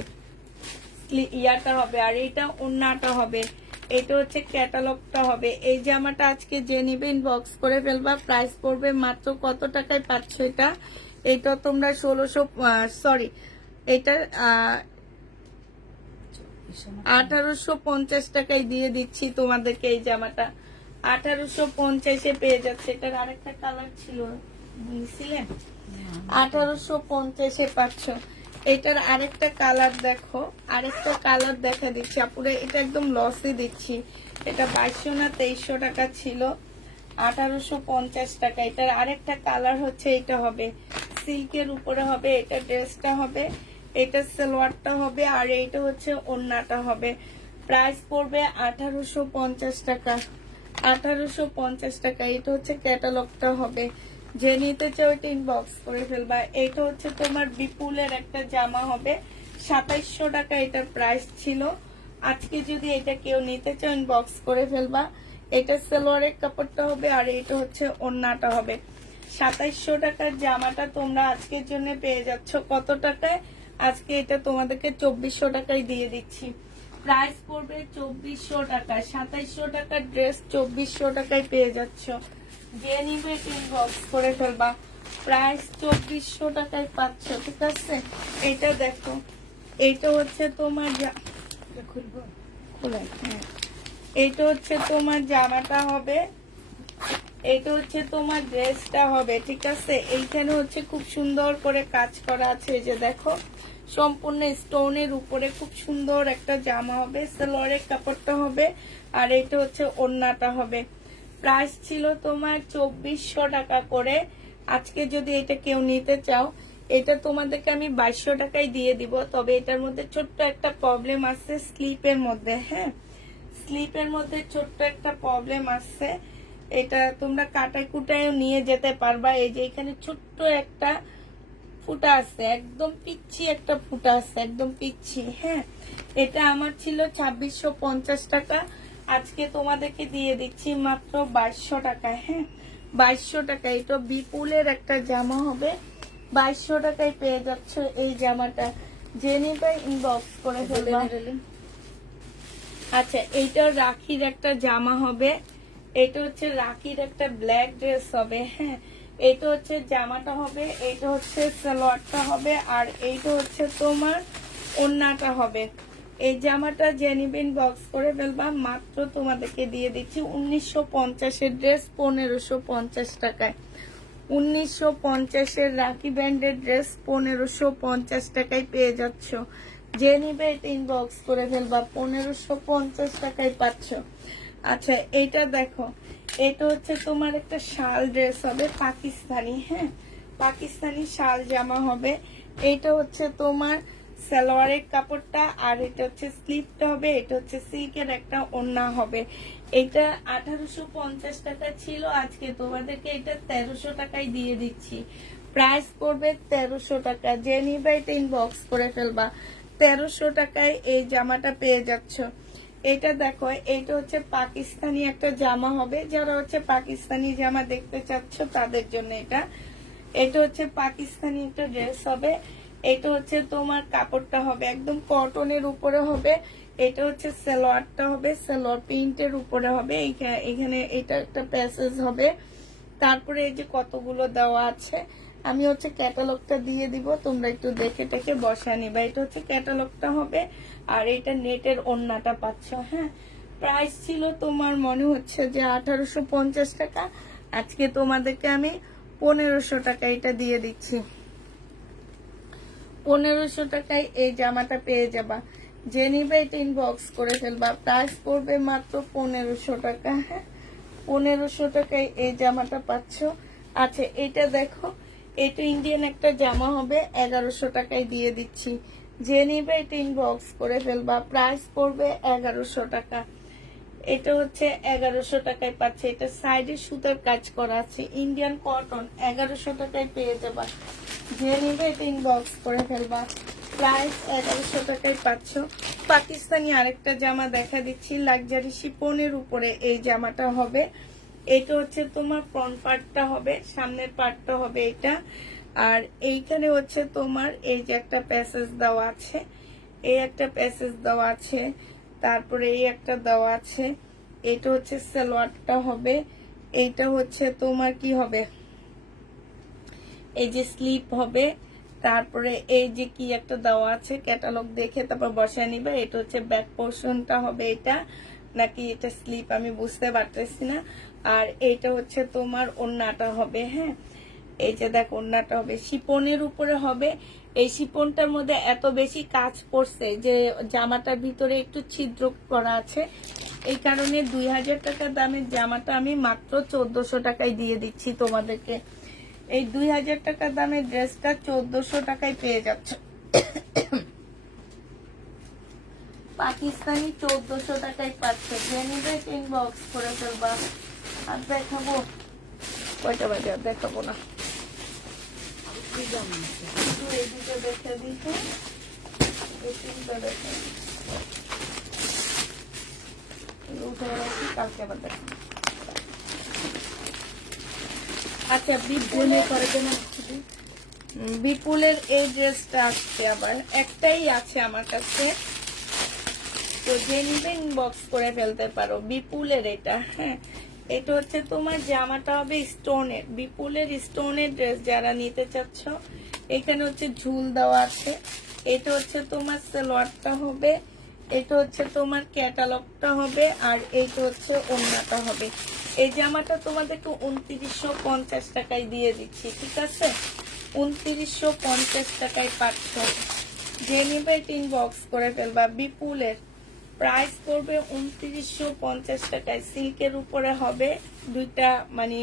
ইয়াটা হবে, আর এটা ওন্নাটা হবে, এটা হচ্ছে ক্যাটালগটা হবে। এই জামাটা আজকে যে নিবে ইনবক্স করে ফেলবা। প্রাইস পড়বে মাত্র কত টাকায় পাচ্ছ এটা? এটা তোমরা 1600 সরি এটা 1850 টাকায় দিয়ে দিচ্ছি তোমাদেরকে। এই জামাটা 1850-এ পেয়ে যাচ্ছে। এটার আরেকটা কালার ছিল, নিছিলেন? 1850-এ পাচ্ছ। এটার আরেকটা কালার দেখো, আরেকটা কালার দেখা দিচ্ছি আপুরে, এটা একদম লসে দিচ্ছি। এটা 2200 না 2300 টাকা ছিল, 1850 টাকা। এটার আরেকটা কালার হচ্ছে এটা হবে সিল্কের উপরে হবে, এটা ড্রেসটা হবে, এটা সালোয়ারটা হবে, আর এইটা হচ্ছে ওড়নাটা হবে। প্রাইস পড়বে 1850 টাকা, 1850 টাকা। এটা হচ্ছে ক্যাটালগটা হবে। যে নিতে চাও এটা ইনবক্স করে ফেলবা। এটা হচ্ছে তোমার বিপুলের একটা জামা হবে, 2700 টাকা এটার প্রাইস ছিল। আজকে যদি এটা কেউ নিতে চাও ইনবক্স করে ফেলবা। এটা সালোয়ারের কাপড়টা হবে, আর এটা হচ্ছে ওড়নাটা হবে। 2700 টাকার জামাটা তোমরা আজকের জন্য পেয়ে যাচ্ছ কত টাকায়? আজকে এটা তোমাদেরকে 2400 টাকায় দিয়ে দিচ্ছি। প্রাইস পড়বে 2400 টাকা। 2700 টাকার ড্রেস 2400 টাকায় পেয়ে যাচ্ছ। যে নিবে ইনবক্স করে ফেলবা। প্রাইস 2400 টাকায় পাচ্ছ, ঠিক আছে? এটা দেখো, এইটা হচ্ছে তোমার খুলবো, হ্যাঁ, এইটা হচ্ছে তোমার জামাটা হবে, এটা হচ্ছে তোমার ড্রেসটা হবে, ঠিক আছে? এইখানে হচ্ছে খুব সুন্দর করে কাজ করা আছে, এই যে দেখো সম্পূর্ণ স্টোনের উপরে খুব সুন্দর একটা জামা হবে, সালোয়ারের কাপড়টা হবে, আর এটা হচ্ছে ওড়নাটা হবে। প্রাইস ছিল তোমার 2400 টাকা করে। আজকে যদি এটা কেউ নিতে চাও, এটা তোমাদেরকে আমি 2200 টাকায় দিয়ে দিব। তবে এটার মধ্যে ছোট্ট একটা প্রবলেম আছে স্লিপের মধ্যে, হ্যাঁ, স্লিপের মধ্যে ছোট্ট একটা প্রবলেম আছে। এটা তোমরা কাটায় কুটায়ও নিয়ে যেতে পারবা। এই যে এখানে ছোট্ট একটা ফুটা আছে, একদম পিচ্ছি একটা ফুটা আছে, একদম পিচ্ছি, হ্যাঁ। এটা আমার ছিল 2650 টাকা, আজকে তোমাদেরকে দিয়ে দিচ্ছি মাত্র 2200 টাকায়, হ্যাঁ, 2200 টাকা। এটা বিপুলের একটা জামা হবে, 2200 টাকায় পেয়ে যাচ্ছ এই জামাটা। যে নিবে ইনবক্স করে ফেলবা। আচ্ছা, এইটা রাখির একটা জামা হবে, এটা হচ্ছে রাখির একটা ব্ল্যাক ড্রেস হবে, হ্যাঁ। এটা হচ্ছে জামাটা হবে, এটা হচ্ছে সালোয়ারটা হবে, আর এইটা হচ্ছে তোমার ওড়নাটা হবে। এই জামাটা যে নিবেন বক্স করে ফেলবা। মাত্র তোমাদেরকে দিয়ে দিচ্ছি 1950-এর ড্রেস 1550 টাকায়। 1950-এর রাখি ব্র্যান্ডের ড্রেস 1550 টাকায় পেয়ে যাচ্ছ। যে নিবে এটা ইনবক্স করে ফেলবা। 1550 টাকায় পাচ্ছ। আচ্ছা, এইটা দেখো, এটা হচ্ছে তোমার একটা শাল ড্রেস হবে পাকিস্তানি, হ্যাঁ, পাকিস্তানি শাল জামা হবে। এইটা হচ্ছে তোমার সালোয়ারের কাপড়টা, আর এটা হচ্ছে স্লিপটা হবে, এটা হচ্ছে সিল্কের একটা ওড়না হবে। এটা 1850 টাকা ছিল, আজকে তোমাদেরকে এটা 1300 টাকায় দিয়ে দিচ্ছি। প্রাইস পড়বে 1300 টাকা। যে নিবে এটা ইনবক্স করে ফেলবা। 1300 টাকায় এই জামাটা পেয়ে যাচ্ছ। এটা দেখো, এটা হচ্ছে পাকিস্তানি একটা জামা হবে, যারা হচ্ছে পাকিস্তানি জামা দেখতে চাচ্ছ তাদের জন্য এটা। এটা হচ্ছে পাকিস্তানি একটা ড্রেস হবে, এটা হচ্ছে তোমার কাপড়টা হবে একদম কটনের উপরে হবে, এটা হচ্ছে সালোয়ারটা হবে, সালোয়ার প্রিন্টের উপরে হবে। এখানে এটা একটা প্যাসেজ হবে। তারপরে এই যে কতগুলো দেওয়া আছে, আমি হচ্ছে ক্যাটালগটা দিয়ে দিব, তোমরা একটু দেখে টেকে বসা নিবা। এটা হচ্ছে ক্যাটালগটা হবে, আর এটা নেটের ওড়নাটা পাচ্ছ, হ্যাঁ। প্রাইস ছিল তোমার মনে হচ্ছে যে 1850 টাকা, আজকে তোমাদেরকে আমি 1500 টাকা এটা দিয়ে দিচ্ছি। 1500 টাকায় এই জামাটা পেয়ে যাবা। যে নিবে এটা ইনবক্স করে ফেলবা। প্রাইস পড়বে মাত্র 1500 টাকা, হ্যাঁ, 1500 টাকায় এই জামাটা পাচ্ছ। আচ্ছা, এটা দেখো, এটা ইন্ডিয়ান একটা জামা হবে, 1100 টাকায় দিয়ে দিচ্ছি। যে নিবে এটা ইনবক্স করে ফেলবা। প্রাইস পড়বে 1100 টাকা। এটা হচ্ছে 1100 টাকায় পাচ্ছে। এটা সাইডে সুতার কাজ করা আছে, ইন্ডিয়ান কটন, 1100 টাকায় পেয়ে যাবা। যে নিবে এটা ইনবক্স করে ফেলবা। প্রাইস 1100 টাকায় পাচ্ছ। পাকিস্তানি আরেকটা জামা দেখা দিচ্ছি, লাক্সারি শিপনের উপরে এই জামাটা হবে। এটা হচ্ছে তোমার ফ্রন্ট পার্টটা হবে, সামনের পার্টটা হবে এটা। আর এইখানে হচ্ছে তোমার এই যে একটা প্যাসেজ দেওয়া আছে, এই একটা প্যাসেজ দেওয়া আছে, তারপরে এই একটা দেওয়া আছে। এটা হচ্ছে সালোয়ারটা হবে, এইটা হচ্ছে তোমার কি হবে, এই যে স্লিপ হবে। তারপরে এই যে কি একটা দেওয়া আছে, ক্যাটালগ দেখে তারপর বসায় নিবে। এটা হচ্ছে ব্যাক পোর্শনটা হবে, এটা নাকি এটা স্লিপ আমি বুঝতে পারতেছি না। আর এইটা হচ্ছে তোমার ওড়নাটা হবে। হ্যাঁ, এই যে দেখ ওড়নাটা হবে শিপনের উপরে হবে। এই শিপনটার মধ্যে এত বেশি কাজ পড়ছে যে জামাটার ভিতরে একটু ছিদ্র করা আছে, এই কারণে 2000 টাকা দামের জামাটা আমি মাত্র 1400 টাকায় দিয়ে দিচ্ছি তোমাদেরকে। এই 2000 টাকা দামের ড্রেসটা 1400 টাকায় পেয়ে যাচ্ছ। পাকিস্তানি 1400 টাকায় পাচ্ছে। জেনিবে ইনবক্স করে ফেলবা। আর দেখাবো কয়টা বাজে, আর দেখাবো না, একটু এদিকে দেখে দিতে, এই তিনটা দেখে উঠে রাখি, কালকে আবার দেখাবো। আচ্ছা, বিপুলের এই ড্রেসটা আসছে, আবার একটাই আছে আমার কাছে, তো যে নিবে ইনবক্স করে ফেলতে পারো। বিপুলের এটা, হ্যাঁ, এটা হচ্ছে তোমার জামাটা হবে স্টোনের, বিপুলের স্টোনের ড্রেস যারা নিতে চাচ্ছ। এখানে হচ্ছে ঝুল দেওয়া আছে। এটা হচ্ছে তোমার সালোয়ারটা হবে, এটা হচ্ছে তোমার ক্যাটালগটা হবে, আর এইটা হচ্ছে ওড়নাটা হবে। এই জামাটা তোমাদেরকে 2950 টাকায় দিয়ে দিচ্ছি, ঠিক আছে? 2950 টাকায় পাচ্ছ। যে নিবে ইনবক্স করে ফেলবা। বিপুলের প্রাইস পড়বে 2950 টাকায়, সিল্কের উপরে হবে, দুইটা মানে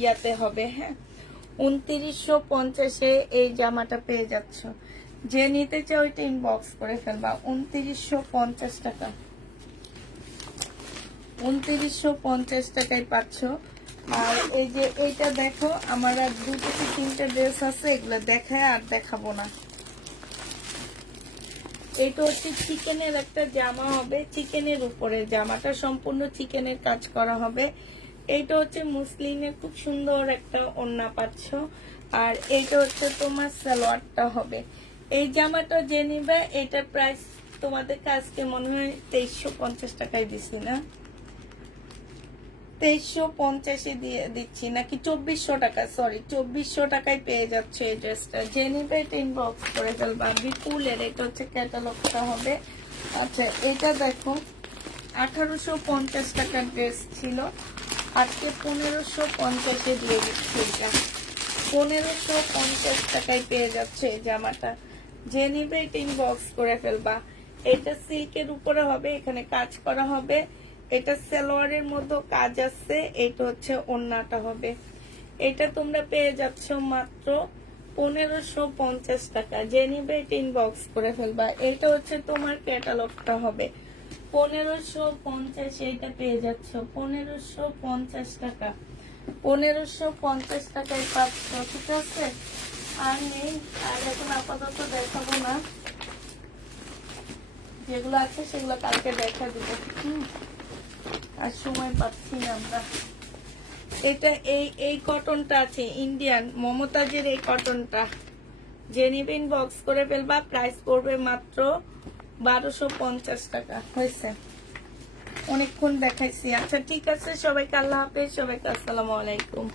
ইয়াতে হবে। হ্যাঁ, 2950-এ এই জামাটা পেয়ে যাচ্ছ। যে নিতে চাও ওইটা ইনবক্স করে ফেলবা। 2950 টাকা, 2950 টাকায় পাচ্ছ। আর এই যে এইটা দেখো, আমার আর দুটো কি তিনটা ড্রেস আছে, এগুলো দেখায় আর দেখাবো না। এটা হচ্ছে চিকেনের একটা জামা হবে, চিকেনের উপরে জামাটা সম্পূর্ণ চিকেনের কাজ করা হবে। এইটা হচ্ছে মুসলিমের খুব সুন্দর একটা ওড়না পাচ্ছ। আর এইটা হচ্ছে তোমার সালোয়ারটা হবে। এই জামাটা যে নিবে এটার প্রাইস তোমাদেরকে আজকে মনে হয় 2350 টাকায় দিছি না, 2350-এ দিয়ে দিচ্ছি নাকি 2400 টাকা, সরি 2400 টাকায় পেয়ে যাচ্ছে এই ড্রেসটা। যে নিবে এটা ইনবক্স করে ফেলবা। বিপুলের এটা হচ্ছে ক্যাটালগটা হবে। আচ্ছা, এটা দেখো 1850 টাকার ড্রেস ছিল, আজকে 1550-এ দিয়ে দিচ্ছি। এটা 1550 টাকায় পেয়ে যাচ্ছে এই জামাটা। যে নিবে এটা ইনবক্স করে ফেলবা। এটা সিল্কের উপরে হবে, এখানে কাজ করা হবে। এটা সালোয়ারের মধ্যে কাজ আছে, এটা হচ্ছে ওড়নাটা হবে। এটা তোমরা পেয়ে যাচ্ছ মাত্র 1550 টাকা। যে নিবে এটা ইনবক্স করে ফেলবা। এটা হচ্ছে তোমার ক্যাটালগটা হবে, 1550 এটা পেয়ে যাচ্ছ 1550 টাকা, 1550 টাকায় পাচ্ছ, ঠিক আছে? আর নেই, আর এখন আপাতত দেখাবো না, যেগুলো আছে সেগুলো কালকে দেখা দিব। আর সময় পাচ্ছি না আমরা। এটা এই কটনটা আছে ইন্ডিয়ান মমতাজের, এই কটনটা যে নিবে ইনবক্স করে ফেলবা। প্রাইস পড়বে মাত্র 1250 টাকা। হয়েছে, অনেকক্ষণ দেখাইছি। আচ্ছা ঠিক আছে, সবাইকে আল্লাহ হাফেজ, সবাইকে আসসালামু আলাইকুম।